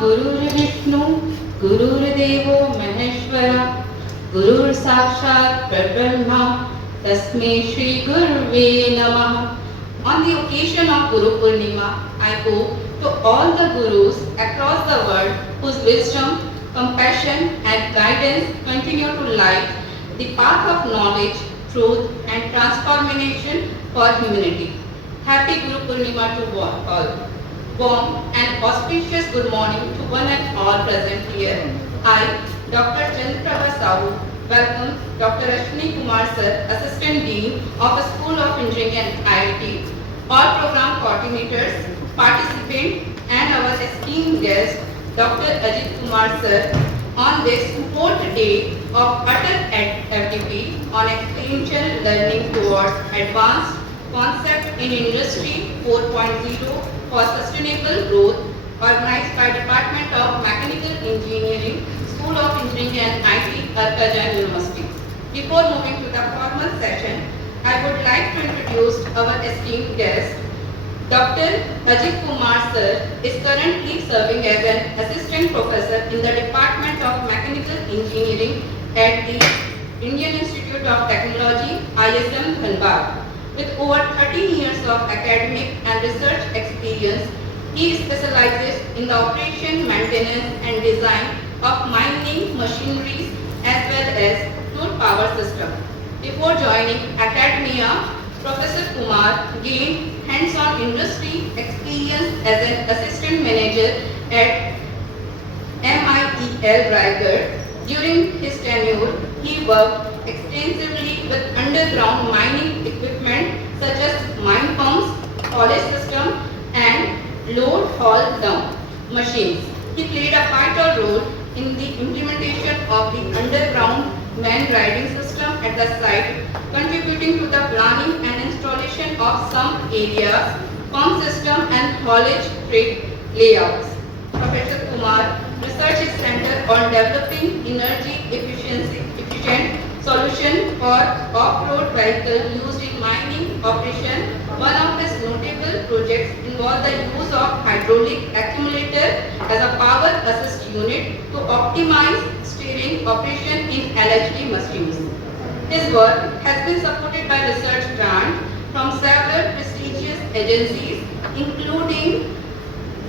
गुरुर्विष्णु गुरुर्देवो महेश्वरा गुरुर् साक्षात् परब्रह्मा तस्मै श्री गुरुवे नमः. On the occasion of Guru Purnima, I go to all the gurus across the world whose wisdom, compassion and guidance continue to light the path of knowledge, truth and transformation for humanity. Happy Guru Purnima to all. Warm and auspicious good morning to one and all present here. I, Dr. Ajit, welcome Dr. Kumar sir, Assistant Dean of the School of Engineering and IIT, all program coordinators, participants and our esteemed guest, Dr. Ajit Kumar sir, on this fourth day of utter FDP on experiential learning towards advanced concept in Industry 4.0 for sustainable growth, organized by Department of Mechanical Engineering, School of Engineering and IT, AICTE University. Before moving to the formal session, I would like to introduce our esteemed guest. Dr. Ajit Kumar sir is currently serving as an assistant professor in the Department of Mechanical Engineering at the Indian Institute of Technology, ISM, Dhanbad. With over 13 years of academic and research experience, he specializes in the operation, maintenance and design of mining machineries as well as fluid power systems. Before joining academia, Professor Kumar gained hands-on industry experience as an assistant manager at MEL Raigad. During his tenure, he worked extensively with underground mining equipment such as mine pumps, haulage system and load haul down machines. He played a vital role in the implementation of the underground man riding system at the site, contributing to the planning and installation of some areas, pump system and haulage freight layouts. Professor Kumar research is centered on developing energy efficient solution for off-road vehicle used in mining operation. One of his notable projects involved the use of hydraulic accumulator as a power assist unit to optimize steering operation in LHD machines. His work has been supported by research grants from several prestigious agencies, including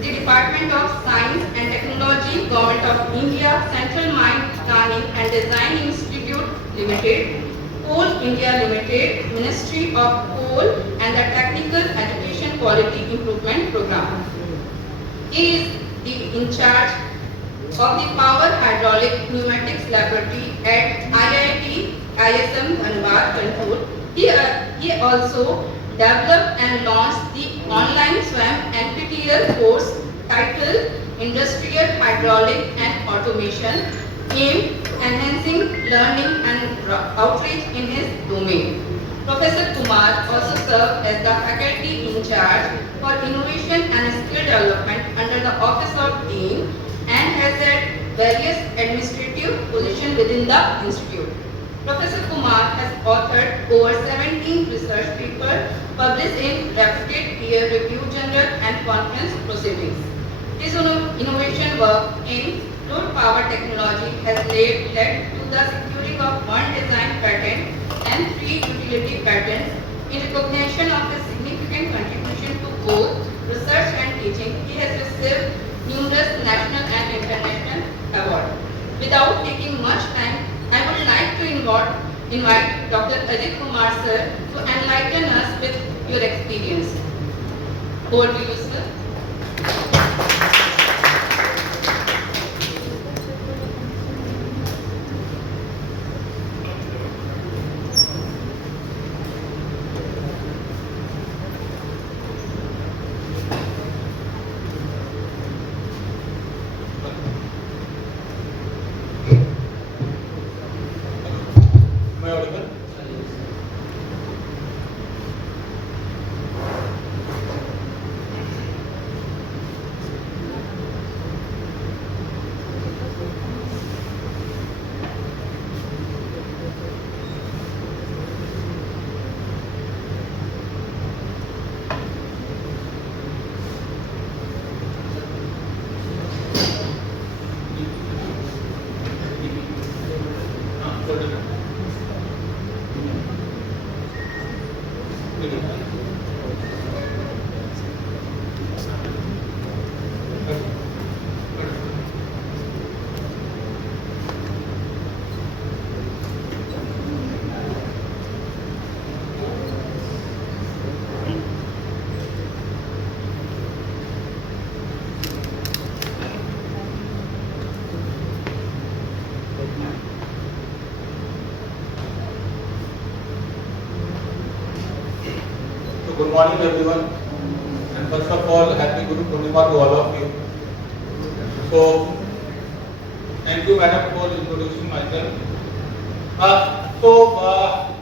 the Department of Science and Technology, Government of India, Central Mine Planning and Design Institute Limited, Coal India Limited, Ministry of Coal and the Technical Education Quality Improvement Program. He is in charge of the Power Hydraulic Pneumatics Laboratory at IIT ISM Dhanbad, Kanpur. He also developed and launched the online SWAM NPTEL course titled Industrial Hydraulic and Automation, aimed enhancing learning and outreach in his domain. Professor Kumar also served as the faculty in charge for innovation and skill development under the Office of Dean and has had various administrative positions within the institute. Professor Kumar has authored over 17 research papers published in reputed peer-reviewed journal and conference proceedings. His innovation work in fluid power technology has led to the securing of one design patent and 3 utility patents. In recognition of his significant contribution to both research and teaching, he has received numerous national and international awards. Without taking much time, I would like to invite Dr. Ajit Kumar sir to enlighten us with your experience. Over to you, sir. Good morning everyone, and first of all, happy Guru Purnima to all of you. So, thank you madam for introducing myself.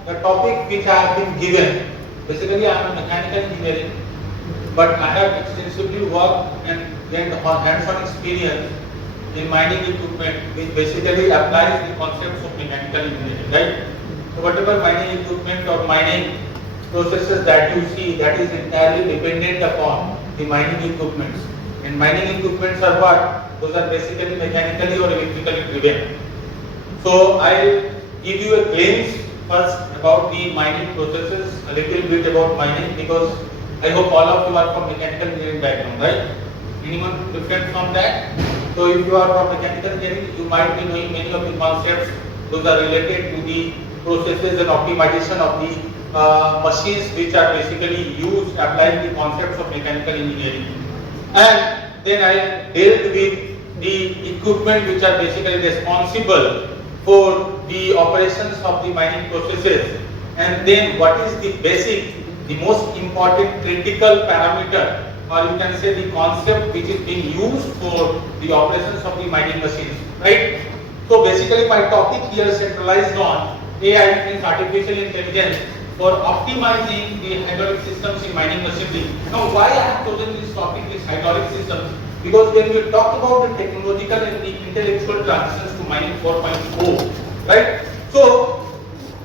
The topic which I have been given, basically I am a mechanical engineering, but I have extensively worked and gained hands-on experience in mining equipment, which basically applies the concepts of mechanical engineering, right? So whatever mining equipment or mining processes that you see, that is entirely dependent upon the mining equipments. And mining equipments are what? Those are basically mechanically or electrically driven. So I'll give you a glimpse first about the mining processes, a little bit about mining, because I hope all of you are from mechanical engineering background, right? Anyone different from that? So if you are from mechanical engineering, you might be knowing many of the concepts. Those are related to the processes and optimization of the machines which are basically used, applying the concepts of mechanical engineering. And then I dealt with the equipment which are basically responsible for the operations of the mining processes. And then what is the basic, the most important critical parameter, or you can say the concept which is being used for the operations of the mining machines, right? So basically my topic here centralized on AI, means artificial intelligence, for optimizing the hydraulic systems in mining machinery. Now why I have chosen this topic, this hydraulic systems? Because when we talk about the technological and the intellectual transitions to mining 4.0, right? So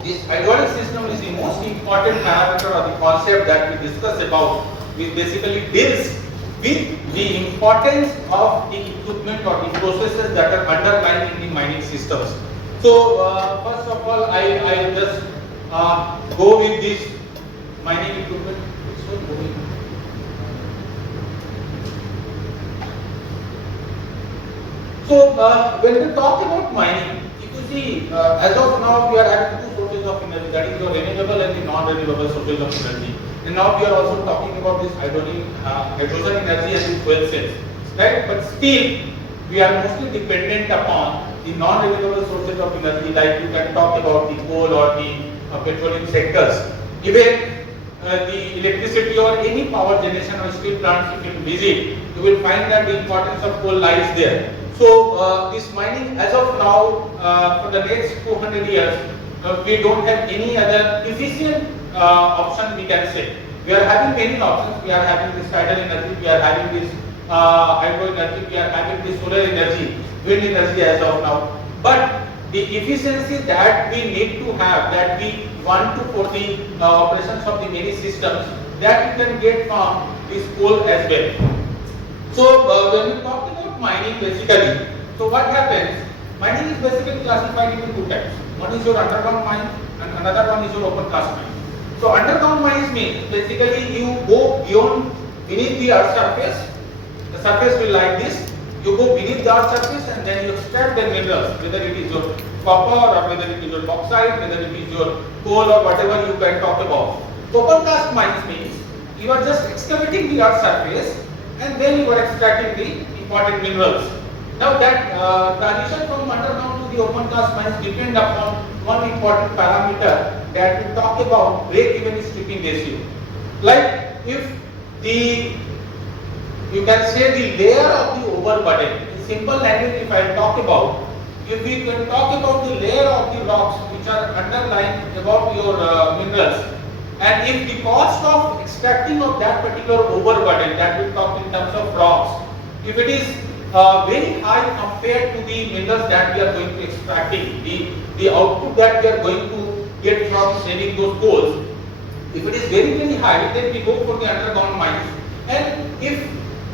this hydraulic system is the most important parameter or the concept that we discuss about, which basically deals with the importance of the equipment or the processes that are underlying in the mining systems. So first of all, I just go with this mining equipment. So when we talk about mining, if you see, as of now we are having two sources of energy, that is your renewable and the non-renewable sources of energy. And now we are also talking about this hydrogen energy and the fuel cells, right? But still, we are mostly dependent upon the non-renewable sources of energy, like you can talk about the coal or the petroleum sectors. Even the electricity or any power generation or steel plants you can visit, you will find that the importance of coal lies there. So this mining, as of now, for the next 200 years, we don't have any other efficient option, we can say. We are having many options. We are having this tidal energy, we are having this hydro energy, we are having this solar energy, wind energy as of now. But the efficiency that we need to have, that we want to for the operations of the many systems, that we can get from this coal as well. So when we talk about mining, basically, so what happens? Mining is basically classified into two types. One is your underground mine, and another one is your open cast mine. So underground mines means basically you go beneath the earth surface. The surface will like this. You go beneath the earth surface and then you extract the minerals, whether it is your copper or whether it is your bauxite, whether it is your coal or whatever you can talk about. Open cast mines means you are just excavating the earth surface and then you are extracting the important minerals. Now that transition from underground to the open cast mines depend upon one important parameter that we talk about, break-even stripping ratio. Like if the, you can say the layer of the overburden, in simple language if I talk about, if we can talk about the layer of the rocks which are underlying about your minerals, and if the cost of extracting of that particular overburden, that we talk in terms of rocks, if it is very high compared to the minerals that we are going to extracting, the output that we are going to get from selling those coals, if it is very high, then we go for the underground mines. And if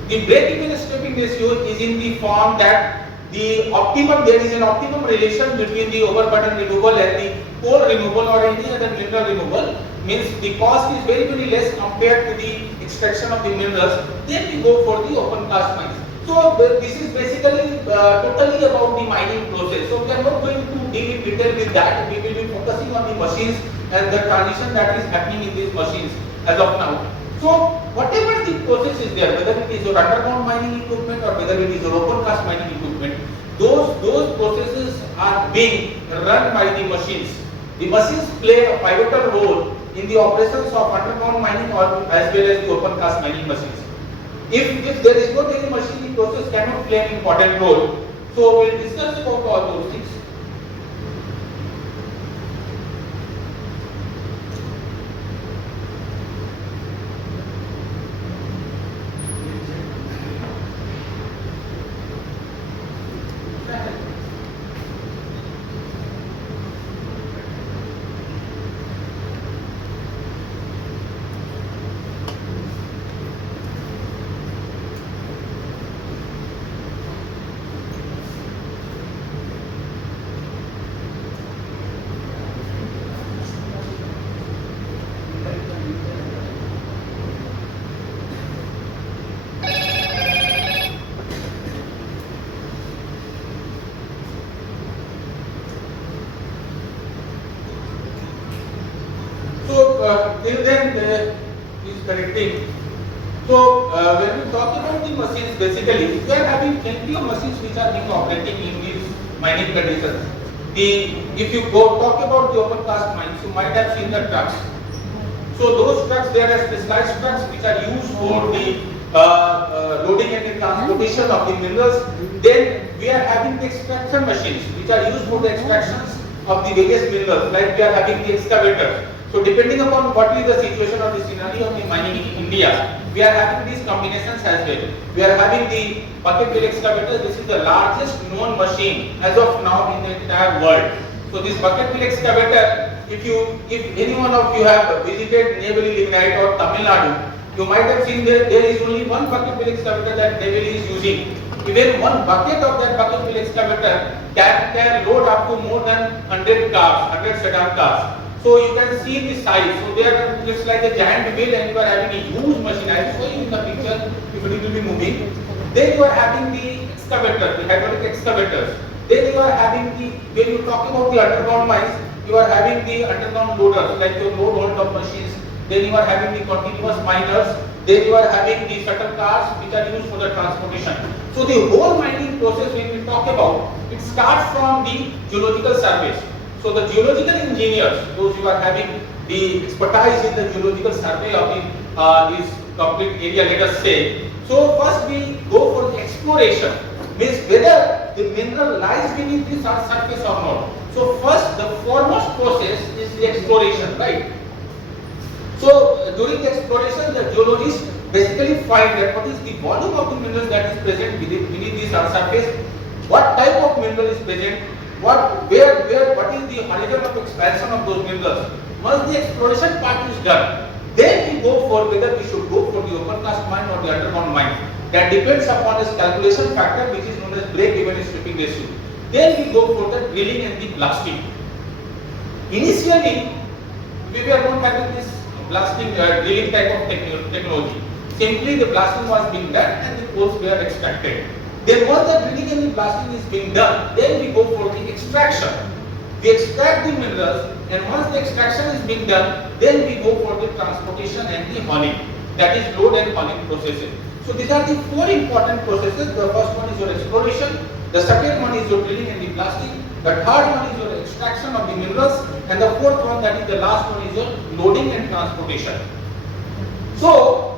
the break-even stripping ratio is in the form that the optimum, there is an optimum relation between the overburden removal and the coal removal or any other mineral removal, means the cost is very less compared to the extraction of the minerals, then we go for the open cast mines. So this is basically totally about the mining process. So we are not going to deal in detail with that. We will be focusing on the machines and the transition that is happening in these machines as of now. So whatever the process is there, whether it is your underground mining equipment or whether it is your open cast mining equipment, those processes are being run by the machines. The machines play a pivotal role in the operations of underground mining or as well as the open cast mining machines. If there is no daily machine, the process cannot play an important role. So we will discuss about all those things. Till then is correcting. So when we talk about the machines, basically we are having plenty of machines which are being operating in these mining conditions. If you go talk about the open cast mines, you might have seen the trucks. So those trucks, there are specialized trucks which are used for the loading and the transportation of the minerals. Then we are having the extraction machines which are used for the extractions of the various minerals, like we are having the excavators. So depending upon what is the situation or the scenario of the mining in India, we are having these combinations as well. We are having the bucket wheel excavator. This is the largest known machine as of now in the entire world. So this bucket wheel excavator, if any one of you have visited Neyveli Lignite or Tamil Nadu, you might have seen that there is only one bucket wheel excavator that Neyveli is using. Even one bucket of that bucket wheel excavator can load up to more than 100 cars, 100 sedan cars. So you can see the size. So there looks like a giant wheel and you are having a huge machine. I will show you in the picture if it will be moving. Then you are having the excavator, the hydraulic excavators. Then you are having the, when you talk about the underground mines, you are having the underground loaders like your load hold up machines. Then you are having the continuous miners. Then you are having the shuttle cars which are used for the transportation. So the whole mining process when we talk about, it starts from the geological surveys. So the geological engineers, those who are having the expertise in the geological survey of this complete area, let us say. So first we go for the exploration, means whether the mineral lies beneath the surface or not. So first, the foremost process is the exploration, right? So during the exploration, the geologists basically find that what is the volume of the minerals that is present beneath the surface, what type of mineral is present, what is the horizon of expansion of those minerals. Once the exploration part is done, then we go for whether we should go for the open cast mine or the underground mine. That depends upon this calculation factor which is known as break-even stripping ratio. Then we go for the drilling and the blasting. Initially, we were not having this blasting drilling type of technology. Simply the blasting was being done and the coals were extracted. Then once the drilling and the blasting is being done, then we go for the extraction. We extract the minerals, and once the extraction is being done, then we go for the transportation and the hauling. That is load and hauling processes. So these are the four important processes. The first one is your exploration, the second one is your drilling and the blasting, the third one is your extraction of the minerals, and the fourth one, that is the last one, is your loading and transportation. So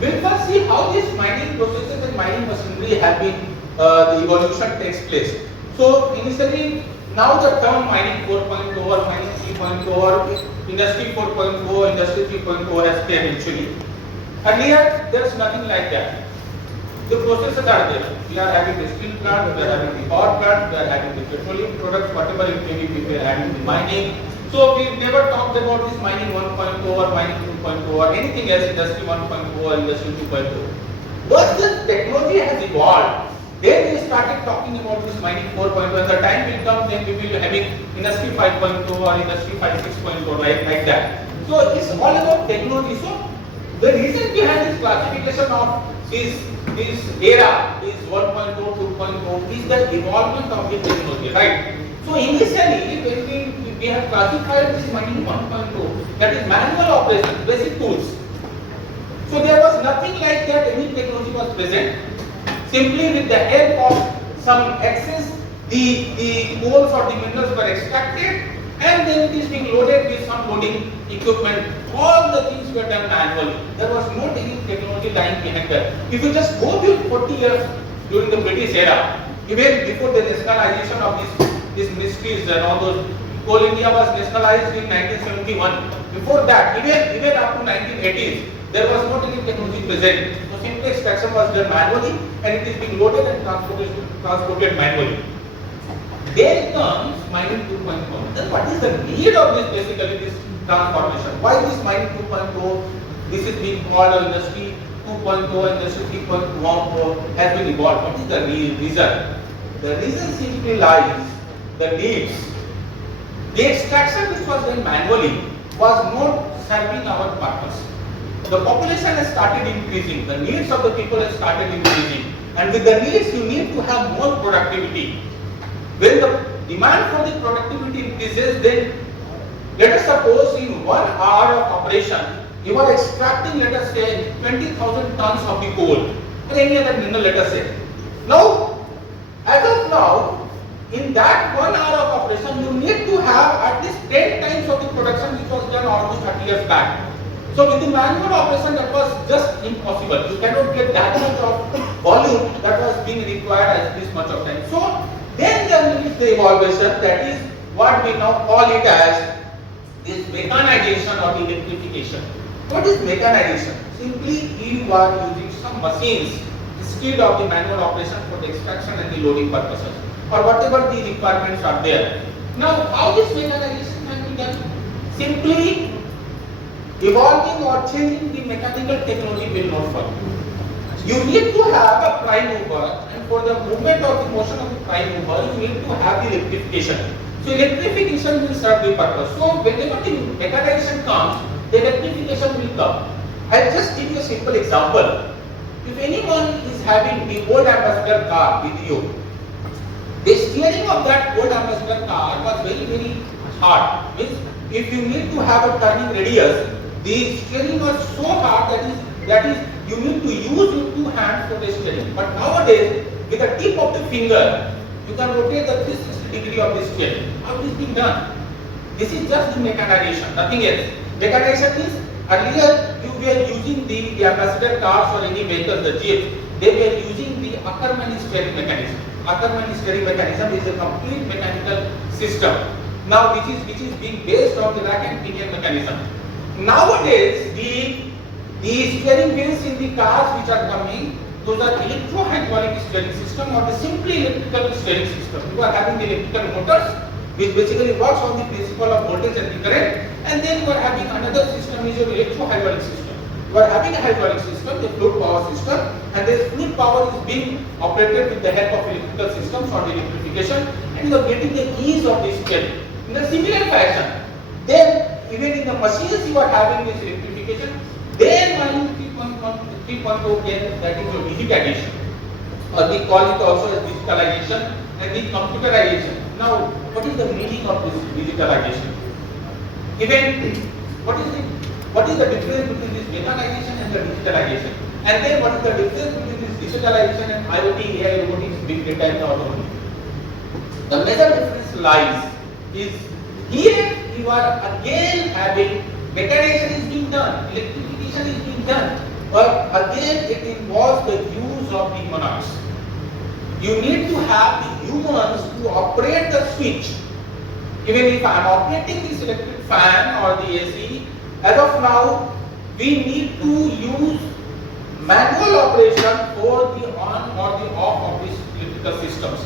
we'll first see how these mining processes and mining machinery have been, the evolution takes place. So initially, now the term mining 4.0 or mining 3.0 or industry 4.0, industry 3.0 has came actually. Earlier, there is nothing like that. The processes are there. We are having the steel plant, we are having the power plant, we are having the petroleum products, whatever it may be, we are having the mining. So we never talked about this mining 1.0 or mining 2.0 or anything else, industry 1.0 or industry 2.0. Once the technology has evolved, then we started talking about this mining 4.0. And the time will come, then we will be having industry 5.0 or industry 6.0 like that. So it's all about technology. So the reason behind this classification of this era is 1.0, 2.0 is the evolvement of the technology, right? So initially when we have classified this mining 1.0, that is manual operation, basic tools. So there was nothing like that, any technology was present. Simply with the help of some access, the coals or the minerals were extracted, and then it is being loaded with some loading equipment. All the things were done manually. There was no technology lying behind that. If you just go to 40 years during the British era, even before the nationalization of these ministries and all those, Coal India was nationalized in 1971. Before that, even up to 1980s, there was not any technology present. So simply extraction was done manually, and it is being loaded and transported manually. Then comes mining 2.0. Then what is the need of this, basically this transformation? Why this mining 2.0? This is being called industry 2.0, industry 3.1 has been evolved. What is the reason? The reason simply lies the needs. The extraction which was done manually was not serving our purpose. The population has started increasing, the needs of the people have started increasing, and with the needs you need to have more productivity. When the demand for the productivity increases, then let us suppose in 1 hour of operation you are extracting, let us say, 20,000 tons of the coal or any other mineral, let us say. Now, as of now, in that 1 hour of operation you need to have at least 10 times of the production which was done almost 30 years back. So with the manual operation that was just impossible. You cannot get that much of volume that was being required at this much of time. So then there is the evolution, that is what we now call it as this mechanization or electrification. What is mechanization? Simply you are using some machines instead of the manual operation for the extraction and the loading purposes, or whatever the requirements are there. Now how this mechanization can be done? Simply evolving or changing the mechanical technology will not work. You need to have a prime mover, and for the movement of the motion of the prime mover, you need to have the electrification. So electrification will serve the purpose. So whenever the mechanization comes, the electrification will come. I'll just give you a simple example. If anyone is having the old ambassador car with you, the steering of that old ambassador car was very, very hard. Means if you need to have a turning radius, the steering was so hard that is you need to use your 2 hands for the steering. But nowadays, with the tip of the finger, you can rotate the 360 degree of the steering. How it is being done? This is just the mechanization, nothing else. Mechanization is, earlier you were using the ambassador cars or any vehicles, the jeeps, they were using the Ackermann steering mechanism. Ackermann steering mechanism is a complete mechanical system. Now which is being based on the rack and pinion mechanism. Nowadays, the steering wheels in the cars which are coming, those are electro-hydraulic steering system or the simply electrical steering system. You are having the electrical motors which basically works on the principle of voltage and the current, and then you are having another system is your electro-hydraulic system. You are having a hydraulic system, the fluid power system, and this fluid power is being operated with the help of electrical systems or the electrification, and you are getting the ease of the steering. In a similar fashion, then even in the machines you are having this electrification, then mining 3.0 came, that is your digitization, or we call it also as digitalization and the computerization. Now, what is the meaning of this digitalization? Even what is the difference between this mechanization and the digitalization? And then what is the difference between this digitalization and IoT, AI, robotics, big data and autonomy? The major difference lies is here you are again having mechanization is being done, electrification is being done, but again it involves the use of the humanoids. You need to have the humans to operate the switch. Even if I am operating this electric fan or the AC, as of now we need to use manual operation for the on or the off of these electrical systems.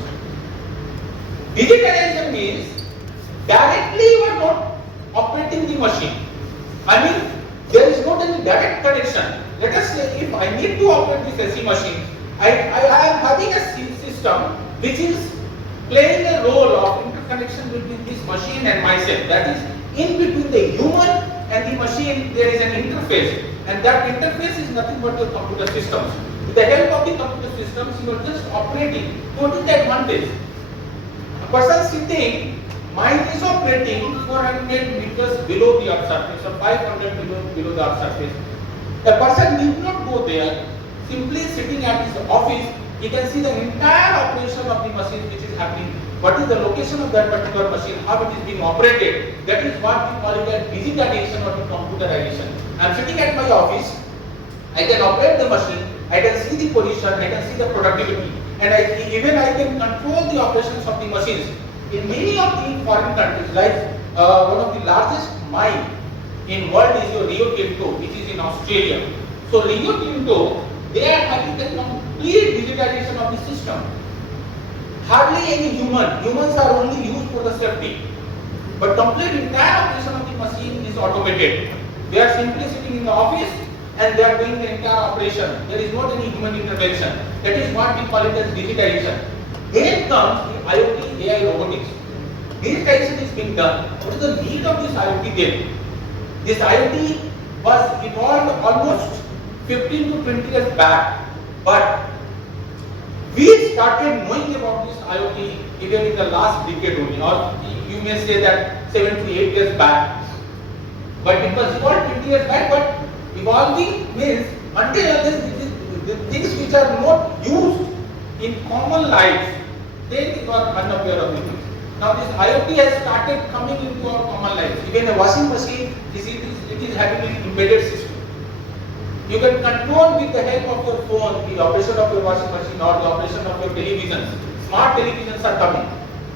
Digitalization means directly you are not operating the machine. I mean, there is not any direct connection. Let us say if I need to operate this AC machine, I am having a system which is playing a role of interconnection between this machine and myself. That is in between the human and the machine, there is an interface, and that interface is nothing but the computer systems. With the help of the computer systems, you are just operating. What is the advantage? A person sitting, mine is operating 400 meters below the earth surface or 500 below the earth surface. A person need not go there, simply sitting at his office, he can see the entire operation of the machine which is happening. What is the location of that particular machine, how it is being operated. That is what we call it as digitization or the computerization. I am sitting at my office, I can operate the machine, I can see the position, I can see the productivity, and even I can control the operations of the machines. In many of the foreign countries, like one of the largest mine in world is your Rio Tinto, which is in Australia. So Rio Tinto, they are having the complete digitization of the system. Hardly any humans are only used for the safety, but complete entire operation of the machine is automated. They are simply sitting in the office and they are doing the entire operation. There is not any human intervention. That is what we call it as digitization. Then comes the IoT, AI, robotics. Digitization is being done. What is the need of this IoT then? This IoT was evolved almost 15 to 20 years back, but we started knowing about this IoT even in the last decade only, or you may say that 7 to 8 years back. But it was evolved 20 years back, but evolving means until the things which are not used in common life, then you are unaware of the things. Now this IoT has started coming into our common life. Even a washing machine, it is having an embedded system. You can control with the help of your phone the operation of your washing machine or the operation of your televisions. Smart televisions are coming.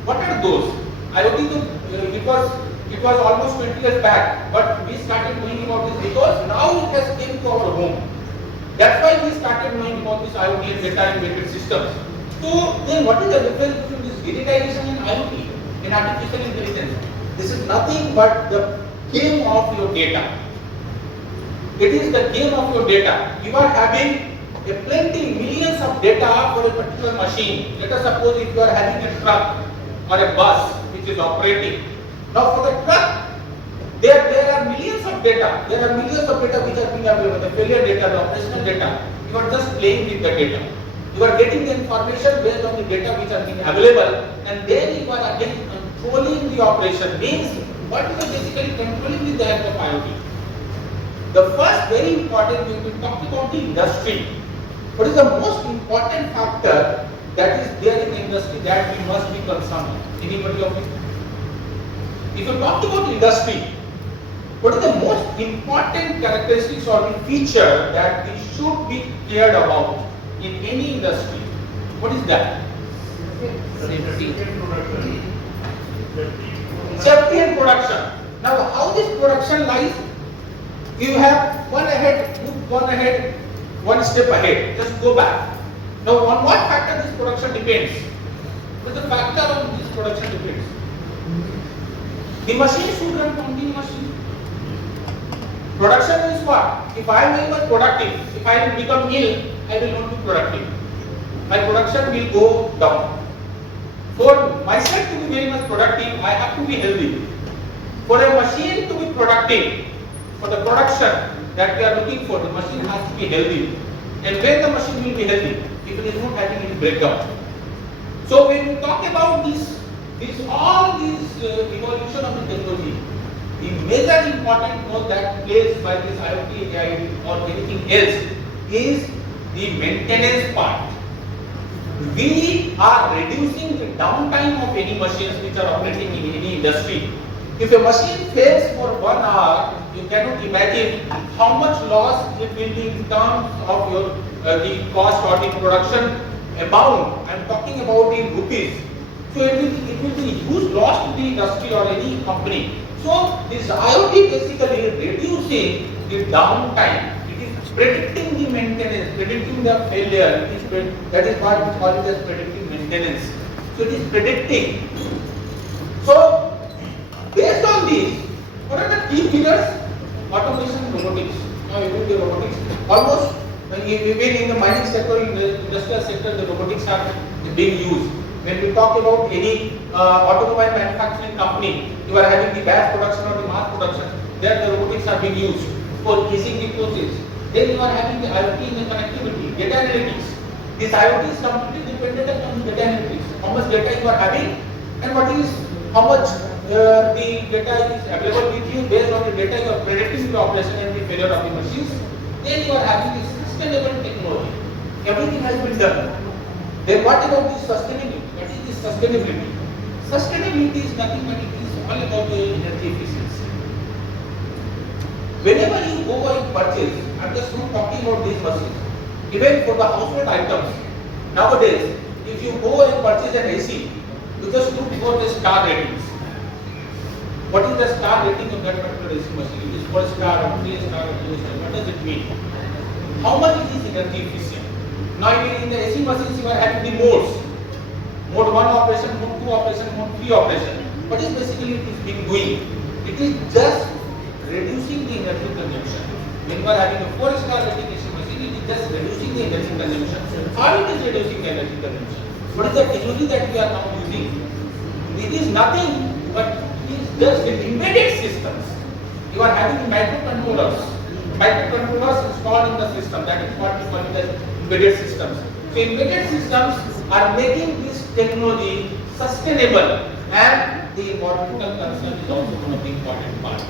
What are those? IoT, it was almost 20 years back, but we started knowing about this because now it has came to our home. That's why we started knowing about this IoT and data embedded systems. So then what is the difference between this digitization and IoT and artificial intelligence? This is nothing but the game of your data. It is the game of your data. You are having a plenty, millions of data for a particular machine. Let us suppose if you are having a truck or a bus which is operating. Now for the truck, there are millions of data. There are millions of data which are being available. The failure data, the operational data. You are just playing with the data. You are getting the information based on the data which are being available, and then you are again controlling the operation. Means what you are basically controlling with the help of IoT. The first very important, we will talk about the industry. What is the most important factor that is there in the industry that we must be concerned with? Anybody of you? If you talk about industry, what is the most important characteristics or the feature that we should be cared about in any industry? What is that? Safety and production. Now, how this production lies? You have one step ahead. Just go back. Now, on what factor this production depends? What the factor on this production depends? The machine should run continuously. Production is what? If I am very much productive, if I will become ill, I will not be productive. My production will go down. For myself to be very much productive, I have to be healthy. For a machine to be productive, for the production that we are looking for, the machine has to be healthy. And when the machine will be healthy, if it is not having any breakdown. So when we talk about all these evolution of the technology, the major important role that plays by this IoT, AI or anything else is the maintenance part. We are reducing the downtime of any machines which are operating in any industry. If a machine fails for 1 hour, you cannot imagine how much loss it will be in terms of your the cost or the production amount. I am talking about in rupees. So it will be huge loss to the industry or any company. So this IoT basically reducing the downtime. It is predicting the maintenance, predicting the failure. That is what we call it as predictive maintenance. So it is predicting. So based on this, what are the key pillars? Automation and robotics. Now even the robotics, almost even in the mining sector, in the industrial sector, the robotics are being used. When we talk about any automobile manufacturing company, you are having the batch production or the mass production, there the robotics are being used for easing the process. Then you are having the IoT and the connectivity, data analytics. This IoT is completely dependent upon the data analytics. How much data you are having and how much the data is available with you. Based on the data you are predicting the operation and the failure of the machines. Then you are having this sustainable technology. Everything has been done. Then what about this sustainability? What is this sustainability? Sustainability is nothing but it is all about the energy efficiency. Whenever you go and purchase, I'm just not talking about these machines, even for the household items, nowadays, if you go and purchase an AC, you just look for the star ratings. What is the star rating of that particular AC machine? It is 4 star or 3 star or 2 star. What does it mean? How much it is energy efficient? Now in the AC machines you are having the modes. Mode 1 operation, mode 2 operation, mode 3 operation. What is basically it is being doing? It is just reducing the energy consumption. When you are having a 4 star rating AC machine, it is just reducing the energy consumption. How it is reducing the energy consumption? What is the technology that we are now using? It is nothing but it is just the embedded systems. You are having microcontrollers. Microcontrollers installed in the system. That is what we call it as embedded systems. So embedded systems are making this technology sustainable, and the environmental concern is also one of the important parts.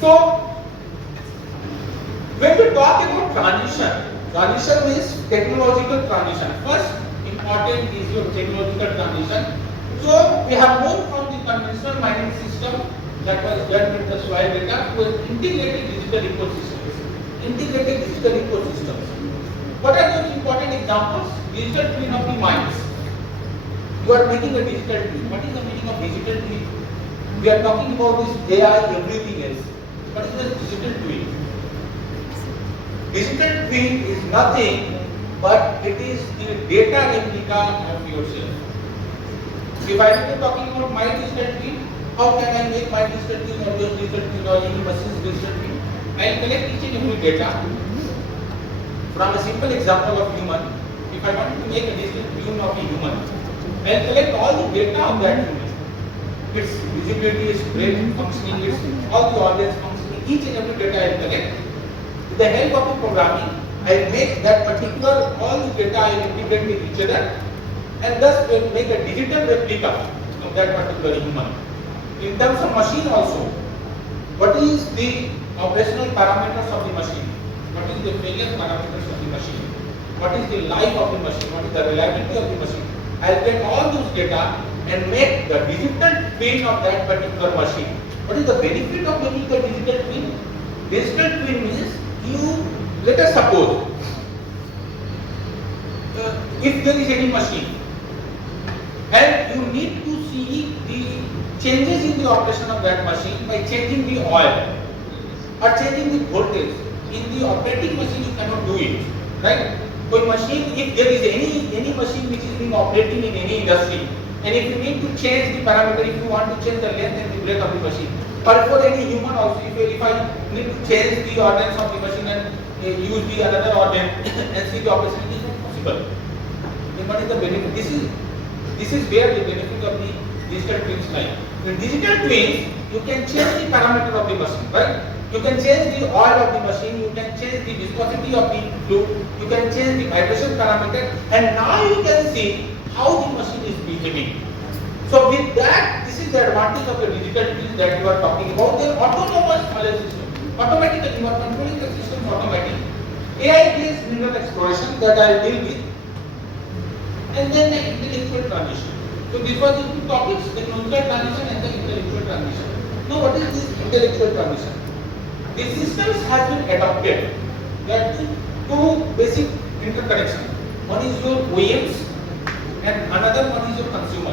So when we talk about transition means technological transition. First important is your technological transition. So we have moved from the conventional mining system that was done with the soil data to an integrated digital ecosystems. Integrated digital ecosystems. What are those important examples? Digital twin of the mines. You are making a digital twin. What is the meaning of digital twin? We are talking about this AI, everything else. What is the digital twin? Digital twin is nothing but it is the data replica of yourself. If I am talking about my digital twin, how can I make my digital twin or your digital twin or any machine's digital twin? I will collect each and every data from a simple example of human. If I want to make a digital twin of a human, I will collect all the data of that human. Its visibility, its brain functioning, its all the organs functioning, each and every data I will collect. With the help of the programming, I will make that particular, all the data I will integrate with each other, and thus will make a digital replica of that particular human. In terms of machine also, what is the operational parameters of the machine? What is the failure parameters of the machine? What is the life of the machine? What is the reliability of the machine? I will get all those data and make the digital twin of that particular machine. What is the benefit of making a digital twin? Digital twin means you, let us suppose, if there is any machine and you need to see the changes in the operation of that machine by changing the oil or changing the voltage. In the operating machine you cannot do it, right? So machine, if there is any machine which is being operating in any industry, and if you need to change the parameter, if you want to change the length and the breadth of the machine, or for any human also, if I need to change the organs of the machine and use the another organ and see the operation, it is not possible. Then what is the benefit? This is where the benefit of the digital twins lie. In digital twins, you can change the parameter of the machine, right? You can change the oil of the machine, you can change the viscosity of the fluid, you can change the vibration parameter, and now you can see how the machine is behaving. So with that, this is the advantage of the digital twins that you are talking about. The autonomous knowledge system. Automatically, you are controlling the system automatically. AI-based mineral exploration that I will deal with, and then the intellectual transition. So these were the two topics: the technological transition and the intellectual transition. Now, what is this intellectual transition? The systems have been adopted. There are two basic interconnections. One is your OEMs and another one is your consumer.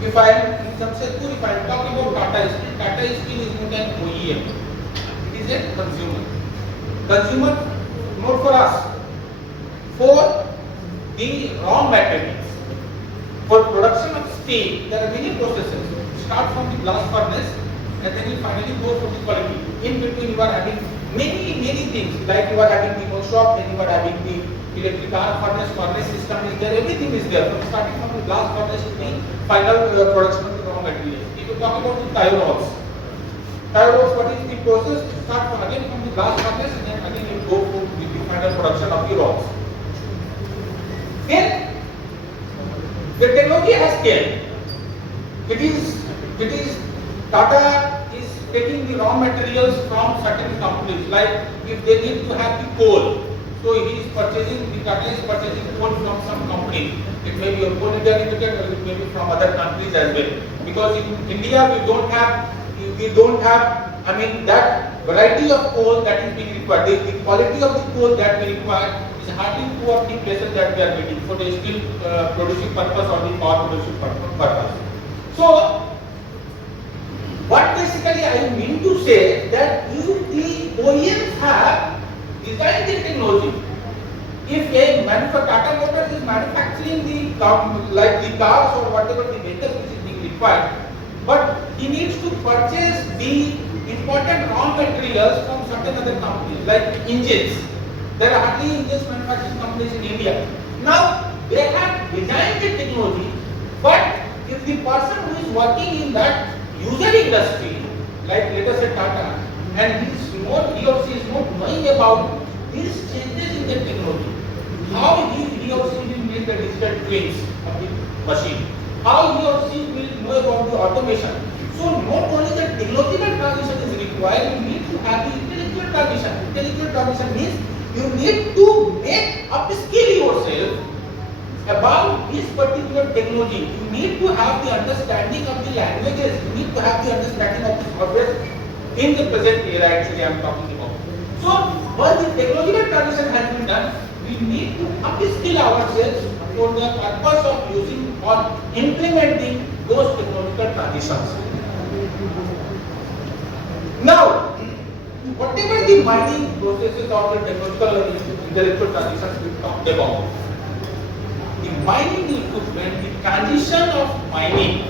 If I am talking about Tata Steel is not an OEM. It is a consumer. Consumer, not for us. For the raw materials. For production of steel, there are many processes. Start from the blast furnace, and then you finally go for the quality. In between, you are having many things, like you are having the workshop, then you are having the electric furnace system is there, everything is there, from starting from the blast furnace to the final production of the raw material. If you we talk about the tire rolls. Tire rolls, what is the process? We start from again from the glass furnace and then again we go to the final production of the rolls. Then the technology has came. It is Tata is taking the raw materials from certain companies. Like if they need to have the coal, so he is purchasing, the Tata is purchasing coal from some company. It may be a Coal India Limited or it may be from other countries as well. Because in India we don't have, I mean, that variety of coal that is being required. The quality of the coal that we require is hardly 2 or 3 places that we are meeting for the steel producing purpose or the power producing purpose. So, what basically I mean to say that if the OEMs have designed the technology, if a Tata Motors is manufacturing the like the cars or whatever the vehicles which is being required, but he needs to purchase the important raw materials from certain other companies like engines. There are hardly engines manufacturing companies in India. Now they have designed the technology, but if the person who is working in that user industry, like let us say Tata, and he or she is not knowing about these changes in the technology, how he or she will make the digital twins of the machine, how he or she will know about the automation. So not only the technological transition is required, you need to have the intellectual transition. Intellectual transition means you need to make upskill yourself about this particular technology. You need to have the understanding of the languages, you need to have the understanding of the software in the present era actually I am talking about. So once the technological transition has been done, we need to upskill ourselves for the purpose of using or implementing those technological transitions. Now, whatever the mining processes or the technological intellectual transitions we talked about, the mining equipment, the transition of mining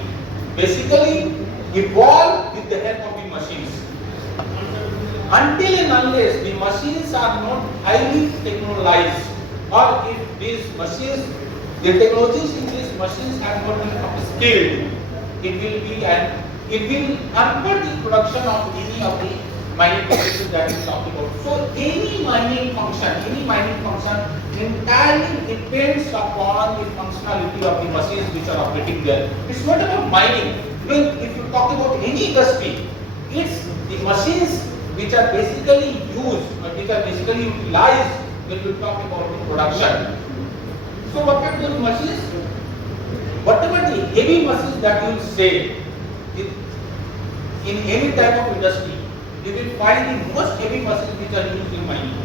basically evolved with the help of the machines. Until and unless the machines are not highly technologized, or if these machines, the technologies in these machines have not been upskilled, it will hamper the production of any of the mining processes that we talked about. So any mining function entirely depends upon the functionality of the machines which are operating there. It's not about mining. Even if you talk about any industry, it's the machines which are basically used or which are basically utilized when you talk about the production. So what are those machines? Whatever the heavy machines that you will say in any type of industry, you will find the most heavy machines which are used in mining.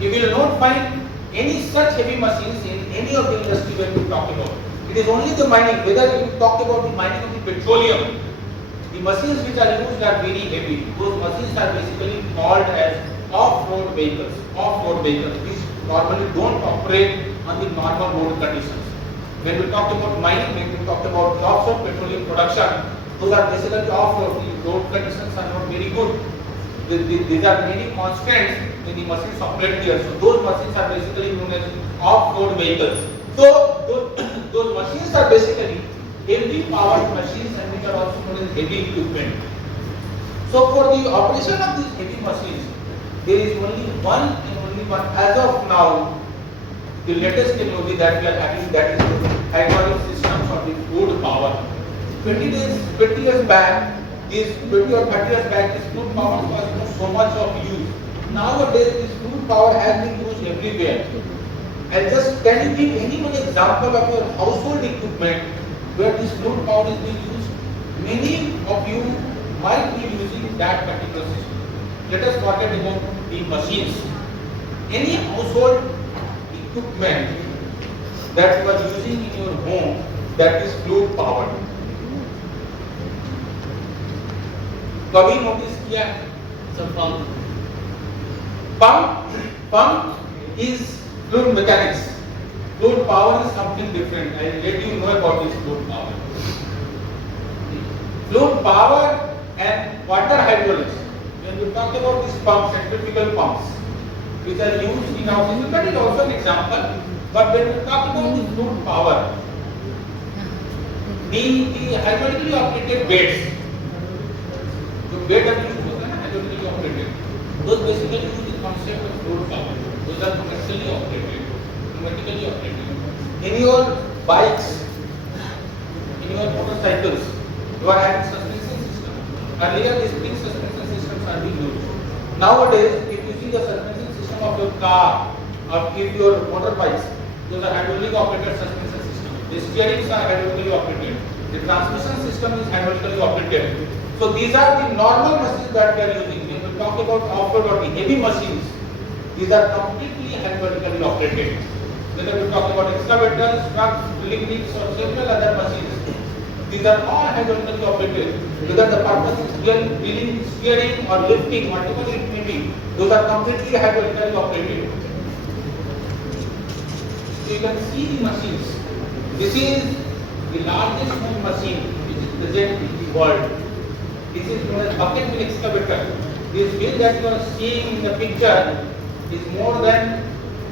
You will not find any such heavy machines in any of the industry when we talk about. It is only the mining, whether you talk about the mining of the petroleum, the machines which are used are very heavy. Those machines are basically called as off-road vehicles. Off-road vehicles, which normally don't operate on the normal road conditions. When we talk about mining, when we talk about the offshore petroleum production, those are basically off-road. The road conditions are not very good. These are many constraints when the machines operate there. So those machines are basically known as off-road vehicles. So those machines are basically heavy powered machines and which are also known as heavy equipment. So for the operation of these heavy machines, there is only one as of now, the latest technology that we are having, that is the hydraulic systems or the fluid power. 20 years back, this 20 or 30 years back, this fluid power was not so much of use. Nowadays, this fluid power has been used everywhere. And just can you give any one example of your household equipment where this fluid power is being used? Many of you might be using that particular system. Let us forget about the machines. Any household equipment that you are using in your home that is fluid powered. कभी notice किया है? So pump is fluid mechanics. Fluid power is something different. I will let you know about this fluid power. Fluid power and water hydraulics. When we talk about these pumps, centrifugal pumps, which are used in our system, that is also an example. But when we talk about the fluid power, the hydraulically operated beds, जो bed अभी use होता है ना hydraulically operated, those basically use the concept of load power. Those are commercially operated, pneumatically operated. In your bikes, in your motorcycles, you are having suspension system. Earlier, the spring suspension systems are being used. Nowadays, if you see the suspension system of your car or if your motorbikes, those are hydraulically operated suspension system. The steerings are hydraulically operated. The transmission system is hydraulically operated. So these are the normal machines that we are using. When we talk about off-road or the heavy machines, these are completely hydraulically operated. Whether we talk about excavators, trucks, drilling rigs, or several other machines, these are all hydraulically operated. Whether the purpose is drilling, steering, or lifting, whatever it may be, those are completely hydraulically operated. So you can see the machines. This is the largest known machine which is present in the world. This is known as bucket wheel excavator. This wheel that you are seeing in the picture is more than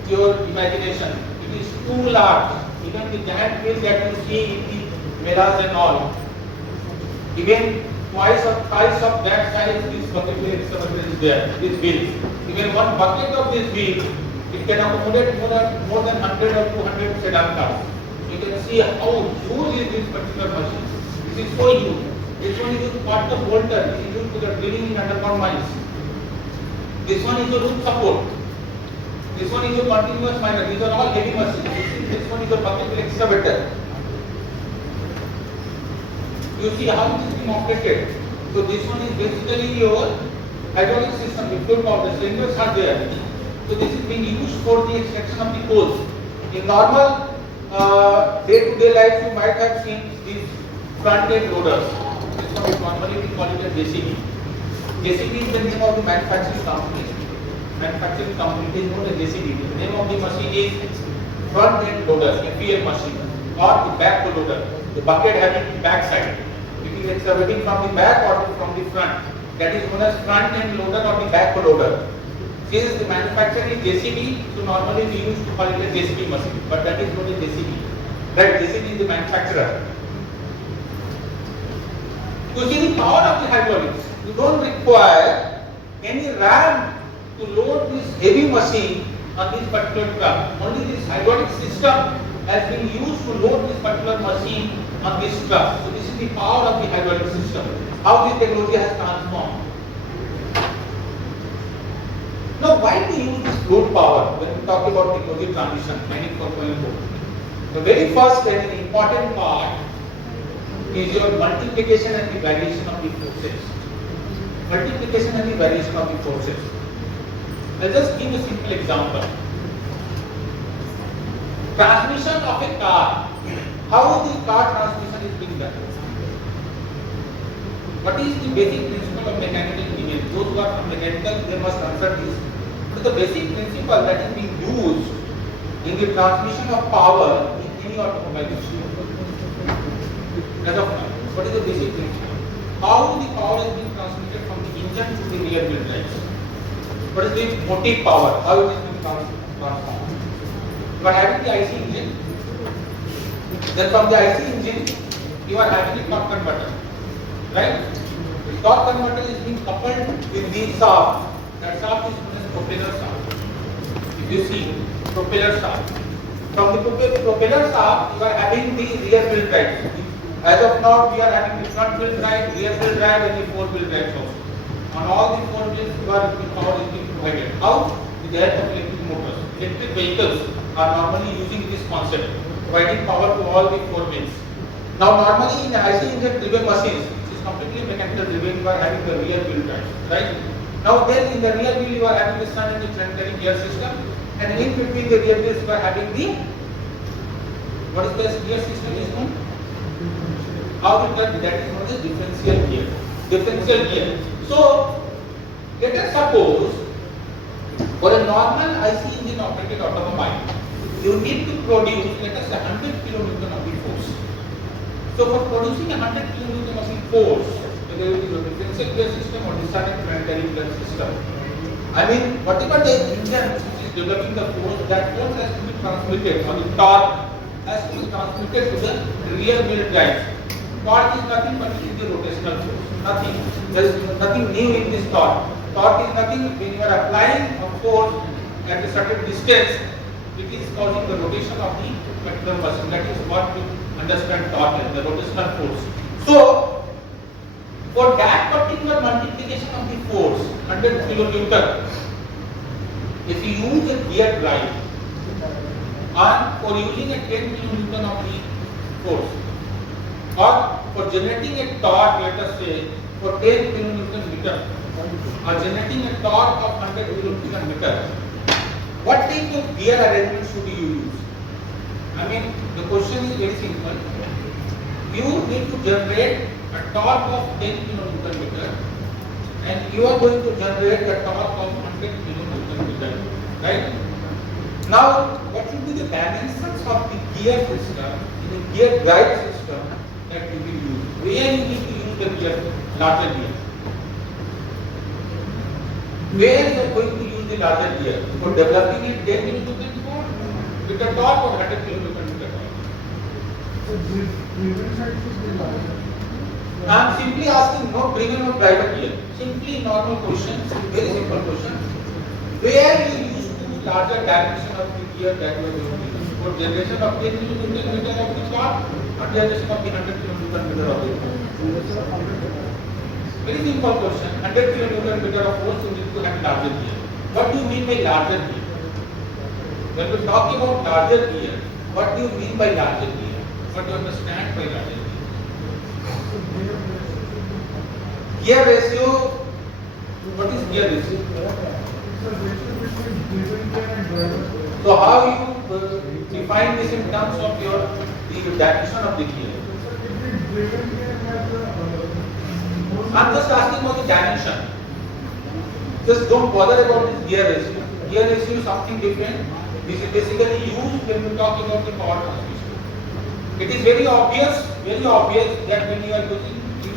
your imagination. It is too large. Even the giant wheel that you see in the melas and all, even twice or thrice of that size, this bucket wheel excavator is there. This wheel. Even one bucket of this wheel, it can accommodate more than 100 or 200 sedan cars. You can see how huge is this particular machine. This is so huge. This one is a part of bolter. This is used for the drilling in underground mines. This one is a root support. This one is a continuous miner. These are all heavy machines. This one is a bucket wheel excavator. You see how it is being operated. So this one is basically your hydraulic system. The fluid power, the cylinders are there. So this is being used for the extraction of the coals. In normal day-to-day life, you might have seen these front-end loaders. This one is normally we call it a JCB. JCB is the name of the manufacturing company. Manufacturing company is known as JCB. The name of the machine is front-end loader, FEL machine, or the back loader. The bucket having the back side. It is excavating from the back or from the front. That is known as front-end loader or the back loader. Since the manufacturer is JCB, so normally we used to call it a JCB machine, but that is not a JCB. Right? JCB is the manufacturer. To see the power of the hydraulics, you don't require any ram to load this heavy machine on this particular truck. Only this hydraulic system has been used to load this particular machine on this truck. So this is the power of the hydraulic system. How this technology has transformed. Now, why do we use this fluid power when we talk about technology transition, mining 4.0? The very first and important part is your multiplication and the variation of the forces. Multiplication and the variation of the forces. I'll just give a simple example. Transmission of a car. How the car transmission is being done? What is the basic principle of mechanical engineering? Those who are from mechanical, they must answer this. But the basic principle that is being used in the transmission of power in any automobile machine. As of now, what is the basic principle? How the power is being transmitted from the engine to the rear wheel drives? What is the motive power? How it is being transformed? You are having the IC engine. Then from the IC engine, you are having a torque converter. Right? The torque converter is being coupled with the shaft. That shaft is known as propeller shaft. If you see, propeller shaft. From the propeller shaft, you are having the rear wheel drive. As of now, we are having the front wheel drive, rear wheel drive, and the four wheel drive also. On all the four wheels, the power is being provided. How? With the help of electric motors. Electric vehicles are normally using this concept, providing power to all the four wheels. Now, normally in IC engine driven machines, which is completely mechanical driven, you are having the rear wheel drive, right? Now, then in the rear wheel, you are having the sun and the planetary gear system, and in between the rear wheels, you are having the what is this gear system is known? How it can that is known as differential gear. Differential gear. So, let us suppose for a normal IC engine operated automobile, you need to produce, let us say, 100 kilonewton of the force. So, for producing 100 kilonewton of the force, whether it is a differential gear system or discrete planetary gear system, I mean, whatever the engine which is developing the force, that force has to be transmitted, or the torque has to be transmitted to the rear wheel drive. Torque is nothing but it is the rotational force. Nothing. There is nothing new in this torque. Torque is nothing when you are applying a force at a certain distance, it is causing the rotation of the particular machine. That is what we understand torque as the rotational force. So, for that particular multiplication of the force, 100 kilonewton, if you use a gear drive, and for using a 10 kilonewton of the force, or for generating a torque, let us say, for 10 kilonewton meter, or generating a torque of 100 kilonewton meter, what type of gear arrangement should you use? I mean, the question is very simple. You need to generate a torque of 10 kilonewton meter, and you are going to generate a torque of 100 kilonewton meter, right? Now, what should be the dimensions of the gear system in the gear drive system that you will use? Where you need to use the gear, larger gear? Where you are going to use the larger gear? For developing a 10 kilonewton meter torque or 100 kilonewton meter torque? So, driven side should be larger. I am simply asking, no driven or driver gear. Simply normal question, very simple question. Where you use to larger dimension of the gear that you are going to use? For generation of 10 kilonewton meter of the torque or generation of the 100 kilonewton meter of the torque? Very simple question. 100 kilonewton meter of force you need to have larger gear. What do you mean by larger gear? When we talk about larger gear, what do you mean by larger gear? What do you understand by larger gear? Gear ratio, what is gear ratio? It's a ratio between driven gear and driver. So how you define this in terms of the dimension of the gear? So, if the driven gear has a I'm just asking about the dimension. Just don't bother about this gear ratio. Gear ratio is something different. This is basically used when we talk about the power transmission. It is very obvious that when you are using,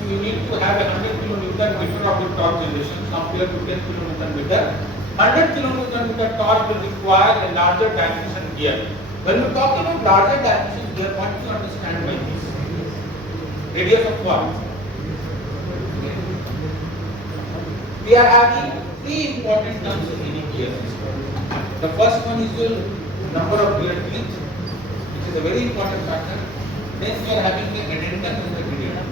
you need to have a 100 kilonewton meter of the torque generation compared to 10 kilonewton meter. 100 kilonewton meter torque will require a larger dimension gear. When we talk about larger dimension gear, what do you understand by this? Radius of what? We are having three important terms in any gear system. The first one is the number of gear teeth, which is a very important factor. Then we are having the addendum and the dedendum.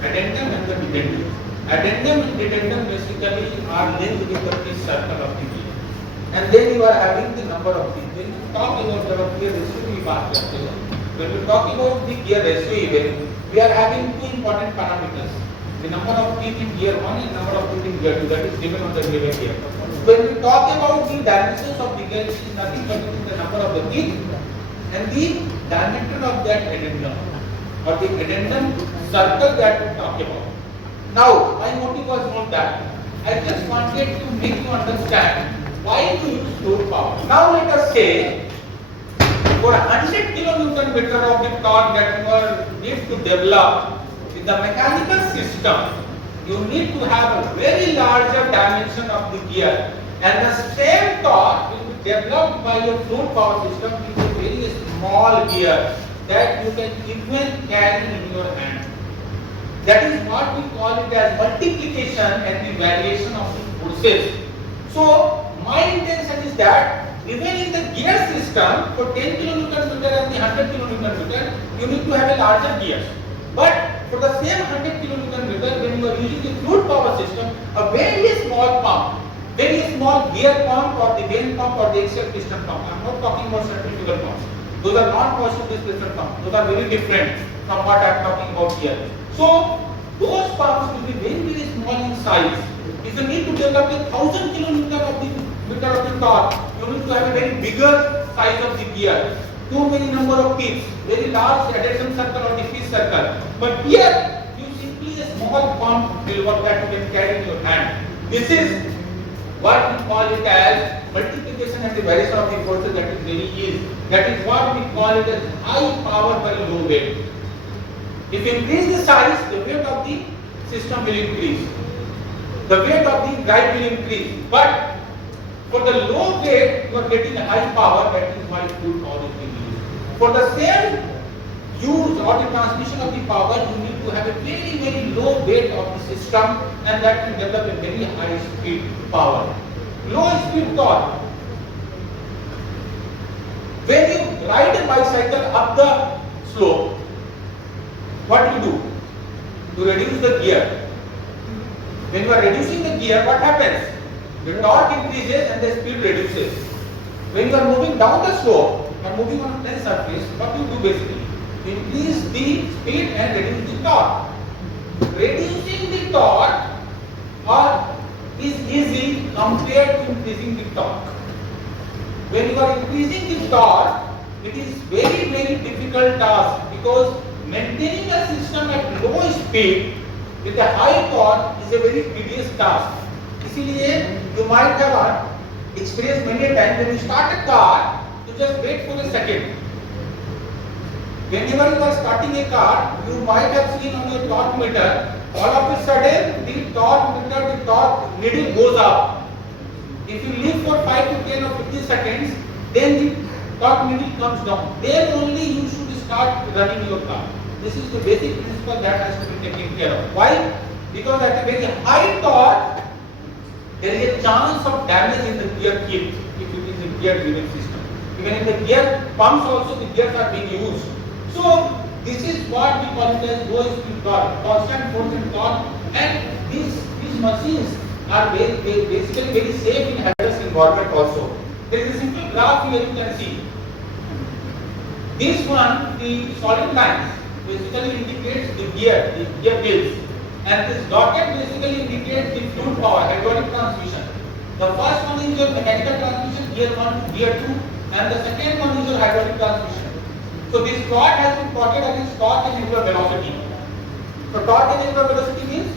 Addendum and the dedendum. Addendum and dedendum basically are linked with the teeth circle of the gear. And then you are having the number of teeth. When you talk about the gear ratio, we baat karte hain. When we talk about the gear ratio even, we are having two important parameters. The number of teeth in gear 1 and number of teeth in gear 2, that is given on the given gear. When we talk about the dimensions of the gear, it is nothing but the number of the teeth and the diameter of that addendum or the addendum circle that we talk about. Now, my motive was not that. I just wanted to make you understand why to use load power. Now, let us say for 100 kilonewton meter of the torque that you need to develop in the mechanical system, you need to have a very larger dimension of the gear, and the same torque will be developed by your fluid power system with a very small gear that you can even carry in your hand. That is what we call it as multiplication and the variation of the forces. So my intention is that even in the gear system for 10 kilonewton meter and the 100 kilonewton meter, you need to have a larger gear. But for the same 100 kilonewton meter, when you are using the fluid power system, a very small pump, very small gear pump or the vane pump or the axial piston pump. I am not talking about centrifugal pumps. Those are not positive displacement pumps. Those are very different from what I am talking about here. So those pumps will be very, very small in size. If you need to develop a 1000 kilonewton of the meter of the torque, you need to have a very bigger size of the gear. Too many number of teeth, very large addendum circle or the teeth circle. But here, you simply a small pump will work that you can carry in your hand. This is what we call it as multiplication and the variation of the forces. That is very easy. That is what we call it as high power by low weight. If you increase the size, the weight of the system will increase. The weight of the drive will increase. But for the low weight, you are getting a high power. That is why fluid power is being used. For the same use or the transmission of the power, you need to have a very, very low weight of the system, and that can develop a very high speed power. Low speed torque. When you ride a bicycle up the slope, what do you do? You reduce the gear. When you are reducing the gear, what happens? The torque increases and the speed reduces. When you are moving down the slope, you are moving on a plane surface, what do you do basically? You increase the speed and reduce the torque. Reducing the torque is easy compared to increasing the torque. When you are increasing the torque, it is very, very difficult task, because maintaining a system at low speed with a high torque is a very tedious task. इसीलिए you might have experienced many a time when you start a car, you just wait for a second. Whenever you are starting a car, you might have seen on your torque meter, all of a sudden the torque meter, the torque needle goes up. If you leave for 5 to 10 or 50 seconds, then the torque needle comes down. Then only you should start running your car. This is the basic principle that has to be taken care of. Why? Because at a very high torque, there is a chance of damage in the gear kit if it is a gear driven system. Even in the gear pumps also, the gears are being used. So this is what we call it as low speed torque, constant force and torque, and these machines are basically very safe in hazardous environment also. There is a simple graph here you can see. This one, the solid lines basically indicates the gear wheels, and this dotted basically indicates the fluid power, hydraulic transmission. The first one is your mechanical transmission, gear 1 to gear 2, and the second one is your hydraulic transmission. So this plot has been plotted against torque and angular velocity. So torque and angular velocity means,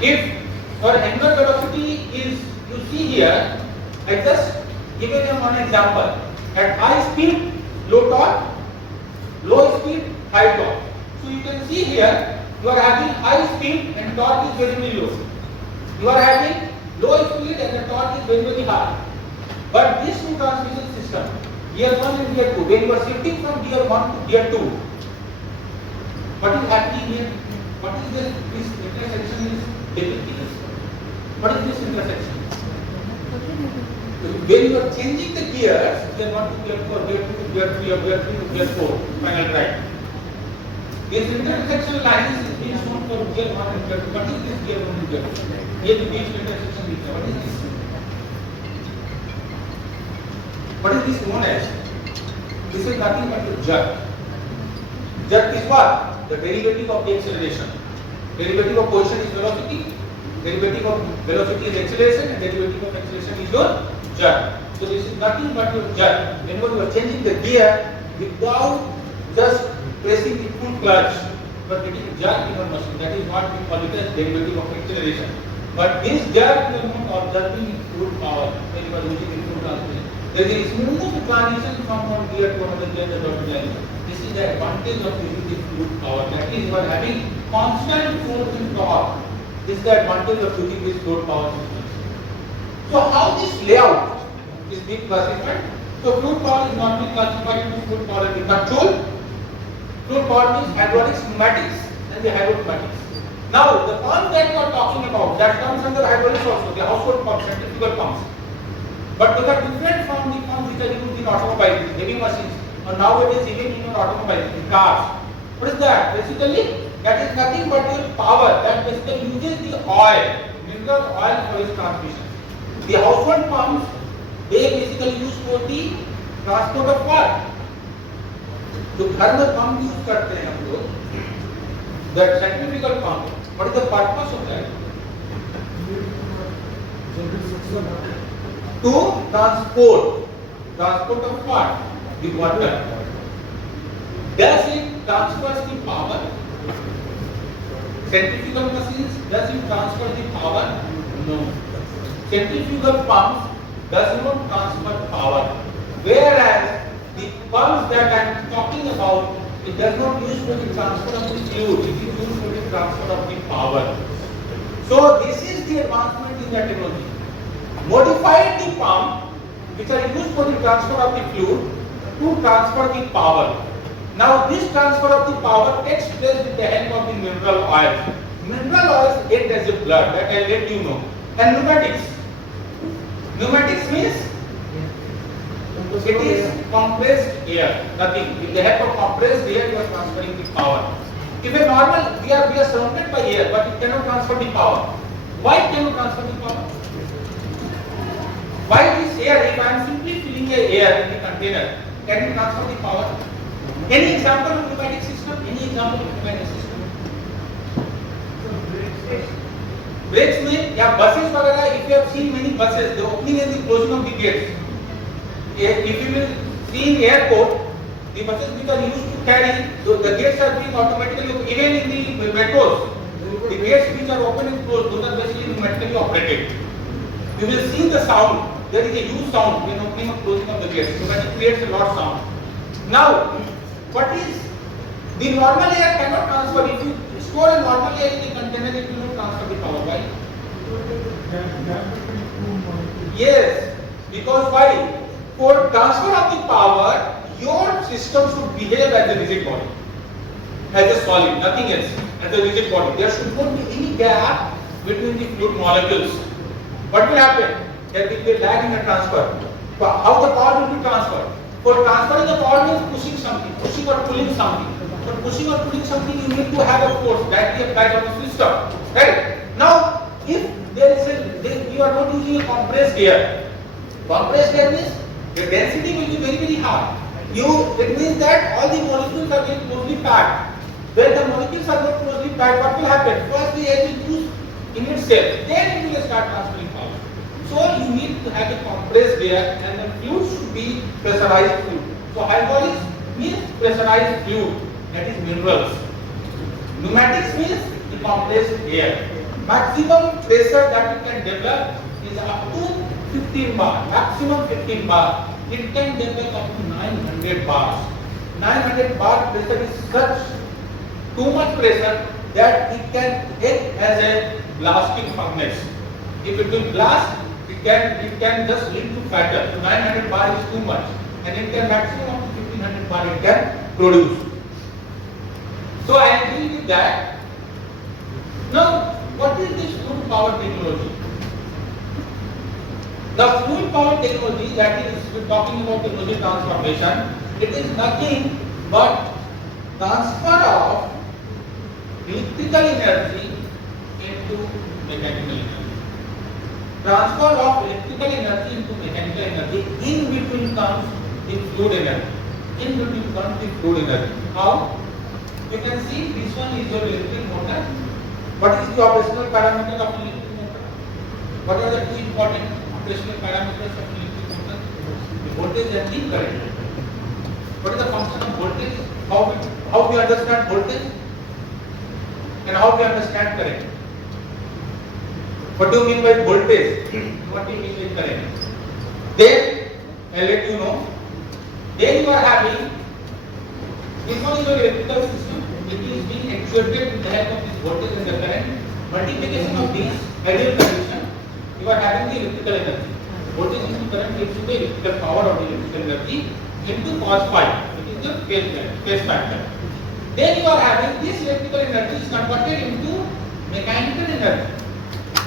if your angular velocity is, you see here, I just given you one example. At high speed, low torque, low speed, high torque. So you can see here, you are having high speed and torque is very, very low. You are having low speed and the torque is very, very high. But this two transmission system, gear 1 and gear 2, when you are shifting from gear 1 to gear 2, what is happening here? What is this intersection is depicting? What is this intersection? When you are changing the gears, gear 1 to gear 2, or gear 2 to gear 3, or gear 3 to gear 4, final right. This intersection line is being shown for gear 1 and gear 2. What is this gear 1 and gear 2? Here the beach intersection is there. What is this? What is this known as? This is nothing but a jerk. Jerk is what? The derivative of the acceleration. Derivative of position is velocity. Derivative of velocity is acceleration, and derivative of acceleration is your jerk. So this is nothing but your jerk. Whenever you are changing the gear without just pressing the full clutch, you are getting a jerk in your machine. That is what we call it as derivative of acceleration. But this jerk you are not observing in fluid power when you are using the fluid transmission. There is a smooth transition from one gear to another gear to another gear. This is the advantage of using the fluid power. That is, you are having constant force and torque. This is the advantage of using this fluid power system. So how this layout is being classified? So fluid power is not being classified into fluid power and the control. Fluid power means hydraulics, pneumatics, and the hydropneumatics. Now the pump that you are talking about, that comes under hydraulics also, the household pumps, centrifugal pumps. But those are different from the pumps which are used in automobiles, heavy machines, or nowadays even in automobiles, in cars. What is that? Basically, that is nothing but your power that basically uses the oil, mineral oil for its transmission. The household pumps, they basically use for the transport of what? जो घर में pump use करते हैं हम लोग, that centrifugal pump, what is the purpose of that? To transport of what? The water. Does it transfer the power? Centrifugal machines, does it transfer the power? No. Centrifugal pumps does not transfer power. Whereas the pumps that I am talking about, it does not use for the transfer of the fluid, it is used for the transfer of the power. So this is the advancement in the technology. Modified the pump which are used for the transfer of the fluid to transfer the power. Now this transfer of the power takes place with the help of the mineral oils. Mineral oils act as a blood, that I'll let you know. And pneumatics. Pneumatics means it is compressed air, nothing. With the help of compressed air, you are transferring the power. If a normal, we are surrounded by air, but it cannot transfer the power. Why it cannot transfer the power? Why this air, if I am simply filling a air in the container, can it transfer the power? Any example of pneumatic system? Any example of pneumatic system? Brakes में या buses वगैरह, if you have seen many buses, the opening and the closing of the gates. If you will see in airport, the buses which are used to carry, the gates are being automatically, even in the metros, the gates which are open and closed, those are basically pneumatically operated. You will see the sound. There is a huge sound when opening and closing of the gates. Pneumatic creates a lot of sound. Now, what is the normal air cannot transfer. If you store a normal air in the container, it will not transfer the power. Why? Yes, because why? For transfer of the power, your system should behave as a rigid body, as a solid, nothing else, as a rigid body. There should not be any gap between the fluid molecules. What will happen? There will be a lag in the transfer. How the power will be transferred? For transferring the power means pushing something, pushing or pulling something. For pushing or pulling something, you need to have a force that is applied on the system. Right? Now, if there is you are not using a compressed air. Compressed air means the density will be very, very high. It means that all the molecules are very closely packed. When the molecules are not closely packed, what will happen? First, the air will use in itself, then it will start transferring power. So you need to have a compressed air, and the fluid should be pressurized fluid. So hydraulics means pressurized fluid, that is minerals. Pneumatics means the compressed air. Maximum pressure that it can develop is up to 15 bar, maximum 15 bar. It can develop up to 900 bars. 900 bar pressure is such too much pressure that it can act as a blasting furnace. If it will blast, it can just lead to failure. So 900 bar is too much, and it can maximum up to 1500 bar it can produce. So I agree with that. Now, what is this fluid power technology? The fluid power technology, that is, we're talking about technology transformation. It is nothing but transfer of electrical energy into mechanical energy. Transfer of electrical energy into mechanical energy. In between comes the fluid energy. In between comes the fluid energy. How? You can see this one is your electric motor. What is the operational parameter of electric motor? What are the two important operational parameters of electric motor? The voltage and the current. What is the function of voltage? How we understand voltage and how we understand current? What do you mean by voltage? What do you mean by current? Then I'll let you know. Then you are having this one is your electrical system. It is being actuated with the help of this voltage and the current. Multiplication of these ideal condition, you are having the electrical energy. Voltage into current gives you the electrical power or the electrical energy into cos phi. It is the phase factor. Then you are having this electrical energy is converted into mechanical energy.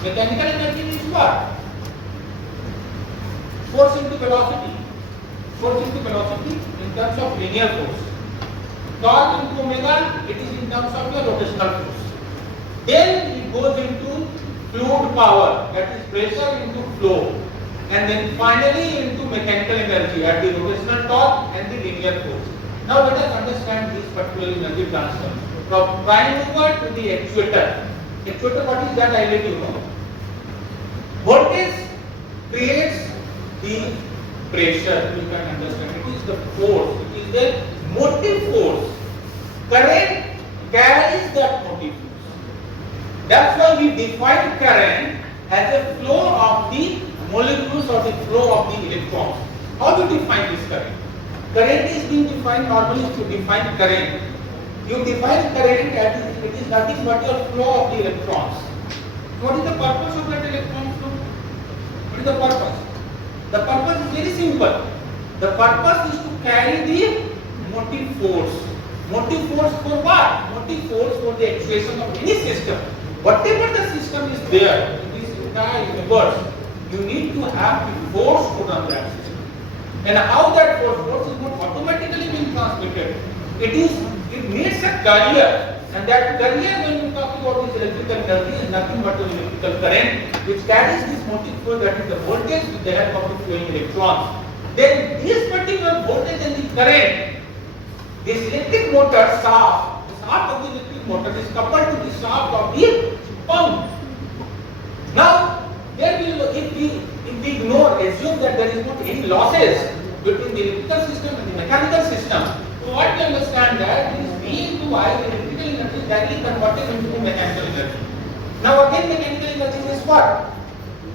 Mechanical energy is what? Force into velocity. Force into velocity in terms of linear force. Torque into omega, it is in terms of your rotational force. Then it goes into fluid power, that is pressure into flow. And then finally into mechanical energy at the rotational torque and the linear force. Now let us understand this particular energy transfer. From prime mover to the actuator. Actuator, what is that? I let you know. Voltage creates the pressure, you can understand. It is the force, it is the motive force. Current carries that motive force. That's why we define current as a flow of the molecules or the flow of the electrons. How do you define this current? Current is being defined normally to define current. You define current as it is nothing but your flow of the electrons. What is the purpose of that electron flow? What is the purpose? The purpose is very simple. The purpose is to carry the motive force. Motive force for what? Motive force for the actuation of any system. Whatever the system is there in this entire universe, you need to have the force to run that system. And how that force is not automatically being transmitted. It needs a carrier. And that carrier, when you talk about this electrical energy, is nothing but an electrical current which carries this motive force, that is the voltage with the help of the flowing electrons. Then this particular voltage and the current, this electric motor shaft, the shaft of the electric motor is coupled to the shaft of the pump. Now, there will, if we ignore, assume that there is not any losses between the electrical system and the mechanical system, so what we understand that this V into I, the electrical energy is directly converted into mechanical energy. Now again, mechanical energy is what?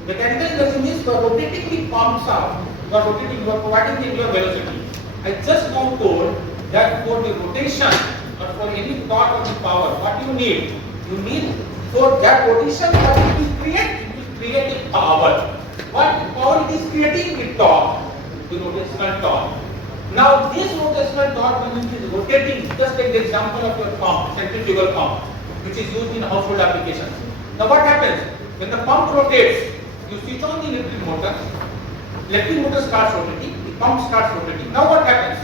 Mechanical energy means for rotating the pump shaft, for providing the angular velocity. I just now told that for the rotation or for any part of the power, what you need? You need for that rotation, what it will create? It will create a power. What power it is creating? The torque, the rotational torque. Now this rotational torque, when it is rotating, just take the example of your pump, centrifugal pump, which is used in household applications. Now what happens? When the pump rotates, you switch on the electric motor starts rotating, the pump starts rotating. Now what happens?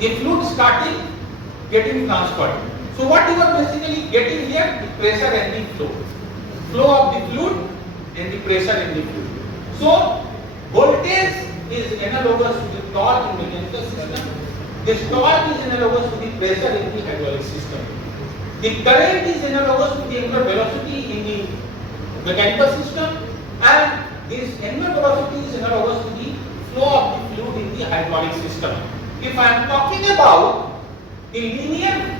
The fluid starting getting transferred. So what you are basically getting here? The pressure and the flow. Flow of the fluid and the pressure in the fluid. So voltage is analogous to the torque in the mechanical system. This torque is analogous to the pressure in the hydraulic system. The current is analogous to the angular velocity in the mechanical system, and this angular velocity is analogous to the flow of the fluid in the hydraulic system. If I am talking about the linear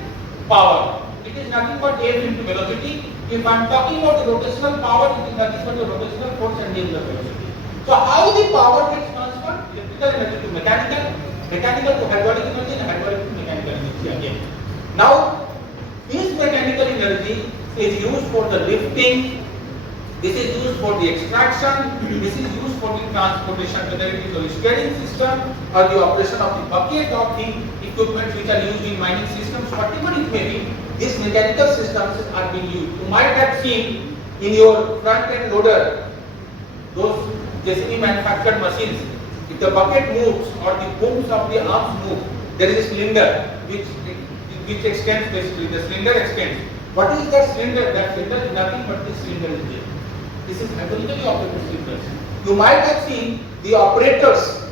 power, it is nothing but F into velocity. If I am talking about the rotational power, it is nothing but the rotational force and the angular velocity. So how the power gets transferred? Electrical energy to mechanical to hydraulic energy, and hydraulic to mechanical energy again. Now, this mechanical energy is used for the lifting, this is used for the extraction, this is used for the transportation, whether it is the steering system or the operation of the bucket of the equipment which are used in mining systems, whatever it may be, these mechanical systems are being used. You might have seen in your front end loader, those JCB manufactured machines, if the bucket moves or the booms of the arms move, there is a cylinder which extends, basically the cylinder extends. What is that cylinder? That cylinder is nothing but this cylinder is there. This is hydraulically operated cylinders. You might have seen the operators,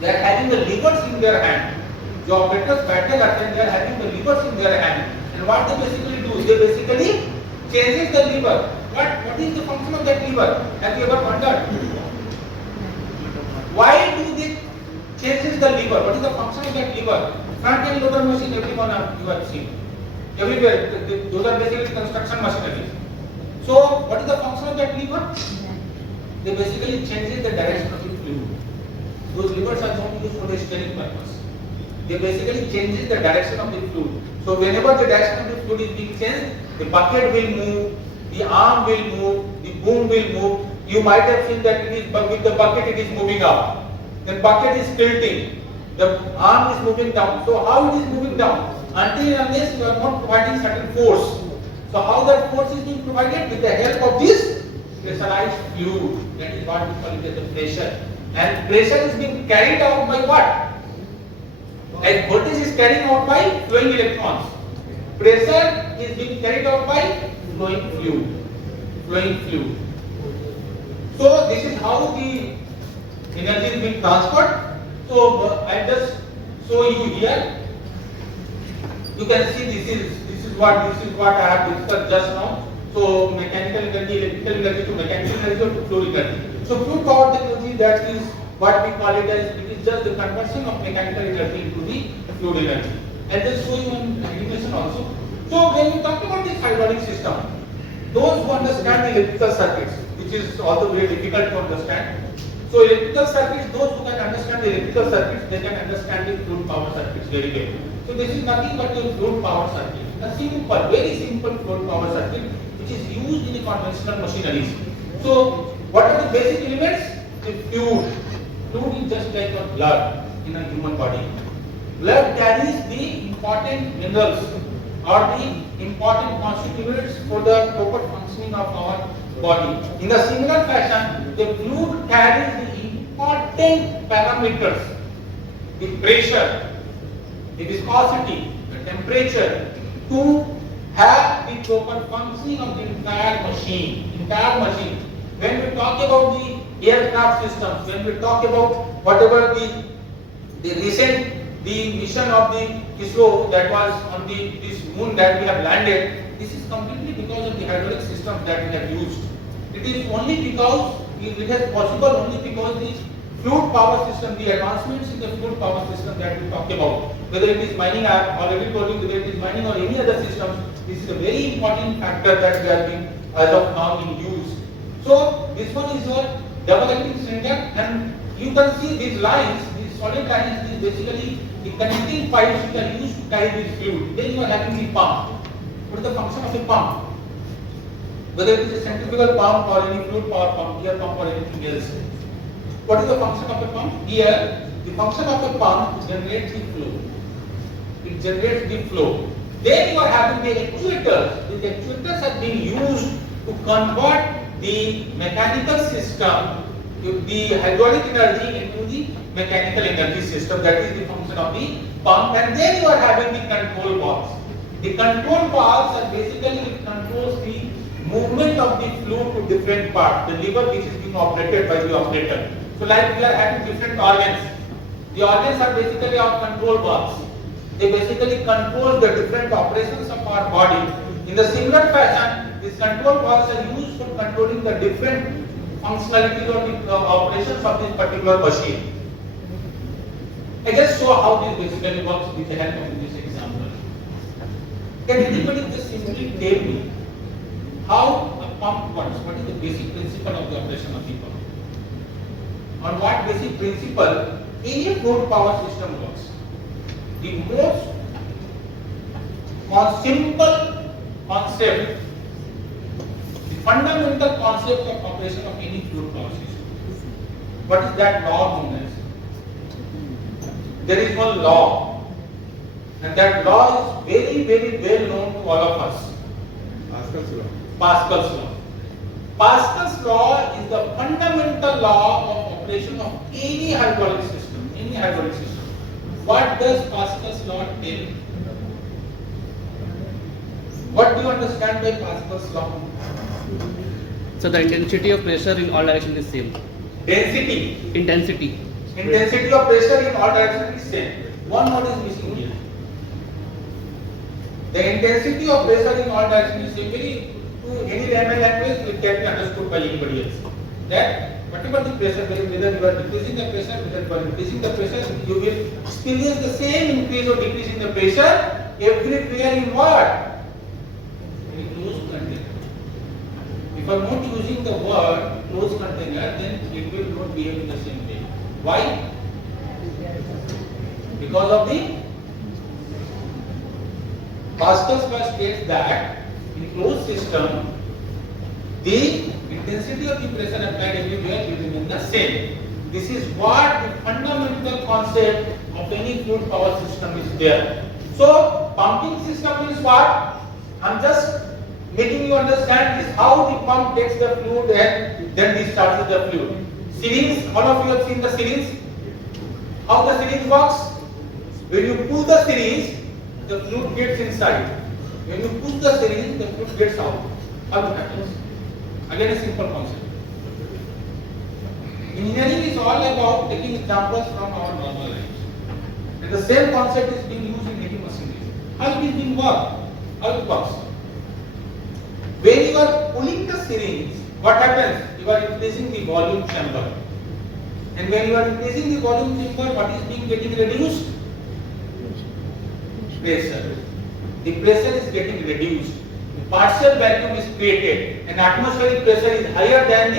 they are having the levers in their hand. The operators battle and they are having the levers in their hand. And what they basically do? They basically changes the lever. What is the function of that lever? Have you ever wondered? Why do they changes the lever? What is the function of that lever? Front end loader machine, everyone you have seen. Everywhere, those are basically construction machineries. So, what is the function of that lever? They basically changes the direction of the fluid. Those levers are not used for the steering purpose. They basically changes the direction of the fluid. So, whenever the direction of the fluid is being changed, the bucket will move, the arm will move, the boom will move. You might have seen that it is with the bucket it is moving up. Then bucket is tilting. The arm is moving down. So how it is moving down? Until and unless you are not providing certain force. So how that force is being provided? With the help of this pressurized fluid. That is what we call it as the pressure. And pressure is being carried out by what? Like voltage is carried out by flowing electrons. Pressure is being carried out by flowing fluid. So this is how the energy is being transferred. So I just show you here. You can see this is what I have discussed just now. So mechanical energy, electrical energy to mechanical energy to fluid energy. So fluid power technology, that is what we call it as, it is just the conversion of mechanical energy into the fluid energy. I'll just show you an animation also. So when we talk about this hydraulic system, those who understand the electrical circuits, which is also very difficult to understand. So electrical circuits, those who can understand the electrical circuits, they can understand the fluid power circuits very well. So this is nothing but a fluid power circuit. A simple, very simple fluid power circuit which is used in the conventional machineries. So what are the basic elements? The fluid. Fluid is just like a blood in a human body. Blood carries the important minerals or the important constituents for the proper functioning of our body. In a similar fashion, the fluid carries the important parameters, the pressure, the viscosity, the temperature, to have the proper functioning of the entire machine. When we talk about the aircraft systems, when we talk about whatever the recent mission of the ISRO that was on this moon that we have landed, this is completely because of the hydraulic systems that we have used. It is only because it is possible only because the fluid power system, the advancements in the fluid power system that we talk about, whether it is mining, I have already told you, whether it is mining or any other systems, this is a very important factor that we are being as of now in use. So this one is your double acting cylinder, and you can see these lines, these solid lines, is basically the connecting pipes which are used to carry this fluid. Then you are having the pump. What is the function of a pump? Whether it is a centrifugal pump or any fluid power pump, gear pump or anything else. What is the function of a pump? Here, the function of a pump generates the flow. It generates the flow. Then you are having the actuators. The actuators are being used to convert the mechanical system, the hydraulic energy into the mechanical energy system. That is the function of the pump. And then you are having the control valves. The control valves are basically it controls the movement of the fluid to different parts. The lever which is being operated by the operator. So like we are having different organs. The organs are basically our control valves. They basically control the different operations of our body. In the similar fashion, these control valves are used for controlling the different functionalities or the operations of this particular machine. I just show how this basically works with the help of this example. Can anybody just simply tell me how a pump works? What is the basic principle of the operation of the pump? On what basic principle any fluid power system works? The most simple concept, the fundamental concept of operation of any fluid power system. What is that law known as? There is one law, and that law is very, very well known to all of us. Pascal's law. Pascal's law. Pascal's law is the fundamental law of operation of any hydraulic system. Any hydraulic system. What does Pascal's law tell? What do you understand by Pascal's law? So the intensity of pressure in all directions is same. Density. Intensity. Intensity of pressure in all directions is same. One word is missing here. The intensity of pressure in all directions is same. Very to any layman language it can be understood by anybody else. That whatever the pressure, whether you are decreasing the pressure, whether you are increasing the pressure, you will experience the same increase or decrease in the pressure everywhere in what? In a closed container. If I am not using the word closed container, then it will not behave in the same way. Why? Because of the Pascal's law states that in closed system, the intensity of the pressure applied everywhere will remain the same. This is what the fundamental concept of any fluid power system is there. So, pumping system is what? I am just making you understand is how the pump takes the fluid and then discharges the fluid. Syringe, all of you have seen the syringe. How the syringe works? When you pull the syringe, the fluid gets inside. When you push the syringe, the fluid gets out. How it happens? Again, a simple concept. Engineering is all about taking examples from our normal lives. And the same concept is being used in heavy machinery. How it is being worked? How it works? When you are pulling the syringe, what happens? You are increasing the volume chamber. And when you are increasing the volume chamber, what is getting reduced? Pressure. The pressure is getting reduced. The partial vacuum is created. And atmospheric pressure is higher than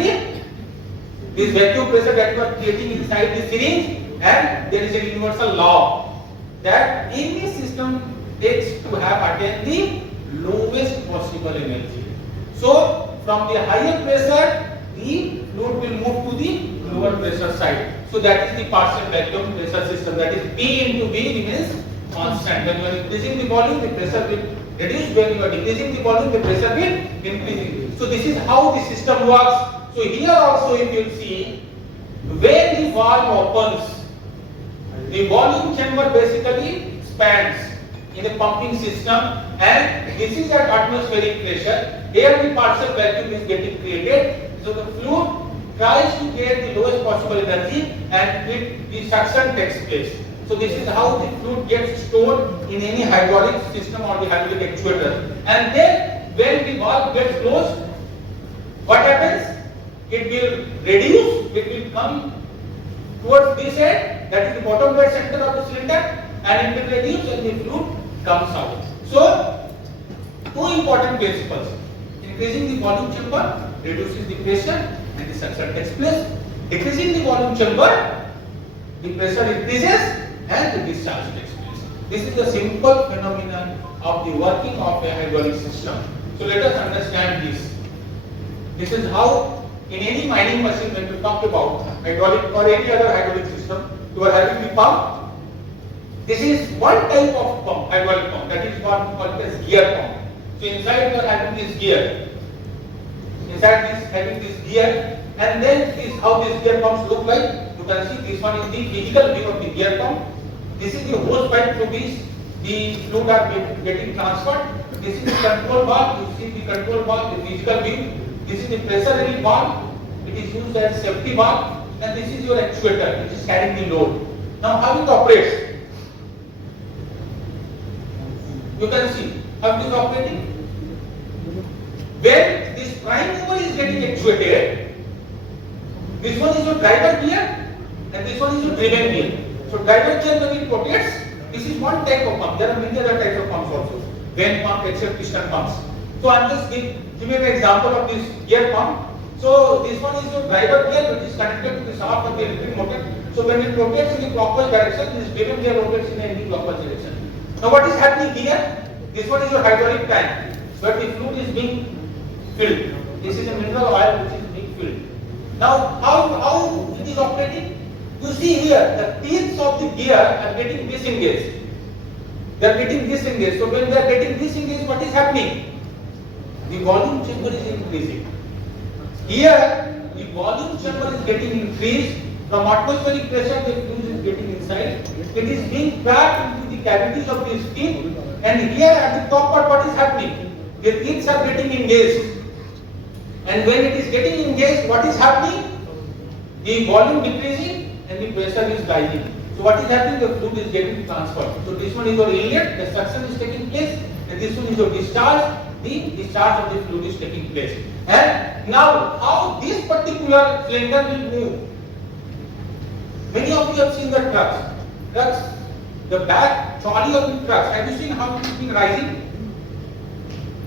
this vacuum pressure that you are creating inside the syringe. And there is a universal law that any system takes to have attained the lowest possible energy. So, from the higher pressure, the fluid will move to the lower pressure side. So that is the partial vacuum pressure system. That is P into V remains constant. When you are increasing the volume, the pressure will reduce. When you are decreasing the volume, the pressure will increase. So this is how the system works. So here also if you see, when the valve opens, the volume chamber basically expands in a pumping system, and this is at atmospheric pressure. Here the partial vacuum is getting created. So the fluid tries to get the lowest possible energy, and the suction takes place. So this is how the fluid gets stored in any hydraulic system or the hydraulic actuator. And then when the valve gets closed, what happens? It will reduce, it will come towards this end, that is the bottom right center of the cylinder, and it will reduce and the fluid comes out. So, two important principles. Increasing the volume chamber reduces the pressure and the suction takes place. Decreasing the volume chamber, the pressure increases and the discharge takes place. This is the simple phenomenon of the working of a hydraulic system. So let us understand this. This is how in any mining machine, when we talk about hydraulic or any other hydraulic system, you are having the pump. This is one type of pump, hydraulic pump, that is what we call it as gear pump. So inside you are having this gear. Inside this having this gear, and then this how this gear pumps look like. You can see this one is the physical view of the gear pump. This is the hose pipe through which the fluid are getting transferred. This is the control valve. You see the control valve, the physical view. This is the pressure relief valve. It is used as safety valve, and this is your actuator, which is carrying the load. Now, how it operates? You can see how it is operating. When this prime mover is getting actuated, this one is your driver gear, and this one is your driven gear. So, driver gear when it rotates, this is one type of pump. There are many other types of pumps also. Vane pump, except piston pumps. So, I am just giving an example of this gear pump. So, this one is your driver gear, which is connected to the shaft of the electric motor. So, when it rotates in the clockwise direction, this driven gear rotates in the anti-clockwise direction. Now, what is happening here? This one is your hydraulic tank, where the fluid is being filled. This is a mineral oil which is being filled. Now, how it is operating? You see here, the teeth of the gear are getting disengaged. They are getting disengaged. So, when they are getting disengaged, what is happening? The volume chamber is increasing. Here, the volume chamber is getting increased. From atmospheric pressure, the fluid is getting inside. It is being trapped into the cavities of these teeth. And here at the top part, what is happening? The teeth are getting engaged. And when it is getting engaged, what is happening? The volume decreasing and the pressure is rising. So what is happening? The fluid is getting transferred. So this one is your inlet, the suction is taking place, and this one is your discharge. The discharge of the fluid is taking place. And now, how this particular cylinder will move? Many of you have seen the trucks. The back trolley of the trucks. Have you seen how it is being rising?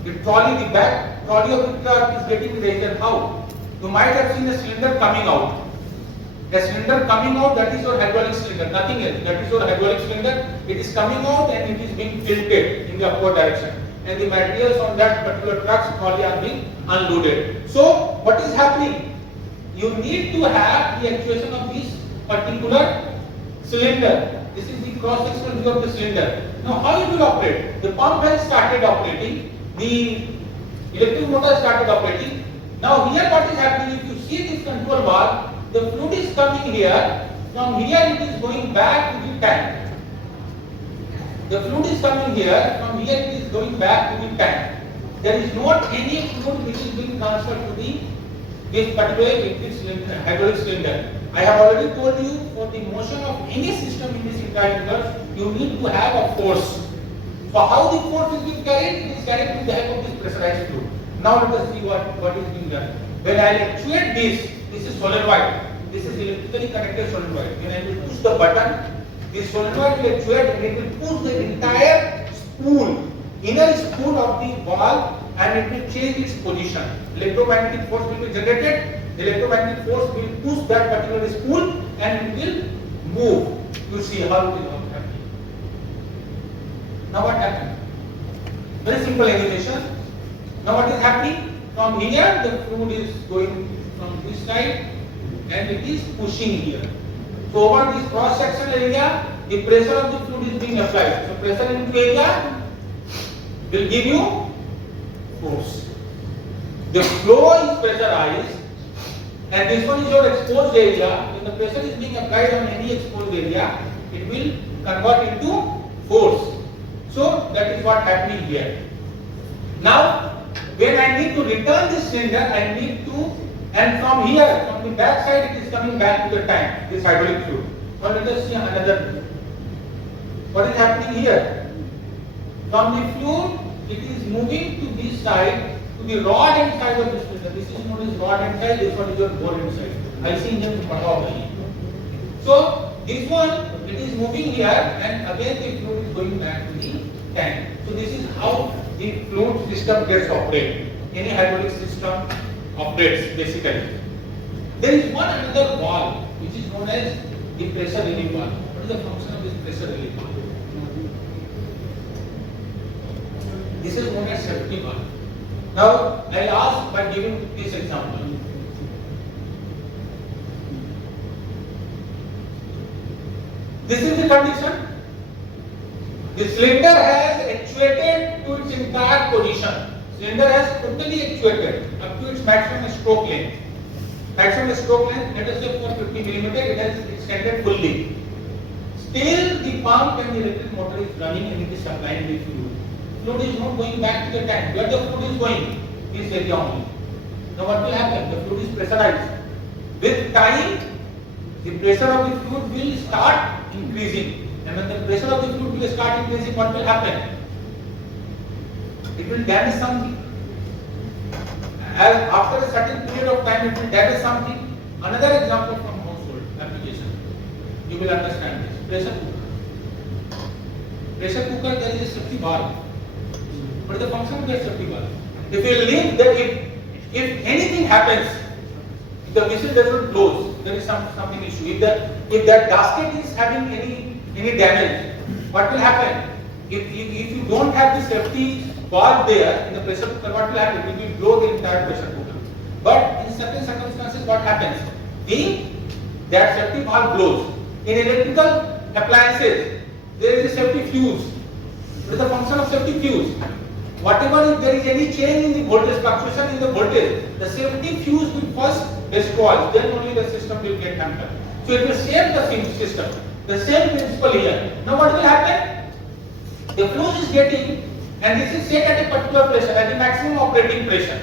The trolley, the back trolley of the truck is getting raised. And how? You might have seen a cylinder coming out. The cylinder coming out, that is your hydraulic cylinder, nothing else. That is your hydraulic cylinder. It is coming out and it is being tilted in the upward direction. And the materials on that particular truck's trolley are being unloaded. So, what is happening? You need to have the actuation of this particular cylinder. This is the cross-sectional view of the cylinder. Now, how it will operate? The pump has started operating. The electric motor started operating. Now, here what is happening? If you see this control valve, the fluid is coming here. From here, it is going back to the tank. The fluid is coming here. From here, it is going back to the tank. There is not any fluid which is being transferred to this particular electric cylinder, hydraulic cylinder. I have already told you, for the motion of any system in this entire universe, you need to have a force. So how the force is being carried? It is carried with the help of this pressurized fluid. Now let us see what is being done. When I actuate this is solenoid. This is electrically connected solenoid. When I will push the button, this solenoid will actuate and it will push the entire spool, inner spool of the valve, and it will change its position. Electromagnetic force will be generated. The electromagnetic force will push that particular spool and it will move. You see how it is happening. Now what happened? Very simple animation. Now what is happening? From here the fluid is going from this side and it is pushing here. So over this cross sectional area, the pressure of the fluid is being applied. So pressure into area will give you force. The flow is pressurized, and this one is your exposed area. When the pressure is being applied on any exposed area, it will convert into force. So that is what happening here. Now, when I need to return this cylinder, I need to, and from here, from the back side, it is coming back to the tank, this hydraulic fluid. Now let us see another. What is happening here? From the fluid, it is moving to this side, to the rod end side of the cylinder. This is known as rod end side, this one is your bore end side. I see them in. So this one, it is moving here, and again the fluid is going back to the tank. So this is how the fluid system gets operated. Any hydraulic system operates basically. There is one another valve which is known as the pressure relief valve. What is the function of this pressure relief valve? This is known as safety valve. Now I'll ask by giving this example. This is the condition. The cylinder has actuated to its entire position. Cylinder has totally actuated up to its maximum stroke length. Maximum stroke length, let us say for 50 mm, it has extended fully. Still the pump and the electric motor is running and it is supplying the fluid. Fluid is not going back to the tank. Where the fluid is going? This area only. Now what will happen? The fluid is pressurized. With time, the pressure of the fluid will start increasing. And when the pressure of the fluid will start increasing, what will happen? It will damage something. As after a certain period of time, it will damage something. Another example from household application. You will understand this. Pressure cooker. Pressure cooker, there is a safety valve. What is the function of that safety valve? If you leave that, if anything happens, if the whistle does not close, there is something issue. If that gasket is having any damage, what will happen? If you don't have the safety valve there in the pressure cooker, what will happen? It will blow the entire pressure cooker. But in certain circumstances, what happens? That safety valve blows. In electrical appliances, there is a safety fuse. What is the function of safety fuse? Whatever, if there is any change in the voltage, fluctuation in the voltage, the safety fuse will first destroy, then only the system will get hampered. So it will save the same system. The same principle here. Now what will happen? The fluid is getting, and this is set at a particular pressure, at the maximum operating pressure.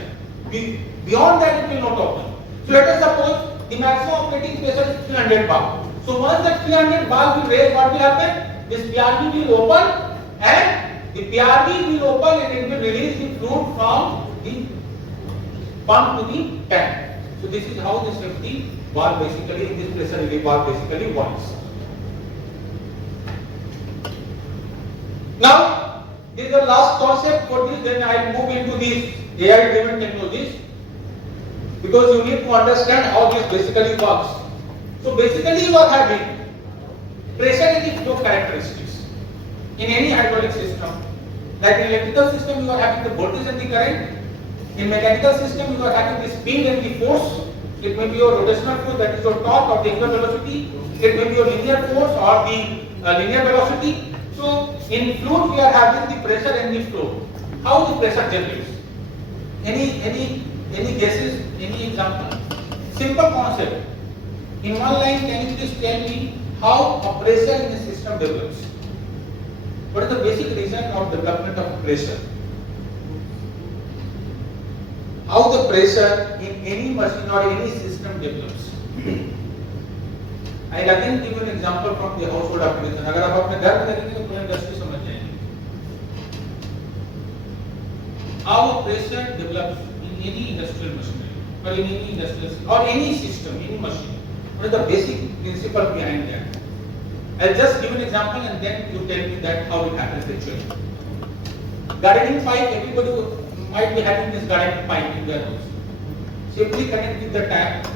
Beyond that it will not open. So let us suppose the maximum operating pressure is 300 bar. So once that 300 bar will raise, what will happen? This PRV will open, and the PRV will open and it will release the fluid from the pump to the tank. So this is how the safety valve basically, this pressure relief valve basically works. Now, this is the last concept for this, then I will move into these AI driven technologies, because you need to understand how this basically works. So basically you are having pressure and the flow characteristics in any hydraulic system. Like in electrical system you are having the voltage and the current. In mechanical system you are having the speed and the force. It may be your rotational force, that is your torque or the angular velocity. It may be your linear force or the linear velocity. So in fluid we are having the pressure and the flow. How the pressure generates? Any guesses? Any example? Simple concept. In one line, can you please tell me how a pressure in a system develops? What is the basic reason of development of pressure? How the pressure in any machine or any system develops? I again give you an example from the household application. अगर आप अपने घर में करेंगे तो पूरा industry समझ जाएंगे. How a pressure develops in any industrial machinery, or in any industrial or any system, any machine. What is the basic principle behind that? I'll just give an example and then you tell me that how it happens actually. Gardening pipe, everybody might be having this gardening pipe in their house. Simply connect with the tap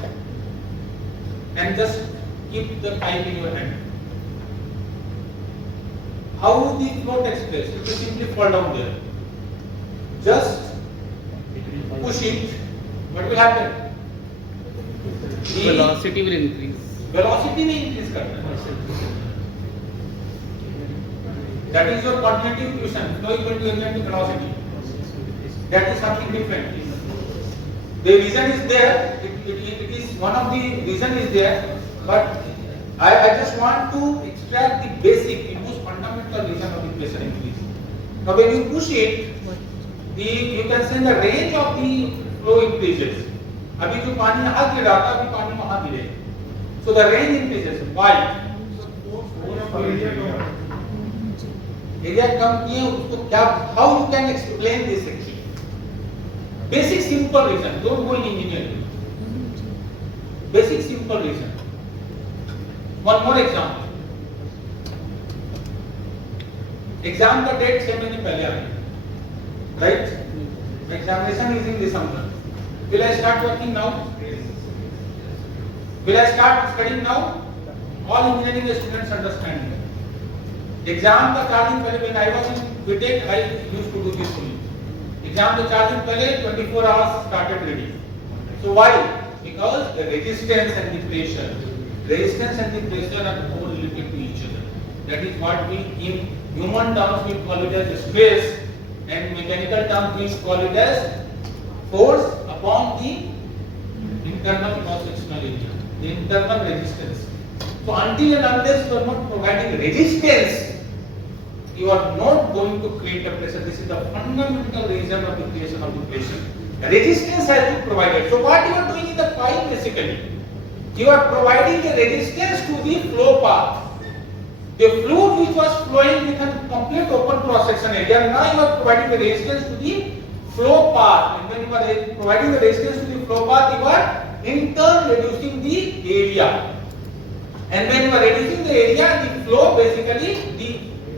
and just keep the pipe in your hand. How will the flow takes place? It will simply fall down there. Just push it. What will happen? Velocity will increase. Velocity नहीं increase करता है. That is your quantitative equation. Flow equal to energy velocity. That is something different. The reason is there. It is one of the reason is there. But I just want to extract the basic, the most fundamental reason of the pressure increase. Now when you push it, you can say the range of the flow increases. अभी जो पानी यहाँ गिर रहा था, अभी पानी वहाँ गिरे. So the range increases. Why? Area कम किए उसको क्या? How you can explain this actually? Basic simple reason. Don't go in engineering. Basic simple reason. One more example. Exam का डेट 6 महीने पहले आ गई. Right? Examination is in December. Will I start working now? Will I start studying now? All engineering students understand. Exam का 4 दिन पहले when I was in BTech, I used to do this only. Exam के 4 दिन पहले 24 hours started reading. So why? Because the resistance and the pressure. Resistance and the pressure are correlated to each other. That is what we in human terms we call it as stress, and mechanical terms we call it as force upon the internal cross-sectional area, the internal resistance. So until and unless you are not providing resistance, you are not going to create a pressure. This is the fundamental reason of the creation of the pressure. Resistance has to be provided. So what you are doing in the pipe basically, you are providing the resistance to the flow path. The fluid which was flowing with a complete open cross-section area, now you are providing the resistance to the flow path. And when you are providing the resistance to the flow path, you are in turn reducing the area. And when you are reducing the area, the flow basically,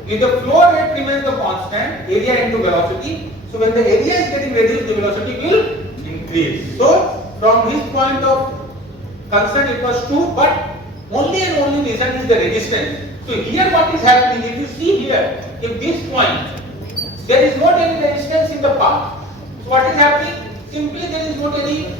if the flow rate remains the constant, area into velocity. So when the area is getting reduced, the velocity will increase. So from his point of concern, it was 2, but only and only reason is the resistance. So here what is happening, if you see here, if this point, there is not any resistance in the path. So what is happening? Simply there is not any,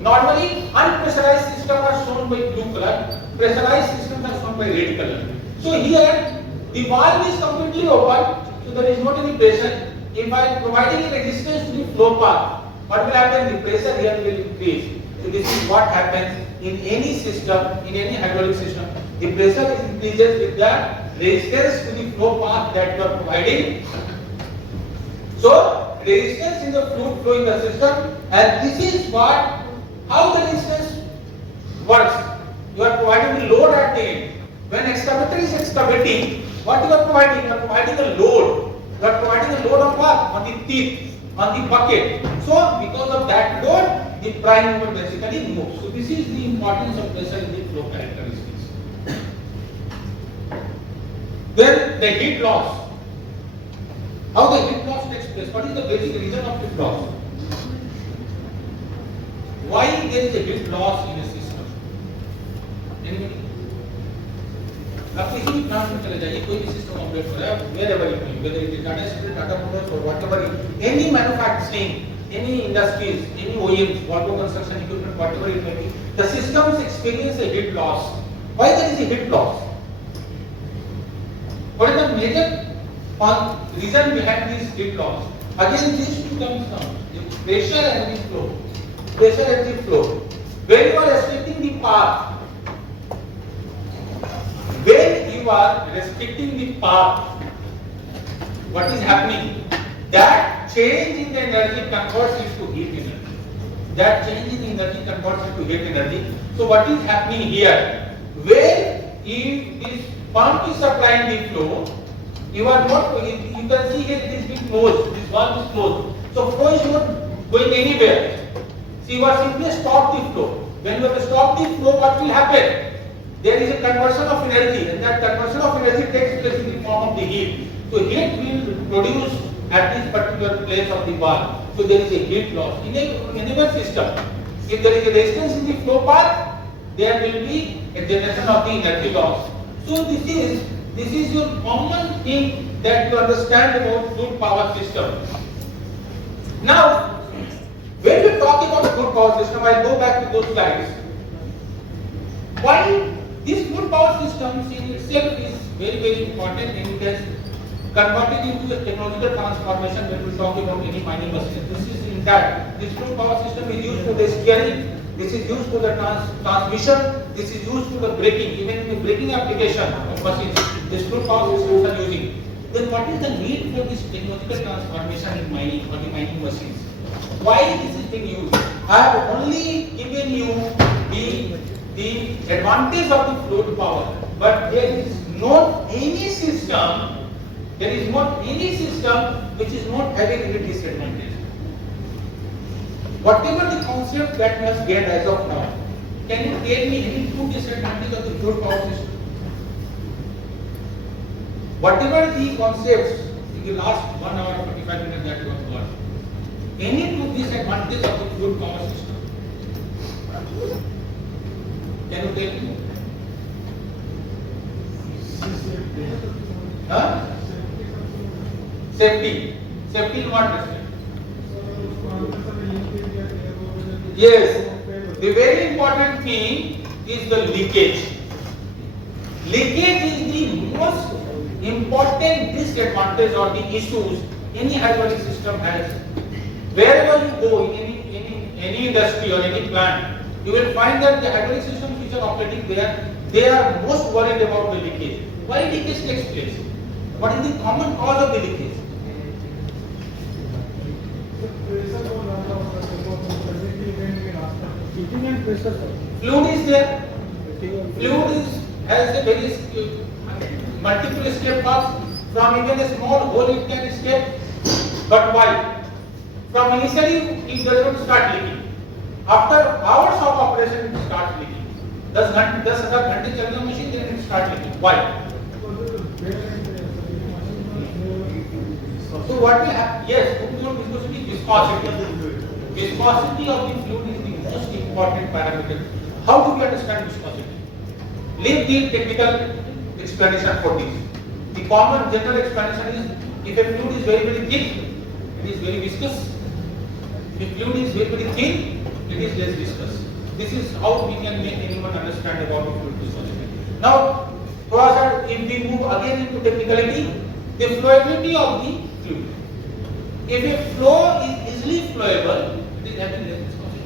normally unpressurized systems are shown by blue color, pressurized systems are shown by red color. So here, the valve is completely open, so there is not any pressure. If I am providing a resistance to the flow path, what will happen? The pressure here will increase. So this is what happens in any system, in any hydraulic system. The pressure is increases with the resistance to the flow path that you are providing. So resistance in the fluid flow in the system, and this is what, how the resistance works. You are providing the load at the end. When excavator is excavating, what you are providing? You are providing a load. You are providing a load on what? On the teeth, on the bucket. So because of that load, the prime mover basically moves. So this is the importance of pressure in the flow characteristics. Then the heat loss. How the heat loss takes place? What is the basic reason of heat loss? Why there is a heat loss in a system? Anybody? आप किसी भी plant में चले जाइए, कोई भी system operate हो रहा है, wherever it may, whether it is Tata Steel, Tata Motors or whatever, any manufacturing, any industries, any OEMs, auto construction equipment, whatever it may be, the systems experience a heat loss. Why there is a heat loss? What is the major reason behind this heat loss? Again, these two terms come: the pressure and the flow. Pressure and the flow. When you are restricting the path, what is happening? That change in the energy converts into heat energy. That change in the energy converts into heat energy. So what is happening here? When if this pump is supplying the flow, you are not. You can see here it is being closed. This valve is closed. So flow is not going anywhere. So you are simply stop the flow. When you have stopped the flow, what will happen? There is a conversion of energy, and that conversion of energy takes place in the form of the heat. So heat will produce at this particular place of the valve. So there is a heat loss. In a system, if there is a resistance in the flow path, there will be a generation of the energy loss. So this is your common thing that you understand about fluid power system. Now, when we talk about fluid power system, I'll go back to those slides. Why This fluid power system in itself is very important, and it has converted into a technological transformation when we talk about any mining machine. This is in that this fluid power system is used for the steering, this is used for the transmission, this is used for the braking. Even in the braking application of machines, this fluid power systems are using. Then what is the need for this technological transformation in mining or the mining machines? Why this is being used? I have only given you the advantage of the fluid power, but there is not any system. There is not any system which is not having any disadvantage. Whatever the concept that we have gained as of now, can you tell me any two disadvantages of the fluid power system? Whatever the concepts in the last 1 hour 45 minutes that you have got, any two disadvantages of the fluid power system? Can you tell me? Huh? Safety. Safety in what respect? Yes. The very important thing is the leakage. Leakage is the most important disadvantage or the issues any hydraulic system has. Wherever you go in any industry or any plant, you will find that the hydraulic systems which are operating there, they are most worried about the leakage. Why leakage takes place? What is the common cause of the leakage? Fluid is there. Fluid has a very multiple escape paths. From even a small hole it can escape. But why? From initially it does not start leaking. After hours of operation it starts leaking. 10 घंटे चलने machine then it starts leaking. Why? So what we have? Yes, viscosity. Viscosity of the fluid is the most important parameter. How do we understand viscosity? Leave the technical explanation for this. The common general explanation is, if a fluid is very thick, it is very viscous. If fluid is very thin, it is less viscous. This is how we can make anyone understand about the fluid viscosity. Now, if we move again into technicality, the flowability of the fluid. If a flow is easily flowable, it is having less viscosity.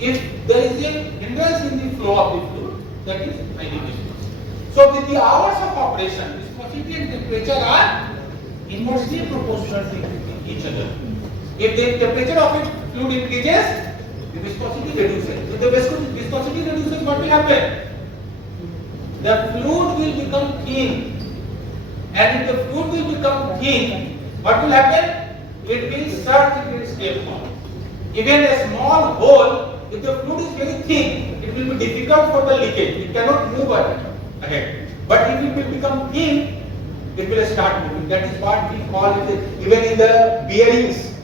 If there is a hindrance in the flow of the fluid, that is highly viscous. So with the hours of operation, viscosity and temperature are inversely proportional to each other. If the temperature of a fluid increases, the viscosity reduces. If the viscosity reduces, what will happen? The fluid will become thin. And if the fluid will become thin, what will happen? It will surge in its escape form. Even a small hole, if the fluid is very thin, it will be difficult for the leakage. It cannot move ahead. But if it will become thin, it will start moving. That is what we call it. Even in the bearings,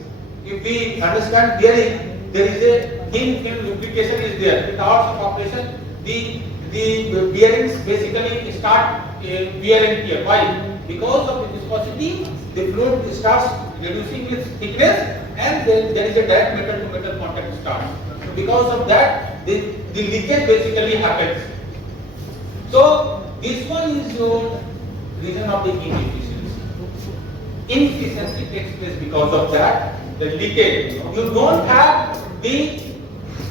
if we understand bearing, there is a thin film lubrication is there. With hours of operation, the bearings basically start wear and tear. Why? Because of the viscosity, the fluid starts reducing its thickness, and then there is a direct metal to metal contact starts. So because of that, the leakage basically happens. So this one is your reason of the inefficiency. Inefficiency takes place because of that, the leakage. You don't have the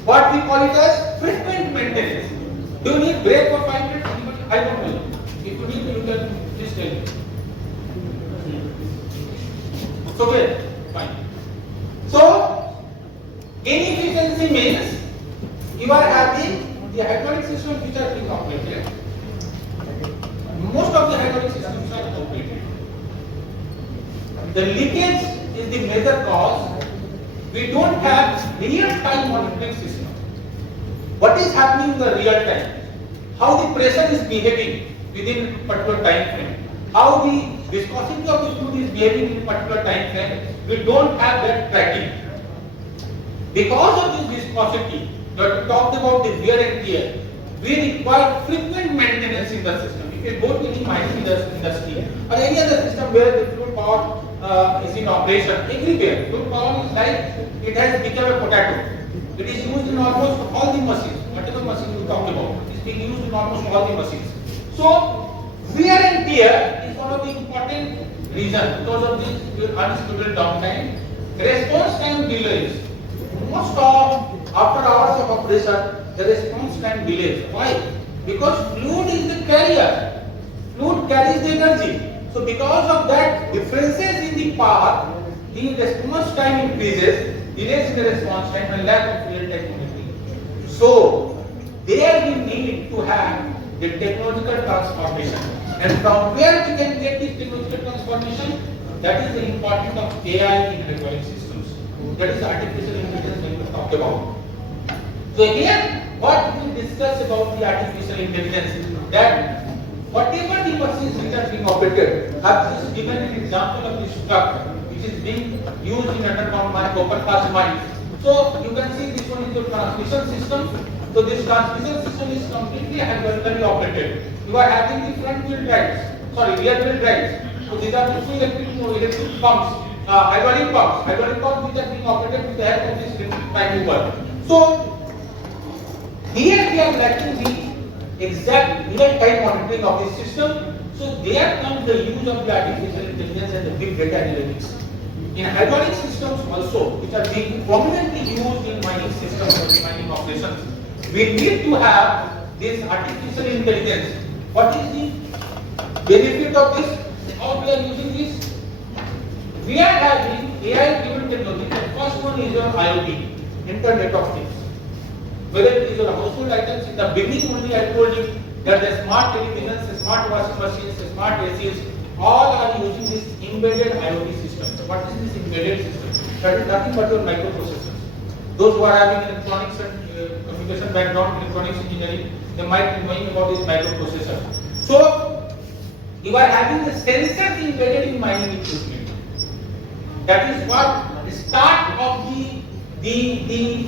what we call it as frequent maintenance. Do you need brake for 5 minutes? I don't know. If you need, you can please tell me. So okay, fine. So inefficiency means you are having the hydraulic systems which are being operated. Most of the hydraulic systems are operated. The leakage is the major cause. We don't have real-time monitoring system. What is happening in the real time? How the pressure is behaving within a particular time frame? How the viscosity of the fluid is behaving in a particular time frame? We don't have that tracking. Because of this viscosity, that we talked about the wear and tear, we require frequent maintenance in the system. If you go to any mining industry or any other system where the fluid power is in operation, everywhere fluid power is like it has become a potato. It is used in almost all the machines. whatever machine you talk about, is being used in almost all the machines. So wear and tear is one of the important reasons because of this unscheduled downtime. Response time delays. Most of after hours of operation, the response time delays. Why? Because fluid is the carrier. Fluid carries the energy. So because of that differences in the power, the response time increases, delays in the response time and lack of real-time monitoring. So there we need to have the technological transformation. And from where we can get this technological transformation? That is the importance of AI in hydraulic systems. That is artificial intelligence when we talk about. So here, what we discuss about the artificial intelligence, that whatever the machines which are being operated, have just given an example of this truck which is being used in underground mine, open cast mine. So you can see this one is the transmission system. So this transmission system is completely hydraulically operated. You are having the front wheel drives, rear wheel drives. So these are the two electric pumps, hydraulic pumps which are being operated with the help of this prime mover. So here we are lacking the exact real-time monitoring of this system. So there comes the use of the artificial intelligence and the big data analytics. In hydraulic systems also, which are being prominently used in mining systems or mining operations, we need to have this artificial intelligence. What is the benefit of this? How we are using this? We are having AI-driven technology. The first one is your IoT, Internet of Things. Whether it is your household items, in the beginning only I told you that the smart televisions, the smart washing machines, the smart ACs, all are using this embedded IoT system. So what is this embedded system? That is nothing but your microprocessors. Those who are having electronics and communication background, electronics engineering, they might be knowing about this microprocessor. So you are having the sensors embedded in mining equipment. That is what the start of the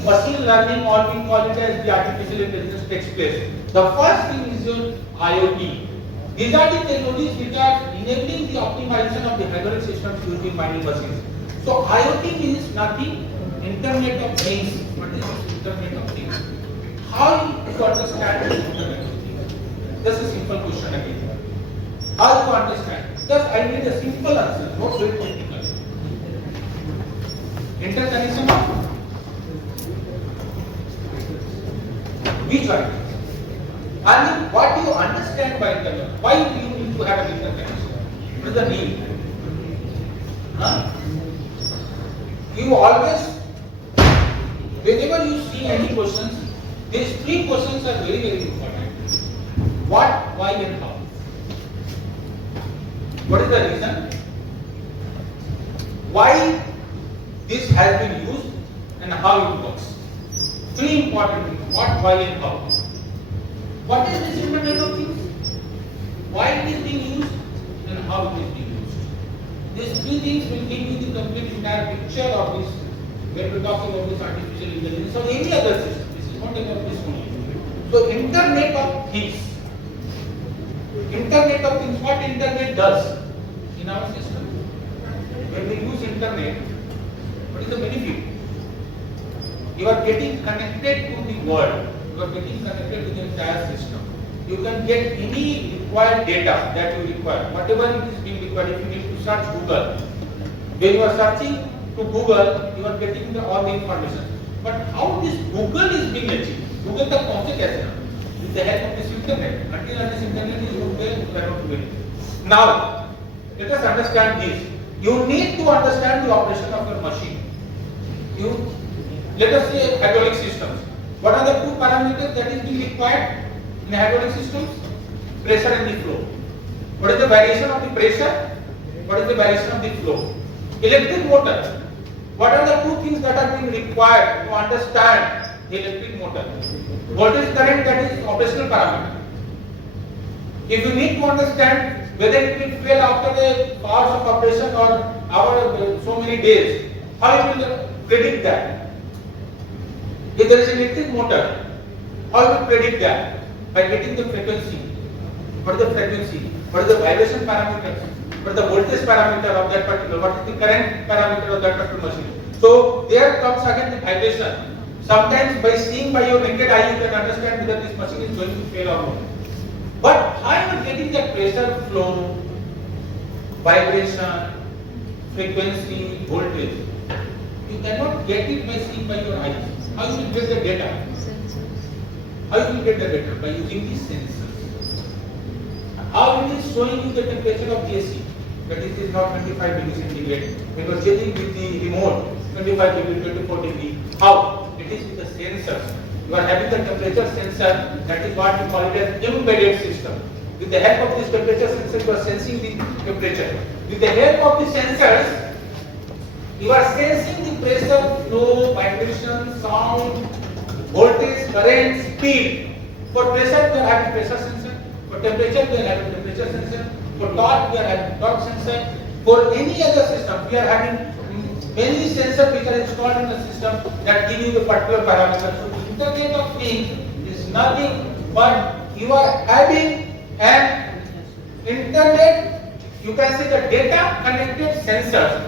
machine learning, or we call it as the artificial intelligence, takes place. The first thing is your IoT. These are the technologies which are enabling the optimization of the hydraulic systems used in mining machines. So IoT means nothing, Internet of Things. What is this Internet of Things? How to understand the Internet of Things? Just a simple question again. How to understand? Just I need a simple answer, not very technical. Interconnection of which one? I mean, what do you understand by internet? Why do you need to have an interconnection? What is the need? Huh? You always, whenever you see any questions, these three questions are very, very important. What, why, and how? What is the reason? Why this has been used and how it works? Three important things. What, why, and how. What is this Internet of Things? Why it is being used and how it is being used. These three things will give you the complete entire picture of this when we talk about this artificial intelligence or any other system. This is not about this only. So Internet of Things. Internet of Things, what Internet does in our system? When we use Internet, what is the benefit? You are getting connected to the world. You are getting connected to the entire system. You can get any required data that you require. Whatever it is being required, if you need to search Google, when you are searching to Google, you are getting all the information. But how this Google is being achieved? Google the concept as with the help of this Internet. Until this Internet is not there, you cannot do it. Now, let us understand this. You need to understand the operation of your machine. Let us say hydraulic systems. What are the two parameters that is being required in hydraulic systems? Pressure and the flow. What is the variation of the pressure? What is the variation of the flow? Electric motor. What are the two things that are being required to understand the electric motor? Voltage current, that is operational parameter. If you need to understand whether it will fail after the hours of operation or so many days, how you will predict that? If there is an electric motor, how you will predict that? By getting the frequency. What is the frequency? What is the vibration parameter? What is the voltage parameter of that particular? What is the current parameter of that particular machine? So there comes again the vibration. Sometimes by seeing by your naked eye, you can understand whether this machine is going to fail or not. But how you are getting the pressure flow, vibration, frequency, voltage? You cannot get it by seeing by your eyes. How you will get the data? How you will get the data? By using these sensors. How it is showing you the temperature of the AC? That it is not 25 degrees centigrade. When you are changing with the remote, 25 degree, 24 degree. How? It is with the sensors. You are having the temperature sensor, that is what we call it as embedded system. With the help of this temperature sensor, you are sensing the temperature. With the help of the sensors, you are sensing the pressure, flow, vibration, sound, voltage, current, speed. For pressure, we are having pressure sensor. For temperature, we are having temperature sensor. For torque, we are having torque sensor. For any other system, we are having many sensors which are installed in the system that give you the particular parameters. So the Internet of Things is nothing but you are having an internet, you can say the data connected sensors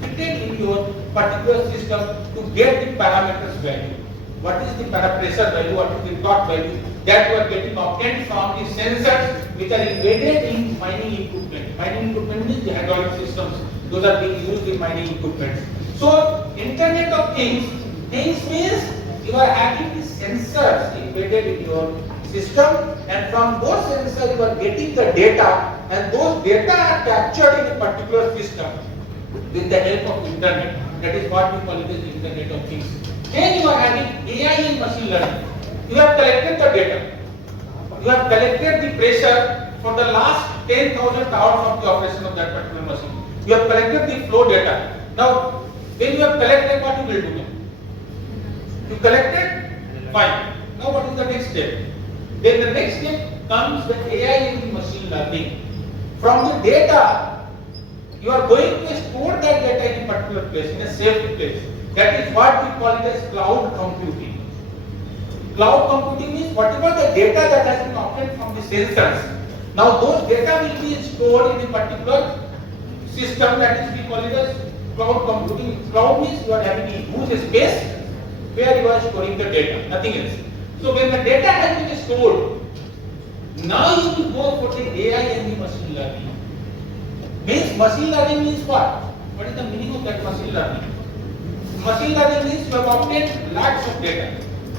fitted in your particular system to get the parameters value. What is the pressure value, what is the torque value that you are getting obtained from the sensors which are embedded in mining equipment. Mining equipment means the hydraulic systems. Those are being used in mining equipment. So, Internet of Things means you are having the sensors embedded in your system, and from those sensors you are getting the data, and those data are captured in a particular system with the help of Internet. That is what we call it as Internet of Things. Then you are having AI and machine learning. You have collected the data. You have collected the pressure for the last 10,000 hours of the operation of that particular machine. You have collected the flow data. Now, when you have collected, what you will do now? You collected? Fine. Now what is the next step? Then the next step comes the AI and the machine learning. From the data, you are going to store that data in a particular place, in a safe place. That is what we call it as cloud computing. Cloud computing means whatever the data that has been obtained from the sensors, now those data will be stored in a particular system, that is we call it as cloud computing. Cloud means you are having a huge space where you are storing the data, nothing else. So when the data has been stored, now you will go for the AI and the machine learning. Means machine learning means what? What is the meaning of that machine learning? Machine learning means you have obtained lots of data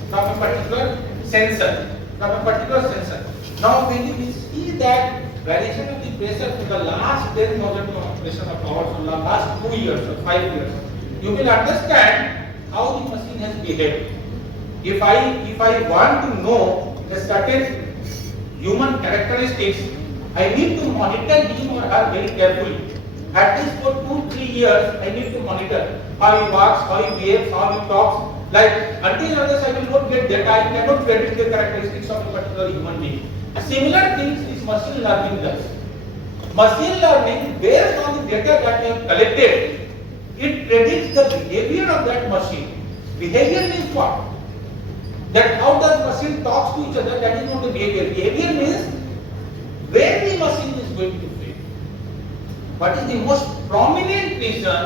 from a particular sensor. Now when you see that variation of the pressure for the last 10,000 pressure of hours for the last 2 years or 5 years, you will understand how the machine has behaved. If I want to know the certain human characteristics, I need to monitor him or her very carefully. At least for 2-3 years, I need to monitor how he walks, how he behaves, how he talks. Like until unless I will not get data, I cannot predict the characteristics of a particular human being. Similar things is machine learning does. Machine learning, based on the data that you have collected, it predicts the behavior of that machine. Behavior means what? That how does machine talks to each other, that is not the behavior. Behavior means when the machine is going to fail. What is the most prominent reason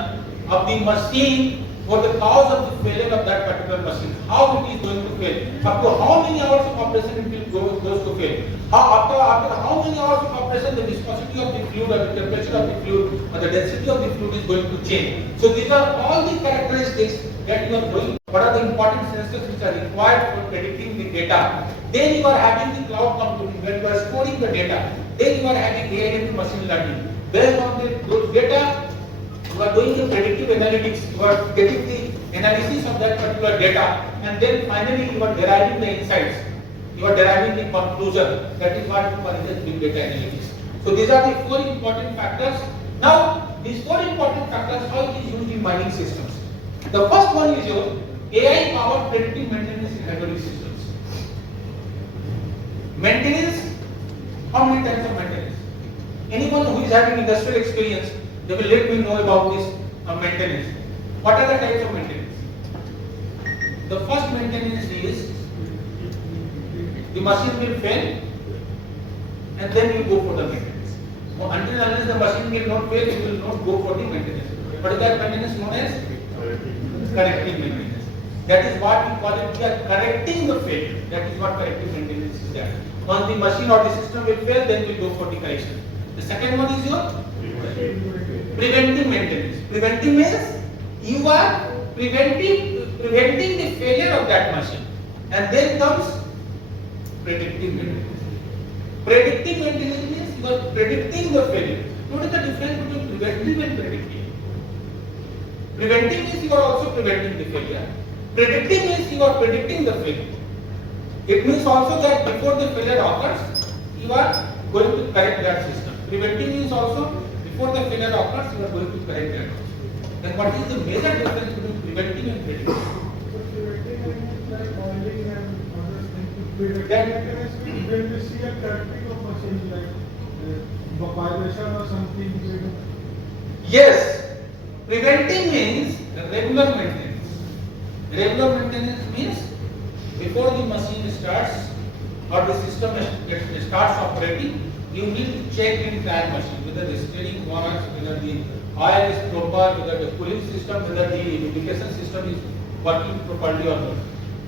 of the machine for the cause of the failure of that particular machine? How it is going to fail? After how many hours of operation it will goes to fail? After how many hours of operation the viscosity of the fluid or the temperature of the fluid or the density of the fluid is going to change? So these are all the characteristics that you are going. What are the important sensors which are required for predicting the data? Then you are having the cloud computing where you are storing the data. Then you are having AI and machine learning. Based on those data, you are doing the predictive analytics. You are getting the analysis of that particular data, and then finally you are deriving the insights. You are deriving the conclusion. That is what we call it as big data analytics. So these are the 4 important factors. Now, these 4 important factors, how it is used in mining systems. The first one is your AI-powered predictive maintenance in hydraulic systems. Maintenance, how many types of maintenance? Anyone who is having industrial experience, they will let me know about this maintenance. What are the types of maintenance? The first maintenance is the machine will fail and then you go for the maintenance. Until unless the machine will not fail, you will not go for the maintenance. What is that maintenance known as? Corrective maintenance. That is what we call it, we are correcting the failure. That is what corrective maintenance is there. Once the machine or the system will fail, then we go for the correction. The second one is your preventive maintenance. Preventive means you are preventing the failure of that machine. And then comes predictive maintenance. Predictive maintenance means you are predicting the failure. What is the difference between preventive and predictive? Preventive means you are also preventing the failure. Predictive means you are predicting the failure. It means also that before the failure occurs, you are going to correct that system. Preventive means also before the failure occurs, you are going to correct that also. Then what is the major difference between preventive and predictive? When we see a correcting of machine like vibration or something. Yes, preventing means regular maintenance. Regular maintenance means before the machine starts or the system starts operating, you need to check the entire machine, whether the steering works, whether the oil is proper, whether the cooling system, whether the lubrication system is working properly or not.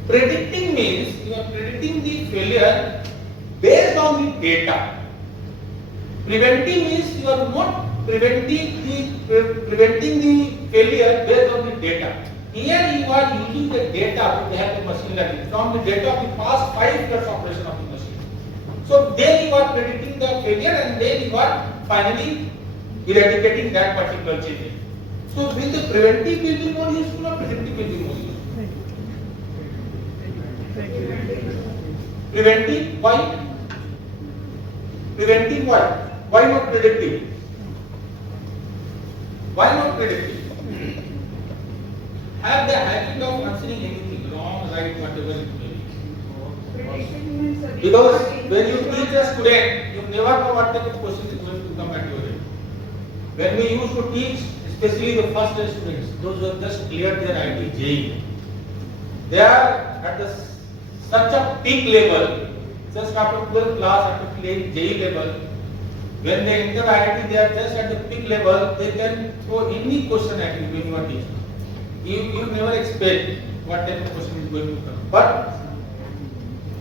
Predicting means you are predicting the failure based on the data. Preventing means you are not preventing the failure based on the data. Here you are using the data to have the machine learning from the data of the past 5 years operation of the machine. So then you are predicting the failure and then you are finally eradicating that particular change. So will the preventive will be more useful or predictive will be more useful? Preventive, why? Preventive, why? Why not predictive? Why not predictive? Have the habit of answering anything, wrong, right, whatever it may be. Because when you teach a student, you never know what type of question is going to come at your head. When we used to teach, especially the first year students, those who have just cleared their IIT JEE, they are at such a peak level, just after 12th class, after clearing JEE level. When they enter IIT, they are just at the peak level, they can throw any question at you when you are teaching. You never expect what type of question is going to come. But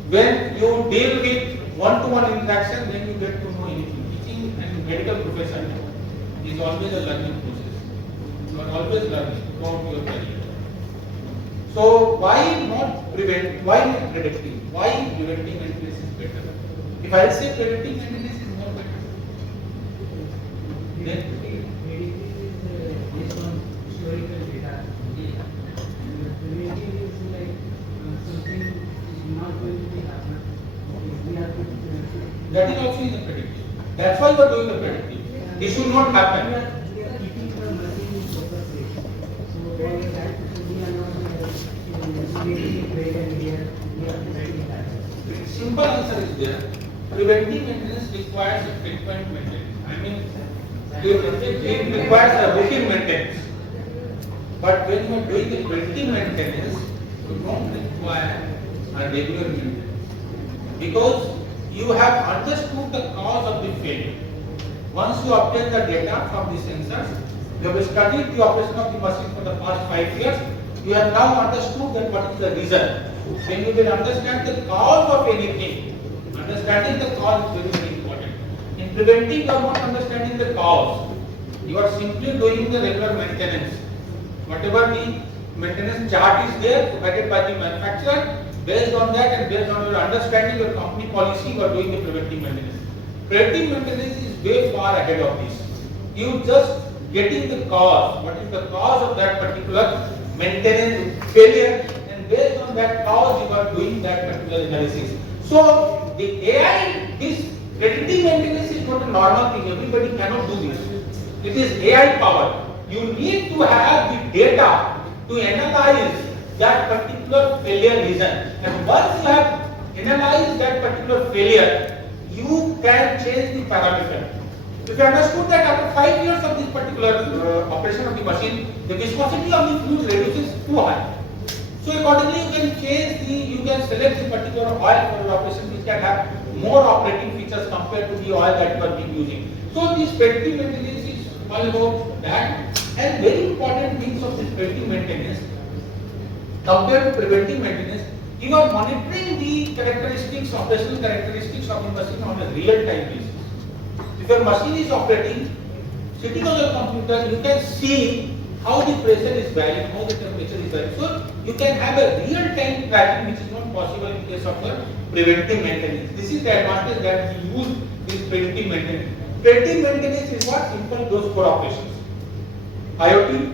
when you deal with one-to-one interaction, then you get to know anything. Teaching and medical profession is always a learning process. You are always learning throughout your career. So why not prevent? Why not predicting? Why preventing maintenance is better? If I say preventing maintenance is more better, then that is also in the predictive. That's why you are doing the predictive. It should not happen. Simple answer is there. Preventive maintenance requires a frequent maintenance. I mean, it requires a routine maintenance. But when you are doing the predictive maintenance, you don't require a regular maintenance. Because you have understood the cause of the failure. Once you obtain the data from the sensors, you have studied the operation of the machine for the past 5 years, you have now understood that what is the reason. When you will understand the cause of anything, understanding the cause is very, very important. In preventing, you are not understanding the cause. You are simply doing the regular maintenance. Whatever the maintenance chart is there provided by the manufacturer, based on that and based on your understanding your company policy, you are doing the preventive maintenance. Preventive maintenance is way far ahead of this. You just getting the cause. What is the cause of that particular maintenance failure, and based on that cause you are doing that particular analysis. So the AI, this predictive maintenance is not a normal thing. Everybody cannot do this. It is AI powered. You need to have the data to analyze that particular failure reason. And once you have analyzed that particular failure, you can change the parameter. If you understood that after 5 years of this particular operation of the machine, the viscosity of the fluid reduces too high. So accordingly, you can change you can select the particular oil for your operation which can have more operating features compared to the oil that you are being using. So this predictive maintenance is all about that. And very important things of this predictive maintenance. compared to preventive maintenance, you are monitoring the characteristics, operational characteristics of the machine on a real-time basis. If your machine is operating, sitting on your computer, you can see how the pressure is varying, how the temperature is varying. So you can have a real-time tracking, which is not possible in case of a preventive maintenance. This is the advantage that we use in preventive maintenance. Preventive maintenance is what? Simple those core operations. IoT,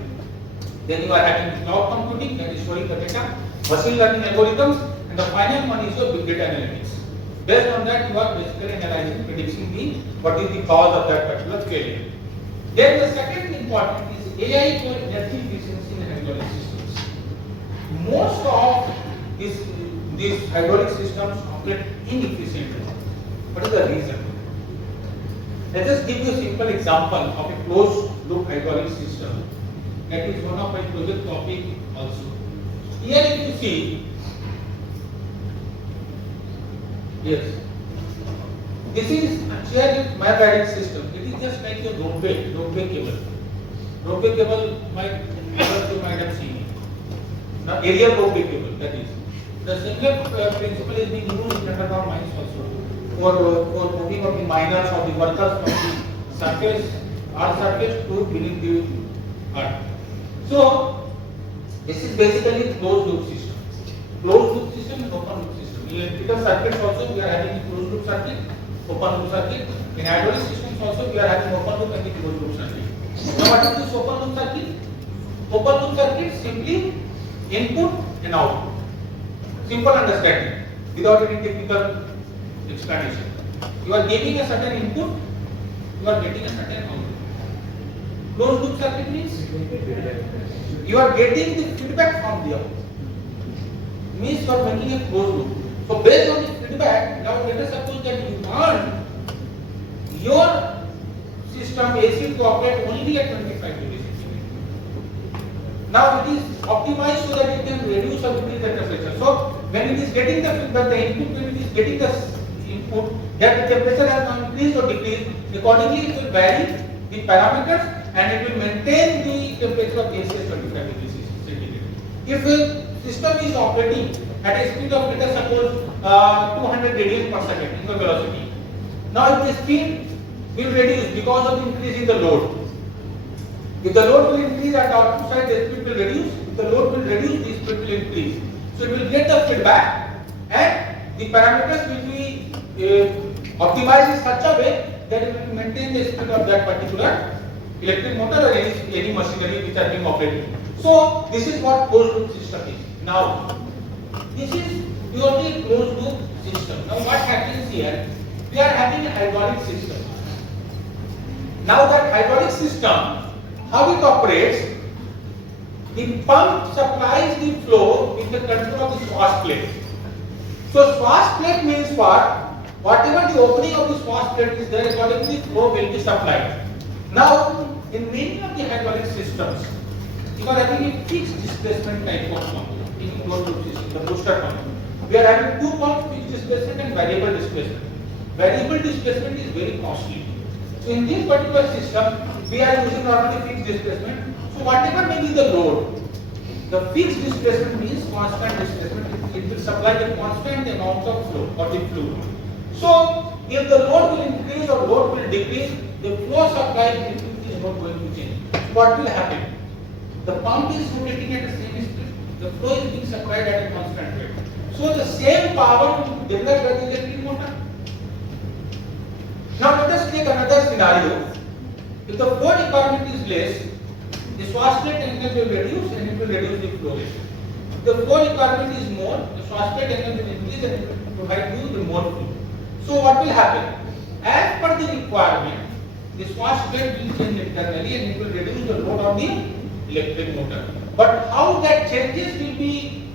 then you are having cloud computing, that is storing the data, machine learning algorithms, and the final one is your big data analytics. Based on that, you are basically analyzing, predicting what is the cause of that particular failure. Then the second important is AI for energy efficiency in hydraulic systems. Most of these hydraulic systems operate inefficiently. What is the reason? Let us give you a simple example of a closed loop hydraulic system. That is one of my project topic also. Here if you see, yes, this is actually my guided system. It is just like a roadway cable. Roadway cable you might have seen. Now aerial roadway cable, that is. The similar principle is being used in underground mines also. For moving of the miners or the workers from the surface, earth surface to beneath the earth. So this is basically closed loop system. Closed loop system and open loop system. In electrical circuits also we are having a closed loop circuit, open loop circuit. In hydraulic systems also we are having open loop and the closed loop circuit. Now what is this open loop circuit? Open loop circuit simply input and output. Simple understanding without any technical explanation. You are giving a certain input, you are getting a certain output. Closed loop circuit means you are getting the feedback from the output. Means you are making a closed loop. So based on the feedback, now let us suppose that you want your system AC to operate only at 25 degrees centigrade. Now it is optimized so that it can reduce or increase the temperature. So when it is getting the feedback, the input, when it is getting the input, that the temperature has now increased or decreased, accordingly it will vary the parameters and it will maintain the temperature of AC at 25 degrees centigrade. If a system is operating at a speed of, let us suppose 200 radians per second in the velocity. Now if the speed will reduce because of increase in the load. If the load will increase at the output side, the speed will reduce. If the load will reduce, the speed will increase. So it will get the feedback and the parameters will be optimized in such a way that it will maintain the speed of that particular electric motor or any machinery which are being operated. So this is what closed loop system is. Now this is purely closed loop system. Now what happens here? We are having a hydraulic system. Now that hydraulic system, how it operates? The pump supplies the flow with the control of the swash plate. So swash plate means what? Whatever the opening of the swash plate is there, accordingly the flow will be supplied. Now in many of the hydraulic systems, you are having a fixed displacement type of pump in closed loop system, the booster pump. We are having two pumps, fixed displacement and variable displacement. Variable displacement is very costly. So in this particular system, we are using normally fixed displacement. So whatever may be the load, the fixed displacement means constant displacement. It will supply the constant amount of flow or the fluid. So if the load will increase or load will decrease, the flow supply is not going to change. So what will happen? The pump is rotating at the same speed. The flow is being supplied at a constant rate. So the same power will be developed by the electric motor. Now let us take another scenario. If the flow requirement is less, the swash plate angle will reduce and it will reduce the flow rate. If the flow requirement is more, the swash plate angle will increase and it will provide you the more flow. So what will happen? As per the requirement, the swash plate will change internally and it will reduce the load on the electric motor. But how that changes will be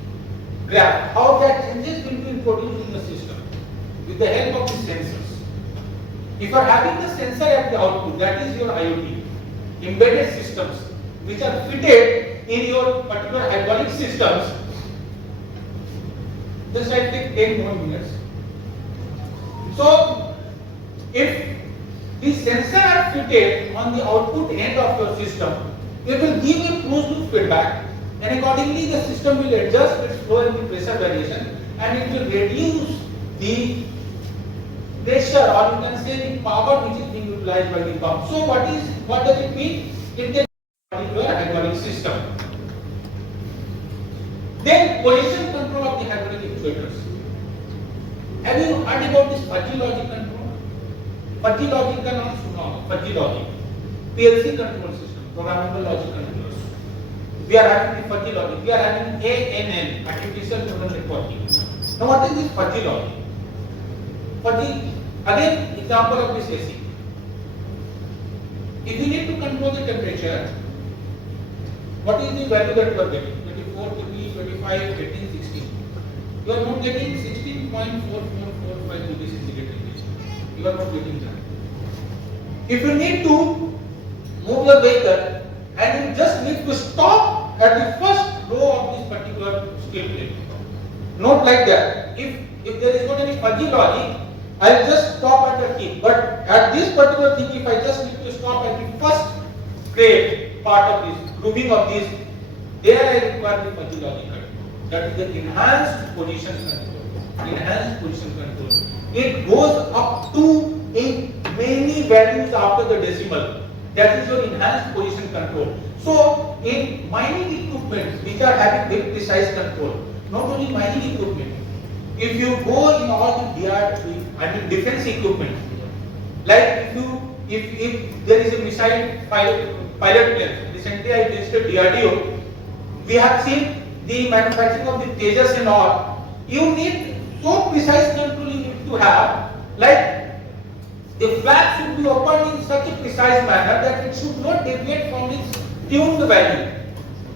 grabbed, how that changes will be introduced in the system with the help of the sensors. If you are having the sensor at the output, that is your IoT, embedded systems, which are fitted in your particular hydraulic systems. Just I take 10 more minutes. So, if the sensor are fitted on the output end of your system, it will give you closed loop feedback and accordingly the system will adjust its flow and the pressure variation, and it will reduce the pressure, or you can say the power which is being utilized by the pump. So what does it mean? It can be your hydraulic system. Then position control of the hydraulic actuators. Have you heard about this fuzzy logic control? Fuzzy logic का नाम सुना होगा, fuzzy logic. PLC control system, programmable logic controllers. We are having the fuzzy logic. We are having ANN, artificial neural networking. Now what is this fuzzy logic? Fuzzy, again example of this AC. If you need to control the temperature, what is the value that you are getting? 24, 20, 25, 18, 16. You are not getting 16.4445 degrees centigrade. You are not getting that. If you need to move your vehicle and you just need to stop at the first row of this particular steel plate. Not like that. If there is not any fuzzy logic, I'll just stop at the key. But at this particular thing, if I just need to stop at the first grade part of this, grouping of this, there I require the fuzzy logic control. That is the enhanced position control. Enhanced position control. It goes up to in many values after the decimal. That is your enhanced position control. So in mining equipment which are having very precise control, not only mining equipment, if you go in all the defense equipment, like if there is a missile pilot plane, recently I visited DRDO, we have seen the manufacturing of the Tejas and all. You need so precise control you need to have, like the flap should be opened in such a precise manner that it should not deviate from its tuned value.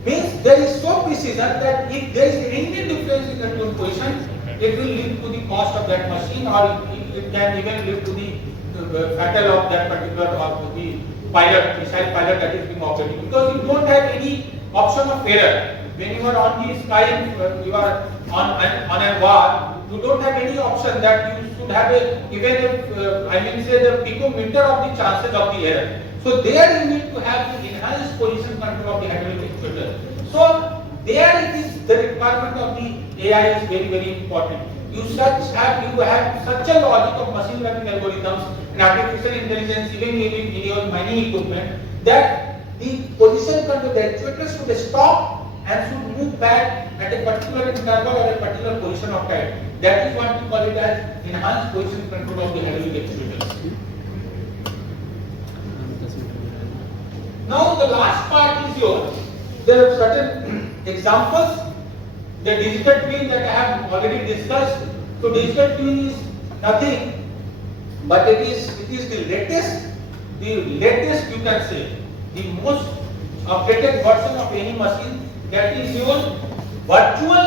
Means there is so precision that if there is any difference in the tune position, it will lead to the cost of that machine, or it can even lead to the fatal of that particular, or the pilot, missile pilot that is being operated, because you don't have any option of error. When you are on the sky, you are on a war, you don't have any option that you should have even the picometer of the chances of the error. So there you need to have the enhanced position control of the hydraulic actuator. So there it is, the requirement of the AI is very, very important. You have such a logic of machine learning algorithms and artificial intelligence even in your mining equipment, that the position control, the actuator should stop and should move back at a particular interval or a particular position of time. That is what we call it as enhanced position control of the hydraulic actuators. Now the last part is there are certain examples. The digital twin that I have already discussed. So digital twin is nothing but it is the latest you can say, the most updated version of any machine. That is your virtual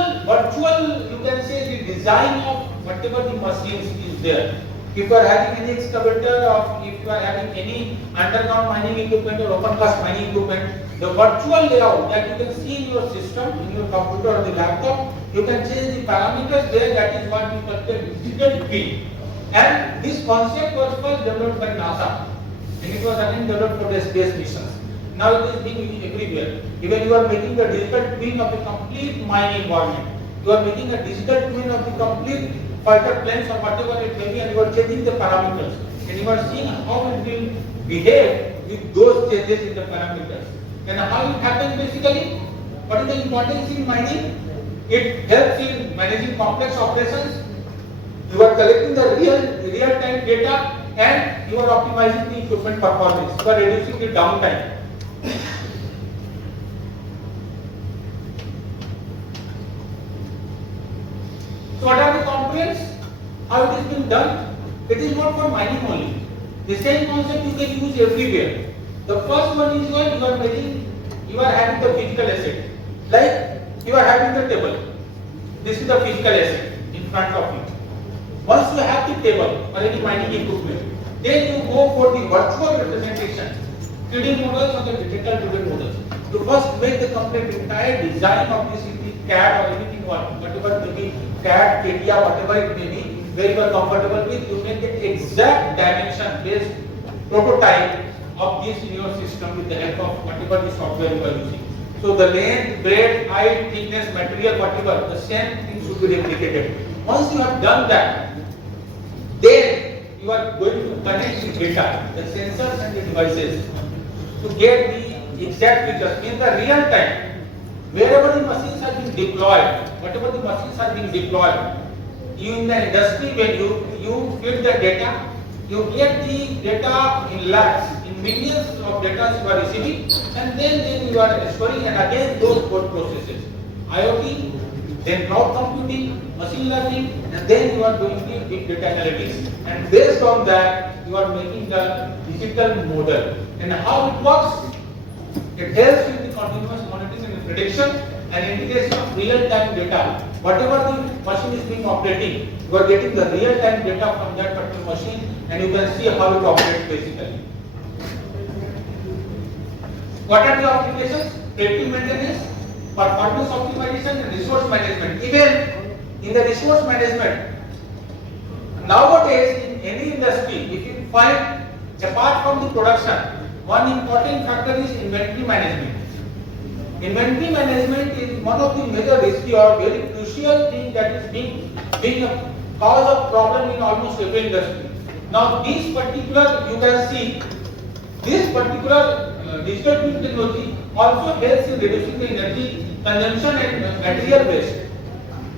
you can say the design of whatever the machines is there. If you are having any excavator, or if you are having any underground mining equipment or open cast mining equipment, the virtual layout that you can see in your system, in your computer or the laptop, you can change the parameters there. That is what we call the digital twin. And this concept was first developed by NASA, and it was again developed for the space missions. Now it is being everywhere. Even you are making a digital twin of the complete mine environment. You are making a digital twin of the complete fighter planes or whatever it may be, and you are changing the parameters. And you are seeing how it will behave with those changes in the parameters. And how it happens basically? What is the importance in mining? It helps in managing complex operations. You are collecting the real-time data, and you are optimizing the equipment performance. You are reducing the downtime. So what are the components? How it is being done? It is not for mining only. The same concept you can use everywhere. The first one is you are having the physical asset. Like you are having the table. This is the physical asset in front of you. Once you have the table or any mining equipment, then you go for the virtual representation, 3D models or the digital twin models. You first make the complete entire design of this in the CAD or anything, whatever it may be, CAD, CATIA, whatever it may be, where you are comfortable with. You make the exact dimension based prototype of this in your system with the help of whatever the software you are using. So the length, breadth, height, thickness, material, whatever, the same thing should be replicated. Once you have done that, then you are going to connect the data, the sensors and the devices to get the exact picture in the real time. Wherever the machines are being deployed, whatever the machines are being deployed, you in the industry when you feed the data, you get the data in lakhs, in millions of data you are receiving, and then you are storing and again those code processes. IoT, then cloud computing, machine learning, and then you are doing the big data analytics. And based on that, you are making the digital model. And how it works? It helps with the continuous monitoring and prediction and integration of real-time data. Whatever the machine is being operating, you are getting the real-time data from that particular machine, and you can see how it operates basically. What are the applications? Predictive maintenance, performance optimization, and resource management. Even in the resource management, nowadays in any industry, if you find apart from the production, one important factor is inventory management. Inventory management is one of the major risky or very crucial thing that is being a cause of problem in almost every industry. Now, this particular, you can see, this particular digital twin technology also helps in reducing the energy consumption and material waste.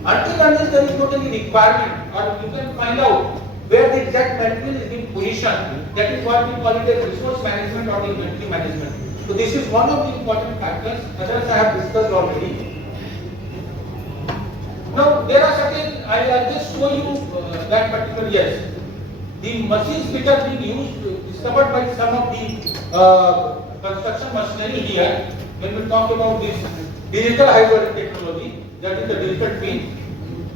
Until unless there is not any requirement, or you can find out where the exact material is being positioned, that is what we call it as resource management or the inventory management. So this is one of the important factors. Others I have discussed already. Now there are certain, I'll just show you that particular, yes. The machines which are being used, discovered by some of the construction machinery here, when we talk about this digital hydraulic technology, that is the digital twin.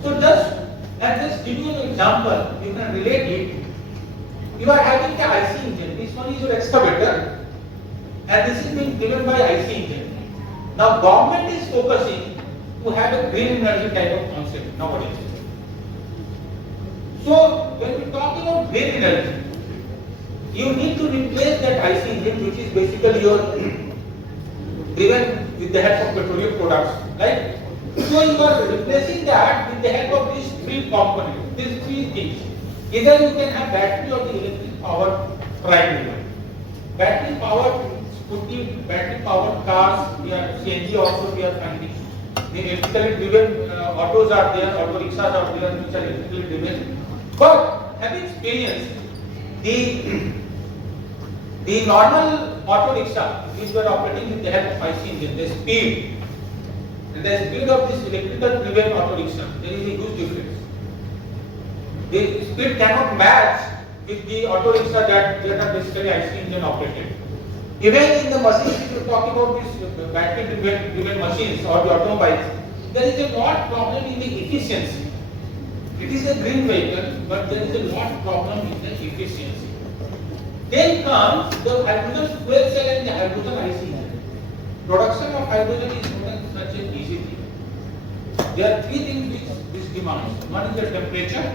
So just give you an example, you can relate it. You are having the IC engine, this one is your excavator, and this is being driven by IC engine. Now government is focusing to have a green energy type of concept nowadays. So when we talk about green energy, you need to replace that IC engine, which is basically your driven with the help of petroleum products, right? So you are replacing that with the help of these three components, these three things. Either you can have battery or the electric powered primary. Battery powered scooty, battery powered cars, we are CNG also we are finding. The electrically driven autos are there, auto rickshaws are there which are electrically driven. But having experienced the normal auto rickshaw which were operating with the help of IC engine, the speed and the speed of this electrical driven auto rickshaw, there is a huge difference. The speed cannot match with the auto rickshaw that are basically IC engine operated. Even in the machines, if you talk about this battery driven machines or the automobiles, there is a lot problem in the efficiency. It is a green vehicle, but there is a lot problem in the efficiency. Then comes the hydrogen fuel cell and the hydrogen IC engine. Production of hydrogen is not such an easy thing. There are three things which this demands. One is the temperature.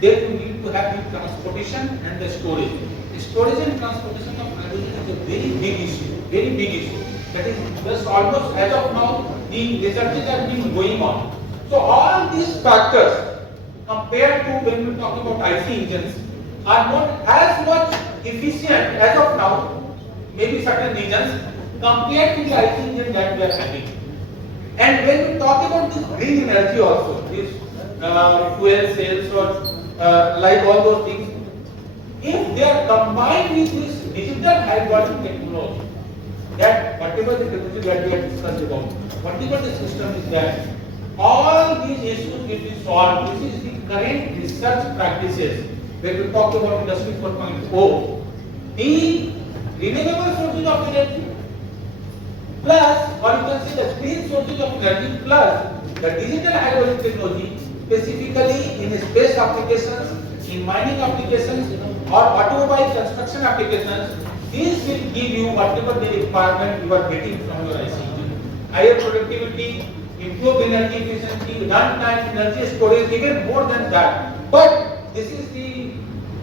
Then you need to have the transportation and the storage. The storage and transportation of hydrogen is a very big issue. Very big issue. That is just almost as of now the researches are being going on. So all these factors compared to when we talk about IC engines are not as much efficient as of now, maybe certain regions, compared to the IC engine that we are having. And when we talk about this green energy also, this fuel cells or like all those things, if they are combined with this digital hydraulic technology, that whatever the technology that we have discussed about, whatever the system is that, all these issues will be solved. This is the current research practices. When we talk about Industry 4.0, the renewable sources of energy plus, or you can say the green sources of energy plus the digital hydraulic technology, specifically in space applications, in mining applications, or automobile construction applications, these will give you whatever the requirement you are getting from your IC engine. Higher productivity, improved energy efficiency, runtime, energy storage, even more than that. But this is the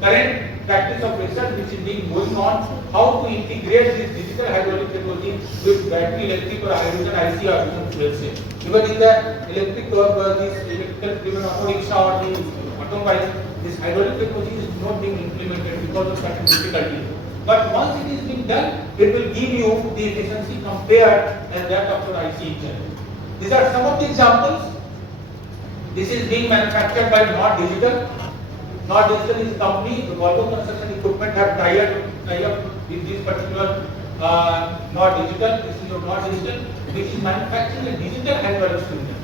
current practice of research which is being going on how to integrate this digital hydraulic technology with battery electric or hydrogen IC or hydrogen fuel cell. Even in the electric this electrical driven auto rickshaw or the automobile, this hydraulic technology is not being implemented because of certain difficulties. But once it is being done, it will give you the efficiency compared and that of your IC engine. These are some of the examples. This is being manufactured by Not Digital. Not Digital is a company. The Volvo Construction Equipment have tied up with this particular Not Digital. This is your Not Digital, which is manufacturing a digital hydraulic cylinder.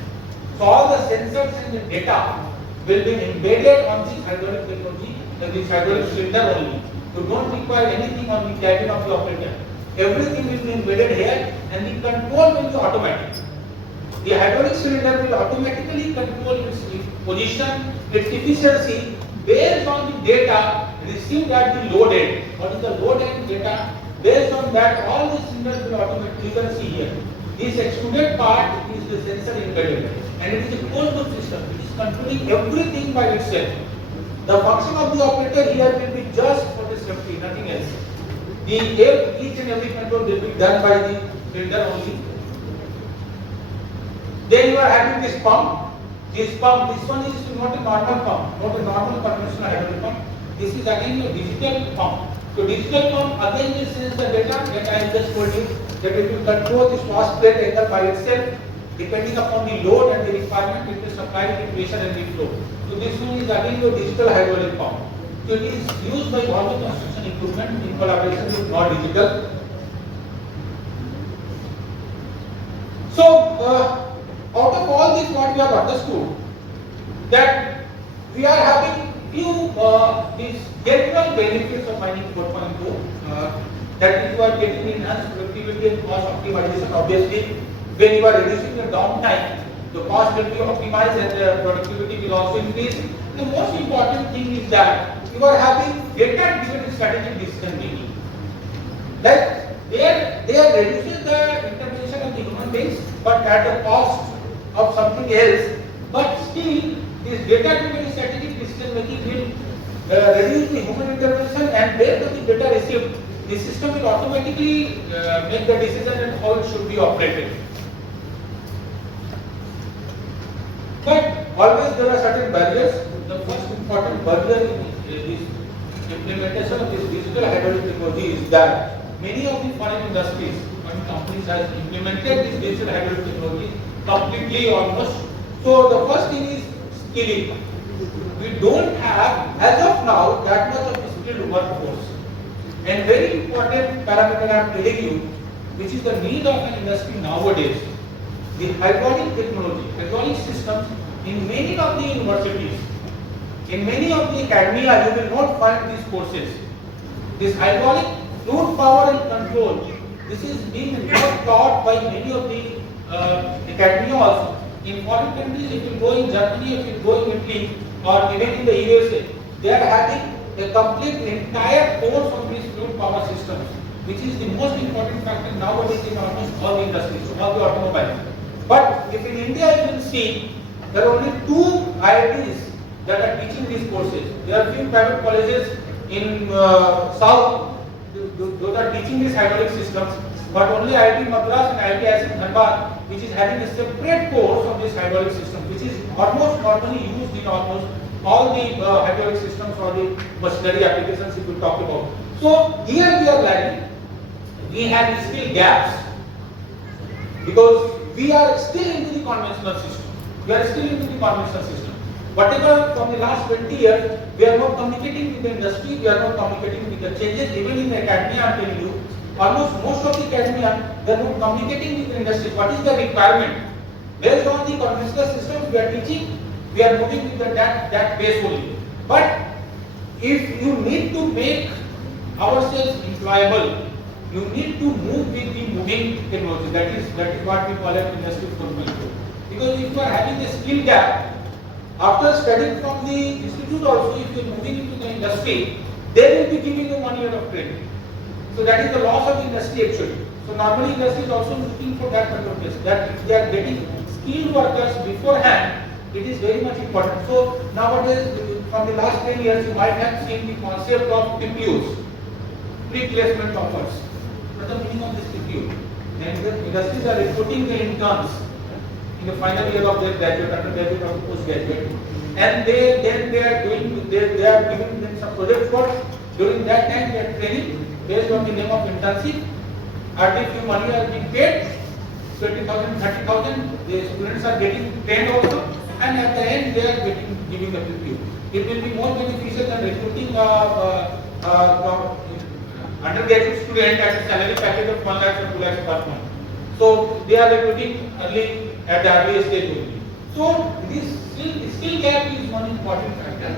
So all the sensors and the data will be embedded on this hydraulic technology and this hydraulic cylinder only. You don't require anything on the cabin of the operator. Everything will be embedded here and the control will be automatic. The hydraulic cylinder will automatically control its position, its efficiency based on the data received at the load end. What is the load end data? Based on that, all the cylinders will automatically, you can see here. This extruded part is the sensor embedded and it is a closed loop system. It is controlling everything by itself. The function of the operator here will be just for the safety, nothing else. Each and every control will be done by the cylinder only. Then you are having this pump. This one is not a normal pump, not a normal conventional hydraulic pump. This is again a digital pump. So digital pump again will sense the data that I have just told you that it will control this fast plate angle by itself. Depending upon the load and the requirement, it will supply the pressure and the flow. So this one is again your digital hydraulic pump. So it is used by Volvo Construction Equipment in collaboration with Not Digital. So out of all this, what we have understood that we are having few these general benefits of mining 4.2 that you are getting enhanced productivity and cost optimization. Obviously, when you are reducing the downtime, the cost will be optimized and the productivity will also increase. The most important thing is that you are having data-driven strategic decision making. Like they are reducing the intervention of the human beings, but at the cost of something else. But still, this data-driven strategic decision making will reduce the human intervention, and based on the data received, the system will automatically make the decision and how it should be operated. But always there are certain barriers. The first important barrier in this implementation of this digital hydraulic technology is that many of the foreign industries, foreign companies have implemented this digital hydraulic technology completely almost. So the first thing is skilling. We don't have as of now that much of a skilled workforce. And very important parameter I am telling you, which is the need of an industry nowadays. The hydraulic technology, hydraulic systems in many of the universities, in many of the academia, you will not find these courses. This hydraulic fluid power and control, this is being not taught by many of the academia also. In foreign countries, if you go in Germany, if you go in Italy, or even in the USA, they are having a complete entire course on these fluid power systems, which is the most important factor nowadays in almost all the industries, all the automobiles. But if in India you will see, there are only 2 IITs that are teaching these courses. There are few private colleges in South, those are teaching these hydraulic systems, but only IIT Madras and IIT Dhanbad, which is having a separate course on this hydraulic system, which is almost normally used in almost all the hydraulic systems or the machinery applications if we talk about. So here we are lagging. We have skill gaps because we are still into the conventional system. We are still into the conventional system. Whatever from the last 20 years, we are not communicating with the industry, we are not communicating with the changes. Even in the academia, I am telling you, almost most of the academia, they are not communicating with the industry. What is the requirement? Based on the conventional systems we are teaching, we are moving with that base only. But if you need to make ourselves employable, you need to move with the moving technology. That is what we call it industry 4.0. Because if you are having a skill gap, after studying from the institute also, if you are moving into the industry, they will be giving you 1 year of training. So that is the loss of the industry actually. So normally industry is also looking for that kind of place, that if they are getting skilled workers beforehand, it is very much important. So nowadays, from the last 10 years, you might have seen the concept of TPUs. pre-placement offers. What is the meaning of this PQ? And the industries are recruiting the interns in the final year of their graduate, undergraduate or postgraduate, and they are giving them some project work. During that time, they are training based on the name of internship. Hardly few money are being paid, 20,000, 30,000. The students are getting trained also, and at the end they are giving the PQ. It will be more beneficial than recruiting undergraduate student at a salary package of 1 lakh or 2 lakhs per month. So they are recruiting early at the early stage only. So this skill gap is one important factor,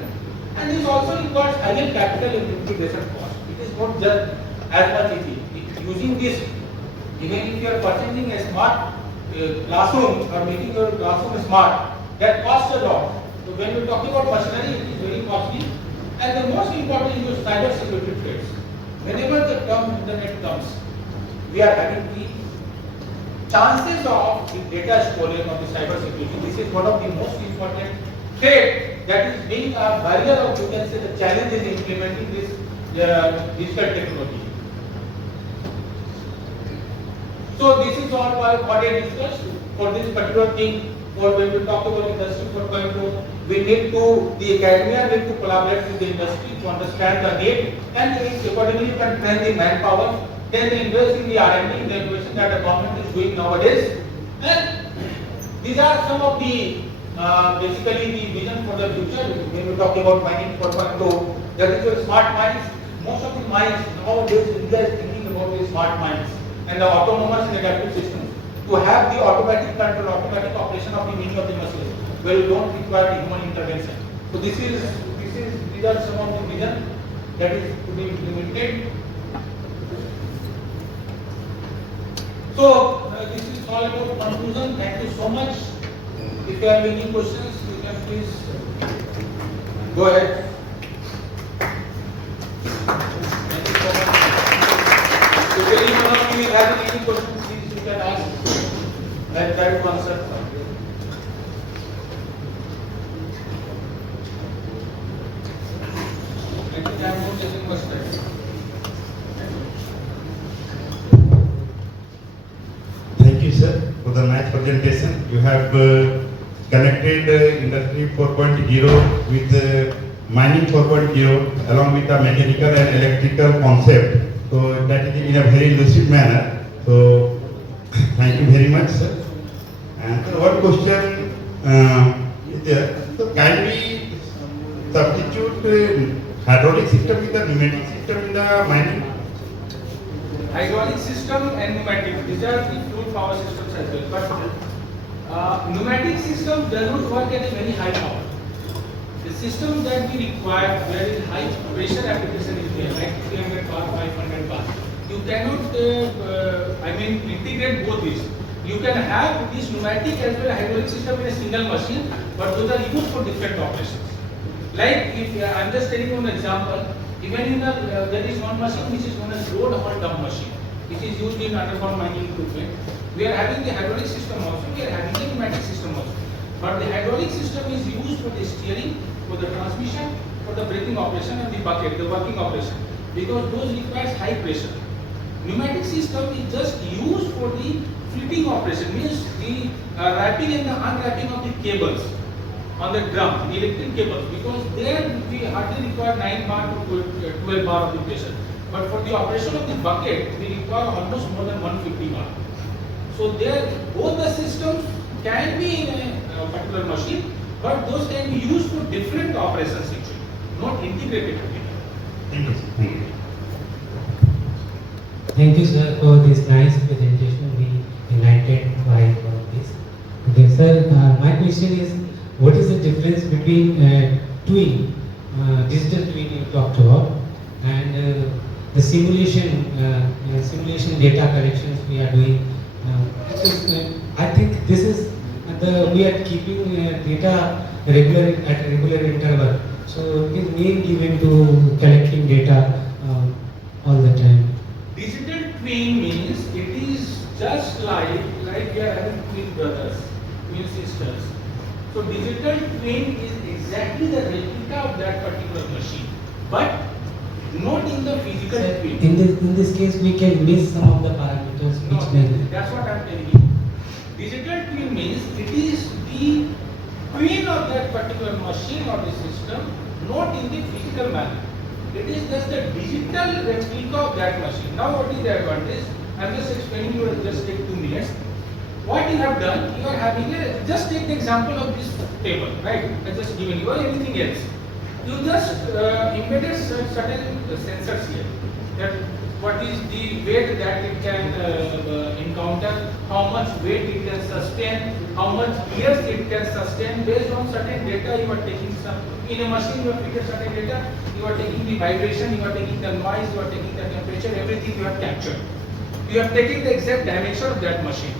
and this also requires higher capital and integration cost. It is not just as much easy. Using this, even if you are purchasing a smart classroom or making your classroom smart, that costs a lot. So when we talk about machinery, it is very costly. And the most important is your cyber security threats. Whenever the term internet comes, we are having the chances of the data stolen or the cyber security. This is one of the most important threat that is being a barrier of, you can say, the challenge in implementing this digital technology. So this is all what I discussed for this particular thing. For when we talk about industry 4.0, we need to, the academia need to collaborate with the industry to understand the need, and accordingly can train the manpower. Then they invest in the R&D, the innovation that the government is doing nowadays. And these are some of the basically the vision for the future. When we talk about mining 4.0, that is your smart mines. Most of the mines nowadays India is thinking about the smart mines and the autonomous and adaptive systems to have the automatic control, automatic operation of the many of the machines where you don't require the human intervention. So these are some of the vision that is to be implemented. So this is all about conclusion. Thank you so much. If you have any questions, you can please go ahead. Thank you so much. If any one of you has any questions, please you can ask. I'll try to answer. I think I am not taking much time. Thank you, sir, for the nice presentation. You have connected Industry 4.0 with Mining 4.0 along with the mechanical and electrical concept. So that is in a very lucid manner. So thank you very much, sir. And one question is there. So can we substitute hydraulic system with the pneumatic system in the mining? Hydraulic system and pneumatic, these are the fluid power systems as well. But pneumatic system does not work at a very high power. The system that we require where is high pressure application is there, like 300 bar, 500 bar. You cannot, integrate both these. You can have this pneumatic as well as hydraulic system in a single machine, but those are used for different operations. Like if I am just telling you an example, even in the there is one machine which is known as road haul dump machine, which is used in underground mining equipment. We are having the hydraulic system also, we are having the pneumatic system also. But the hydraulic system is used for the steering, for the transmission, for the braking operation and the bucket, the working operation, because those requires high pressure. Pneumatic system is just used for the flipping operation, means the wrapping and the unwrapping of the cables on the drum, the electric cables, because there we hardly require 9 bar to 12 bar of the pressure. But for the operation of the bucket, we require almost more than 150 bar. So there, both the systems can be in a particular machine, but those can be used for different operations actually, not integrated together. Thank you, sir. Thank you. Thank you, sir, for this nice presentation. We enlightened by all this. Okay, sir, my question is, what is the difference between twin, digital twin you talked about, and the simulation data collections we are doing? I think this is we are keeping data at regular interval. So it is main given to collecting data all the time. Digital twin means it is just like we are having twin brothers, twin sisters. So digital twin is exactly the replica of that particular machine, but not in the physical Sir, twin. in this case, we can miss some of the parameters No, which may. that's what I'm telling you. Digital twin means it is the twin of that particular machine or the system, not in the physical manner. It is just the digital replica of that machine. Now what is the advantage? I'm just explaining you, just take 2 minutes. What you have done, you are having a, just take the example of this table, right? I just given you or anything else. You just embedded certain sensors here. That what is the weight that it can encounter, how much weight it can sustain, how much years it can sustain based on certain data you are taking some. In a machine you have figured certain data, you are taking the vibration, you are taking the noise, you are taking the temperature, everything you have captured. You have taken the exact dimension of that machine.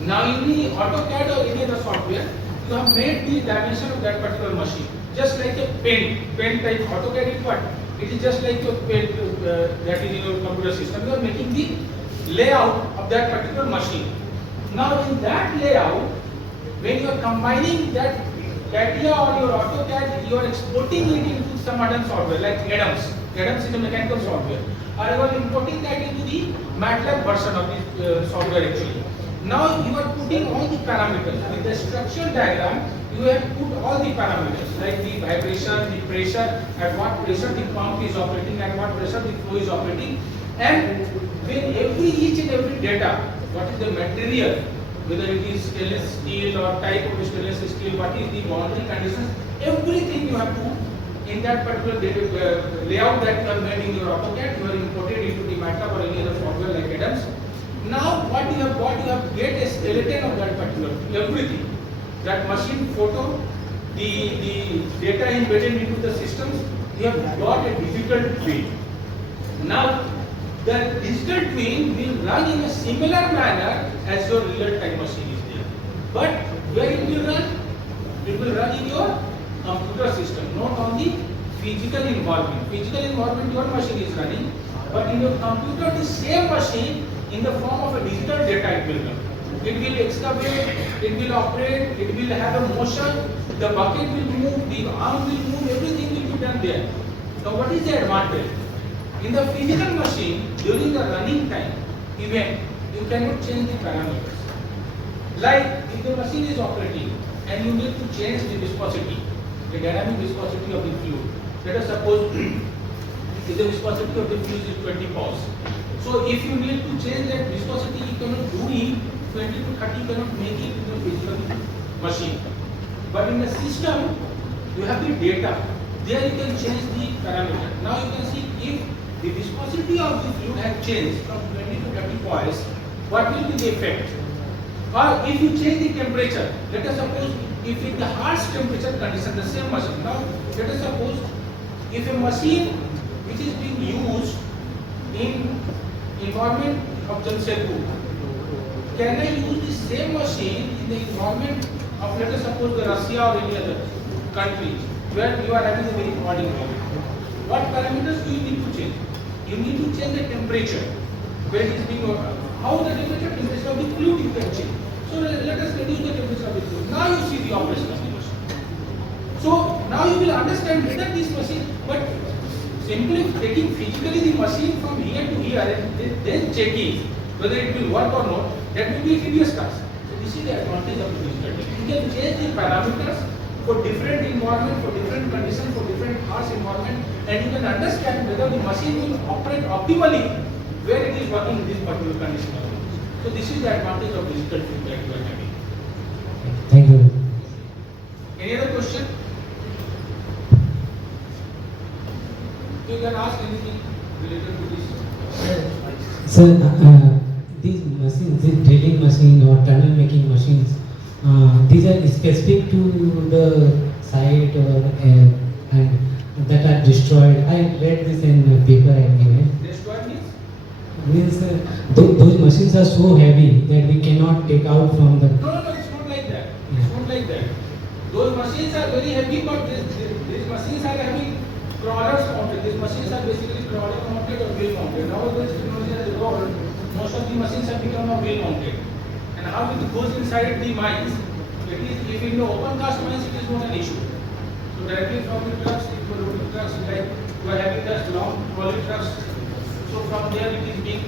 Now in the AutoCAD or any other software, you have made the dimension of that particular machine. Just like a pen type AutoCAD is what? It is just like a pen that is in your computer system. You are making the layout of that particular machine. Now in that layout, when you are combining that CATIA or your AutoCAD, you are exporting it into some other software like ADAMS. ADAMS is a mechanical software. Or you are importing that into the MATLAB version of the software actually. Now you are putting all the parameters. With the structural diagram, you have put all the parameters like the vibration, the pressure, at what pressure the pump is operating, at what pressure the flow is operating, and when each and every data, what is the material, whether it is stainless steel or type of stainless steel, what is the boundary conditions, everything you have put in that particular data, layout that you have made in your AutoCAD, you have imported into the MATLAB or any other software like ADAMS. Now what you have got, you have get a skeleton of that particular everything. That machine photo, the data embedded into the systems, you have got a digital twin. Now the digital twin will run in a similar manner as your real-time machine is there. But where it will run? It will run in your computer system, not on the physical environment. Physical environment your machine is running, but in your computer the same machine in the form of a digital data it will run. It will excavate, it will operate, it will have a motion, the bucket will move, the arm will move, everything will be done there. Now what is the advantage? In the physical machine, during the running time, even you cannot change the parameters. Like if the machine is operating and you need to change the viscosity, the dynamic viscosity of the fluid. Let us suppose if the viscosity of the fluid is 20 pounds. So if you need to change that viscosity, you cannot do it 20 to 30, you cannot make it in the physical machine. But in the system, you have the data. There you can change the parameter. Now you can see if the viscosity of the fluid has changed from 20 to 30 points, what will be the effect? Or if you change the temperature, let us suppose if in the harsh temperature condition, the same machine. Now let us suppose if a machine which is being used in environment of Jamshedpur, can I use the same machine in the environment of let us suppose the Russia or any other country where you are having a very hot environment? What parameters do you need to change? You need to change the temperature where it is being how the temperature of the fluid you can change. So let us reduce the temperature of the fluid. Now you see the operation of the machine. So now you will understand whether this machine, but simply taking physically the machine from here to here and then checking whether it will work or not, that will be a tedious task. So this is the advantage of the digital technique. You can change the parameters for different environment, for different conditions, for different harsh environment, and you can understand whether the machine will operate optimally where it is working in this particular condition. So this is the advantage of digital feedback you are having. Thank you. Any other question? You can ask anything related to this. Sir, these machines, these drilling machine or tunnel making machines, these are specific to the site and that are destroyed. I read this in paper and email. Destroyed means? Means those machines are so heavy that we cannot take out from the. No, it's not like that. It's not like that. Those machines are very heavy, but these machines are having crawlers mounted. These machines are basically crawler mounted or wheel mounted. Nowadays technology has evolved. Most of the machines have become a wheel mounted. And how it goes inside the mines, it is, if in the open cast mines it is not an issue. So directly from the trucks, it will trucks like you are having just long trolley trucks. So from there it is being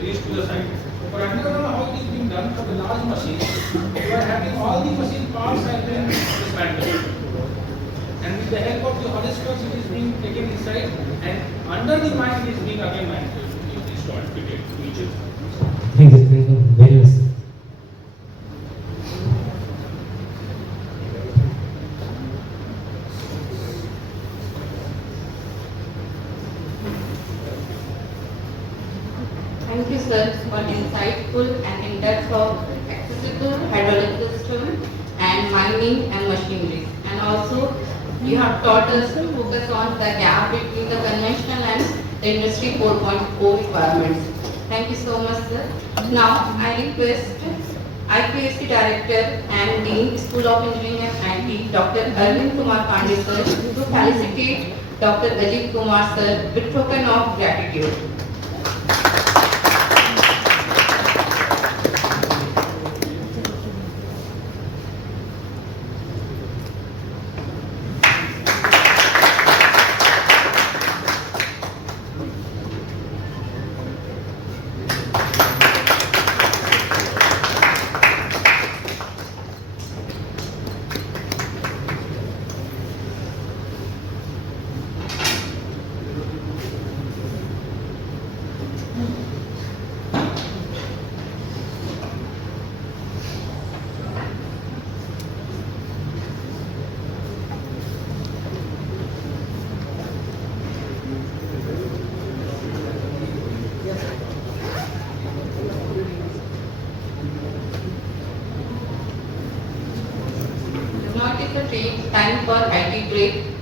reached to the site. For underground, how it is being done for the large machines, you are having all the machine parts have been dismantled. And with the help of the haulage trucks, it is being taken inside, and under the mine it is being again mined. It is called fitted to each other. Thank you very much. Thank you, sir, for insightful and in-depth of accessible hydraulic system and mining and machinery. And also, you have taught us to focus on the gap between the conventional and the industry 4.0 requirements. Thank you so much, sir. Now, I request IPSC Director and Dean, School of Engineering and IT, Dr. Kumar Pandey, sir, to felicitate Dr. Ajit Kumar, sir, with token of gratitude. Now it is the time for IT break.